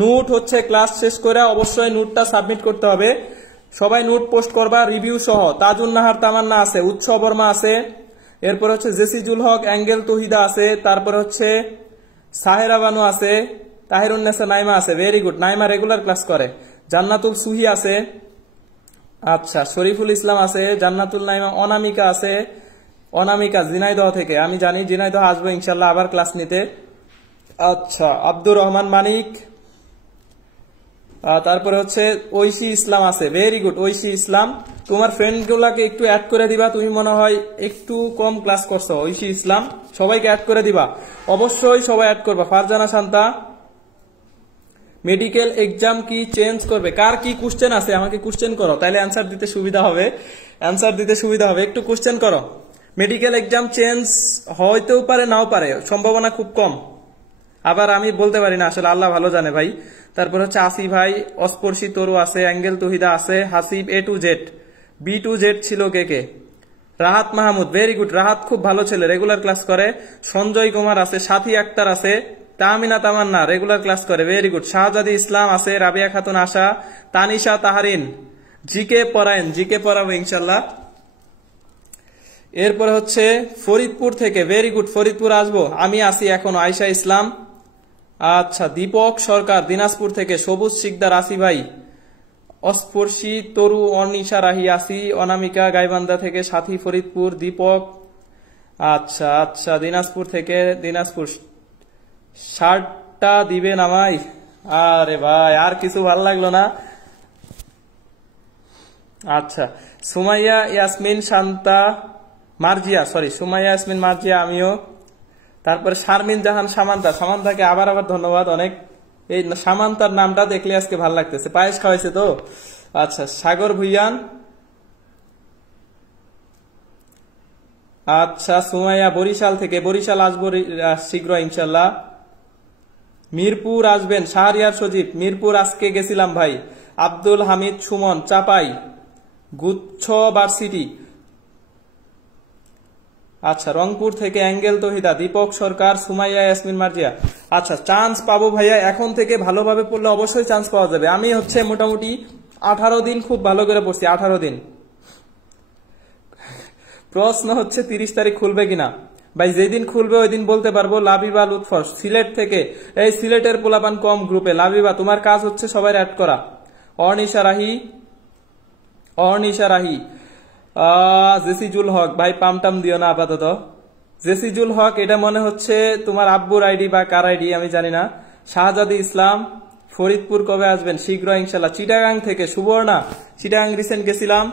নোট হচ্ছে ক্লাস শেষ করে অবশ্যই নোটটা সাবমিট করতে হবে। সবাই নোট পোস্ট করবা রিভিউ সহ। তাজুল নাহার তামান্না আছে, উৎসব বর্মা আছে, এরপর হচ্ছে জেসিজুল হক, অ্যাঙ্গেল তহিদা আছে, তারপর হচ্ছে সাহেরা বানু আছে, তাহিরুন্নেসা নাইমা আছে, very good. Naima regular class করে। জান্নাতুল সুহি আছে, আচ্ছা শরীফুল ইসলাম আছে, জান্নাতুল নাইমা, অনামিকা আছে, অনামিকা ঝিনাইদহ থেকে। আমি জানি ঝিনাইদহ আসবো ইনশাল্লাহ আবার ক্লাস নিতে। আচ্ছা আব্দুর রহমান মানিক, তারপরে হচ্ছে ঐশী ইসলাম আছে, ভেরি গুড ঐশী ইসলাম। তোমার ফ্রেন্ড গুলাকে একটু অ্যাড করে দিবা, তুমি মনে হয় একটু কম ক্লাস করছো। ঐশী ইসলাম সবাইকে অ্যাড করে দিবা, অবশ্যই সবাই অ্যাড করবা। ফারজানা শান্তা, মেডিকেল এক্সাম কি চেঞ্জ করবে? কার কি কোশ্চেন আছে আমাকে কোশ্চেন করো, তাহলে অ্যান্সার দিতে সুবিধা হবে। একটু কোশ্চেন করো। মেডিকেল এক্সাম চেঞ্জ হইতেও পারে নাও পারে, সম্ভাবনা খুব কম। আবার আমি বলতে পারি না, আসলে আল্লাহ ভালো জানে ভাই। তারপর হচ্ছে আসি ভাই, অস্পর্শী তরু আছে, অ্যাঙ্গেল তহিদা আছে, Hasib A to Z, B to Z ছিল কে? Rahat Mahmud, very good. রাহাত খুব ভালো ছেলে, রেগুলার ক্লাস করে। সঞ্জয় কুমার আছে, সাথী আক্তার আছে, তামিনা তামান্না রেগুলার ক্লাস করে, ভেরি গুড। শাহজাদি ইসলাম আছে, রাবিয়া খাতুন আশা, তানিশা তাহারিন, জিকে পড়ায়েন, জিকে পড়াবো ইনশাল্লাহ। এরপরে হচ্ছে ফরিদপুর থেকে, ভেরি গুড, ফরিদপুর আসবো, আমি আসি এখন। আয়শা ইসলাম, আচ্ছা দীপক সরকার দিনাজপুর থেকে, সবুজ শিকদার আসি ভাই, অস্পর্শী তরু, অনিশা রাহি আসি, অনামিকা গাইবান্ধা থেকে, সাথী ফরিদপুর, দীপক, আচ্ছা আচ্ছা দিনাজপুর থেকে, দিনাজপুর শার্টটা দিবেন আমায়? আরে ভাই আর কিছু ভালো লাগলো না। আচ্ছা সুমাইয়া ইয়াসমিন শান্তা মার্জিয়া, সরি সুমাইয়া ইয়াসমিন মার্জিয়া, আমিও। তারপরে শারমিন জাহান সামান্তা, সামান্তাকে আবার ধন্যবাদ অনেক। এই সামান্তার নামটা দেখলে আজকে ভালো লাগতেছে, পায়েস খাওয়াইছে তো। আচ্ছা সাগর ভুইয়ান, আচ্ছা সুমাইয়া বরিশাল থেকে, বরিশাল আসবো শীঘ্র ইনশাল্লাহ। মিরপুর আসবেন, শাহরিয়ার সজীব, মিরপুর আজকে গেছিলাম ভাই। আব্দুল হামিদ সুমন, চাপাই গুচ্ছ ভার্সিটি, আচ্ছা রংপুর থেকে অ্যাঙ্গেল তহিদা, দীপক সরকার, সুমাইয়া ইয়াসমিন মার্জিয়া। আচ্ছা চান্স পাবো ভাইয়া, এখন থেকে ভালোভাবে পড়লে অবশ্যই চান্স পাওয়া যাবে। আমি হচ্ছে মোটামুটি 18 দিন খুব ভালো করে পড়ছি, 18 দিন। প্রশ্ন হচ্ছে 30 তারিখ খুলবে কিনা ভাই, যেদিন খুলবে ওই দিন বলতে পারবো। লাবিবা লুৎফর সিলেট থেকে, এই সিলেটের পোলাপান কম গ্রুপে। লাবিবা তোমার কাজ হচ্ছে সবাই অ্যাড করা। অর্নিশা রাহি, জেসিজুল হক ভাই, পামটাম দিও না আপাতত। জেসিজুল হক এটা মনে হচ্ছে তোমার আব্বুর আইডি বা কার আইডি আমি জানি না। শাহজাদি ইসলাম, ফরিদপুর কবে আসবেন? শীঘ্র ইনশাল্লাহ। চিটাগাং থেকে সুবর্ণা, চিটাগাং রিসেন্ট গেছিলাম।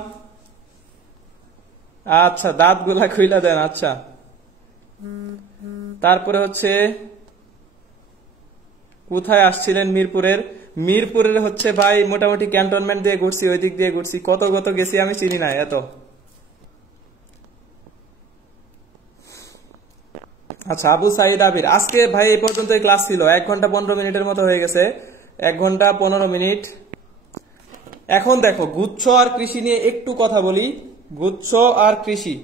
আচ্ছা দাঁত গুলা খুইলা দেন, আচ্ছা। তারপরে হচ্ছে কোথায় আসছিলেন? মিরপুরের হচ্ছে ভাই মোটামুটি ক্যান্টনমেন্ট দিয়ে ঘুরছি, ওই দিক দিয়ে ঘুরছি, কত গেছি আমি চিনি না এত। আচ্ছা আবু সাইদ আবির, আজকে ভাই এই পর্যন্ত ক্লাস ছিল, 1 ঘন্টা 15 মিনিটের মতো হয়ে গেছে, 1 ঘন্টা 15 মিনিট। এখন দেখো গুচ্ছ আর কৃষি নিয়ে একটু কথা বলি। গুচ্ছ আর কৃষি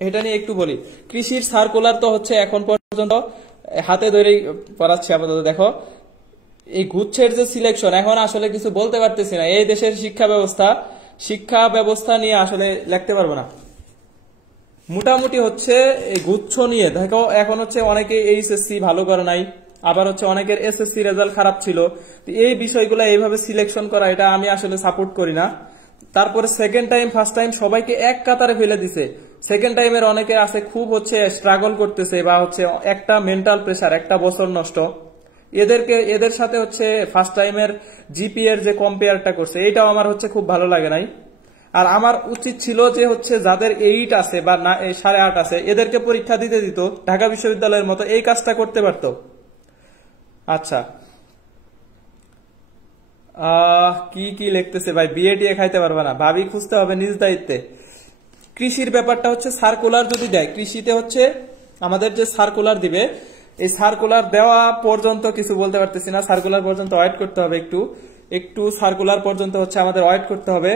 এটা নিয়ে একটু বলি। কৃষির সার্কুলার তো হচ্ছে এখন পর্যন্ত হাতে ধরেই পড়াচ্ছি আপাতত। দেখো এই গুচ্ছের যে সিলেকশন, এখন আসলে কিছু বলতে পারতেছি না। এই দেশের শিক্ষা ব্যবস্থা নিয়ে আসলে লিখতে পারবো না। মোটামুটি হচ্ছে এই গুচ্ছ নিয়ে দেখো, এখন হচ্ছে অনেকে এইচএসসি ভালো করে নাই, আবার হচ্ছে অনেকের এসএসসি রেজাল্ট খারাপ ছিল। এই বিষয়গুলো এইভাবে সিলেকশন করা, এটা আমি আসলে সাপোর্ট করি না। তারপরে সেকেন্ড টাইম ফার্স্ট টাইম সবাইকে এক কাতারে ফেলে দিছে। সেকেন্ড টাইমের অনেকে আছে খুব হচ্ছে স্ট্রাগল করতেছে, বা হচ্ছে একটা মেন্টাল প্রেসার, একটা বছর নষ্ট। এদের সাথে হচ্ছে ফার্স্ট টাইমের জিপি এর যে কম্পেয়ারটা করছে, এইটাও আমার হচ্ছে খুব ভালো লাগে নাই। আর আমার উচিত ছিল যে হচ্ছে যাদের 8 আছে বা 8.5 আছে, এদেরকে পরীক্ষা দিতে দিত, ঢাকা বিশ্ববিদ্যালয়ের মতো এই কাজটা করতে পারতো। আচ্ছা কি লিখতেছে ভাই, বিএটিএ খাইতে পারবে না, ভাবি খুঁজতে হবে নিজ দায়িত্বে। কৃষির ব্যাপারটা হচ্ছে সার্কুলার যদি দেয়, কৃষিতে হচ্ছে আমাদের যে সার্কুলার দিবে, এই সার্কুলার দেওয়া পর্যন্ত কিছু বলতে পারতেছি না। সার্কুলার পর্যন্ত ওয়েট করতে হবে, একটু সার্কুলার পর্যন্ত হচ্ছে আমাদের ওয়েট করতে হবে।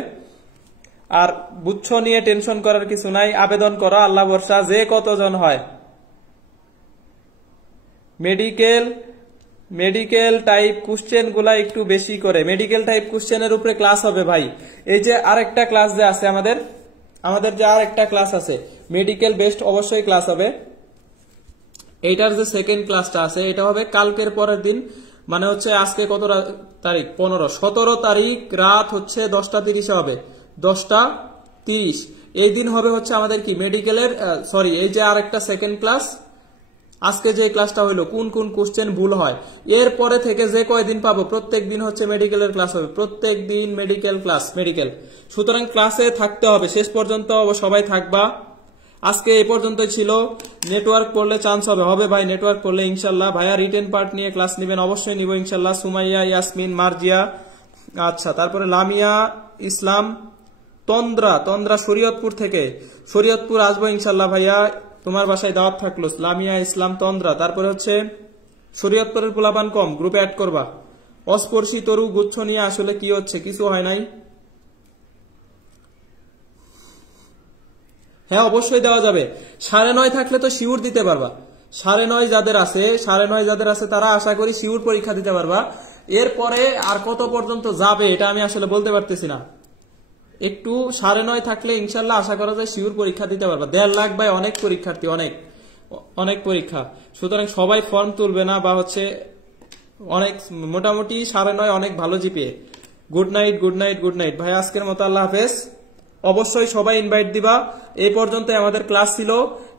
আর গুচ্ছ নিয়ে টেনশন করার কিছু নাই, আবেদন করো, আল্লাহ ভরসা, যে কতজন হয়। মেডিকেল টাইপ কোশ্চেন গুলা একটু বেশি করে, মেডিকেল টাইপ কোশ্চেনের উপরে ক্লাস হবে ভাই। এই যে আরেকটা ক্লাস যে আছে আমাদের যে আরেকটা ক্লাস আছে মেডিকেল বেস্ট, অবশ্যই ক্লাস হবে। এইটার যে সেকেন্ড ক্লাসটা আছে এটা হবে কালকের পরের দিন, মানে হচ্ছে আজকে কত তারিখ, 17 তারিখ রাত হচ্ছে 10:30 হবে, 10:30 এই দিন হবে হচ্ছে আমাদের কি মেডিকেলের, সরি এই যে আরেকটা সেকেন্ড ক্লাস, আজকে যে ক্লাসটা হইলো কোন কোন কোশ্চেন ভুল হয়, এরপরে থেকে যে কয়দিন পাবো প্রত্যেক দিন হচ্ছে মেডিকেলের ক্লাস হবে, প্রত্যেক দিন মেডিকেল ক্লাস, মেডিকেল। সুতরাং ক্লাসে থাকতে হবে, শেষ পর্যন্ত সবাই থাকবা। আজকে এই পর্যন্তই ছিল। নেটওয়ার্ক পড়লে চান্স হবে ভাই, নেটওয়ার্ক পড়লে ইনশাল্লাহ। ভাইয়া রিটেন পার্ট নিয়ে ক্লাস নেবেন, অবশ্যই নিব ইনশাল্লাহ। সুমাইয়া, ইয়াসমিন, মার্জিয়া, আচ্ছা, তারপরে লামিয়া ইসলাম, তন্দ্রা শরীয়তপুর থেকে, শরীয়তপুর আসবো ইনশাল্লাহ ভাইয়া, তোমার বাসায় দাওয়াত থাকলো। লামিয়া ইসলাম, তন্দ্রা, তারপরে হচ্ছে শরীয়তপুরের পোলাপান কম, গ্রুপে অ্যাড করবা। অস্পর্শী তরু গুচ্ছ নিয়ে আসলে কি হচ্ছে, কিছু হয় নাই। হ্যাঁ অবশ্যই দেওয়া যাবে, 9:30 থাকলে তো শিউর দিতে পারবা। 9:30 যাদের আছে তারা আশা করি শিউর পরীক্ষা দিতে পারবা। এরপরে আর কত পর্যন্ত যাবে এটা আমি আসলে বলতে পারতেছি না। একটু 9:30 থাকলে ইনশাল্লাহ আশা করা যায় শিউর পরীক্ষা দিতে পারবা। 1.5 লাখ ভাই, অনেক পরীক্ষার্থী, অনেক পরীক্ষা, সুতরাং সবাই ফর্ম তুলবে না, বা হচ্ছে অনেক মোটামুটি 9:30 অনেক ভালো জিপিএ। গুড নাইট ভাই, আজকের মতো আল্লাহ হাফেজ। অবশ্যই সবাই ইনভাইট দিবা। এই পর্যন্তই আমাদের ক্লাস ছিল,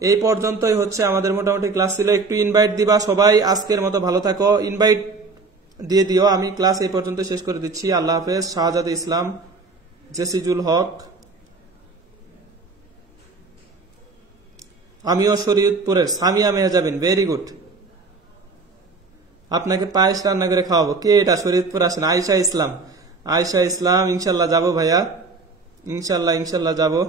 এই পর্যন্তই হচ্ছে আমাদের মোটামুটি ক্লাস ছিল, একটু ইনভাইট দিবা সবাই। আজকের মতো ভালো থাকো, ইনভাইট দিয়ে দিও। আমি ক্লাস এই পর্যন্ত শেষ করে দিচ্ছি। আল্লাহ হাফেজ। শাহজাদ ইসলাম, জেসিজুল হক, আমিও শরীয়তপুরের। Samia Mehjabin, very good. আপনাকে পায়েস রান্না করে খাওয়াবো। কে এটা? শরীয়তপুর আসেন। আয়েশা ইসলাম, ইনশাল্লাহ যাবো ভাইয়া, ইনশাল্লাহ যাবো।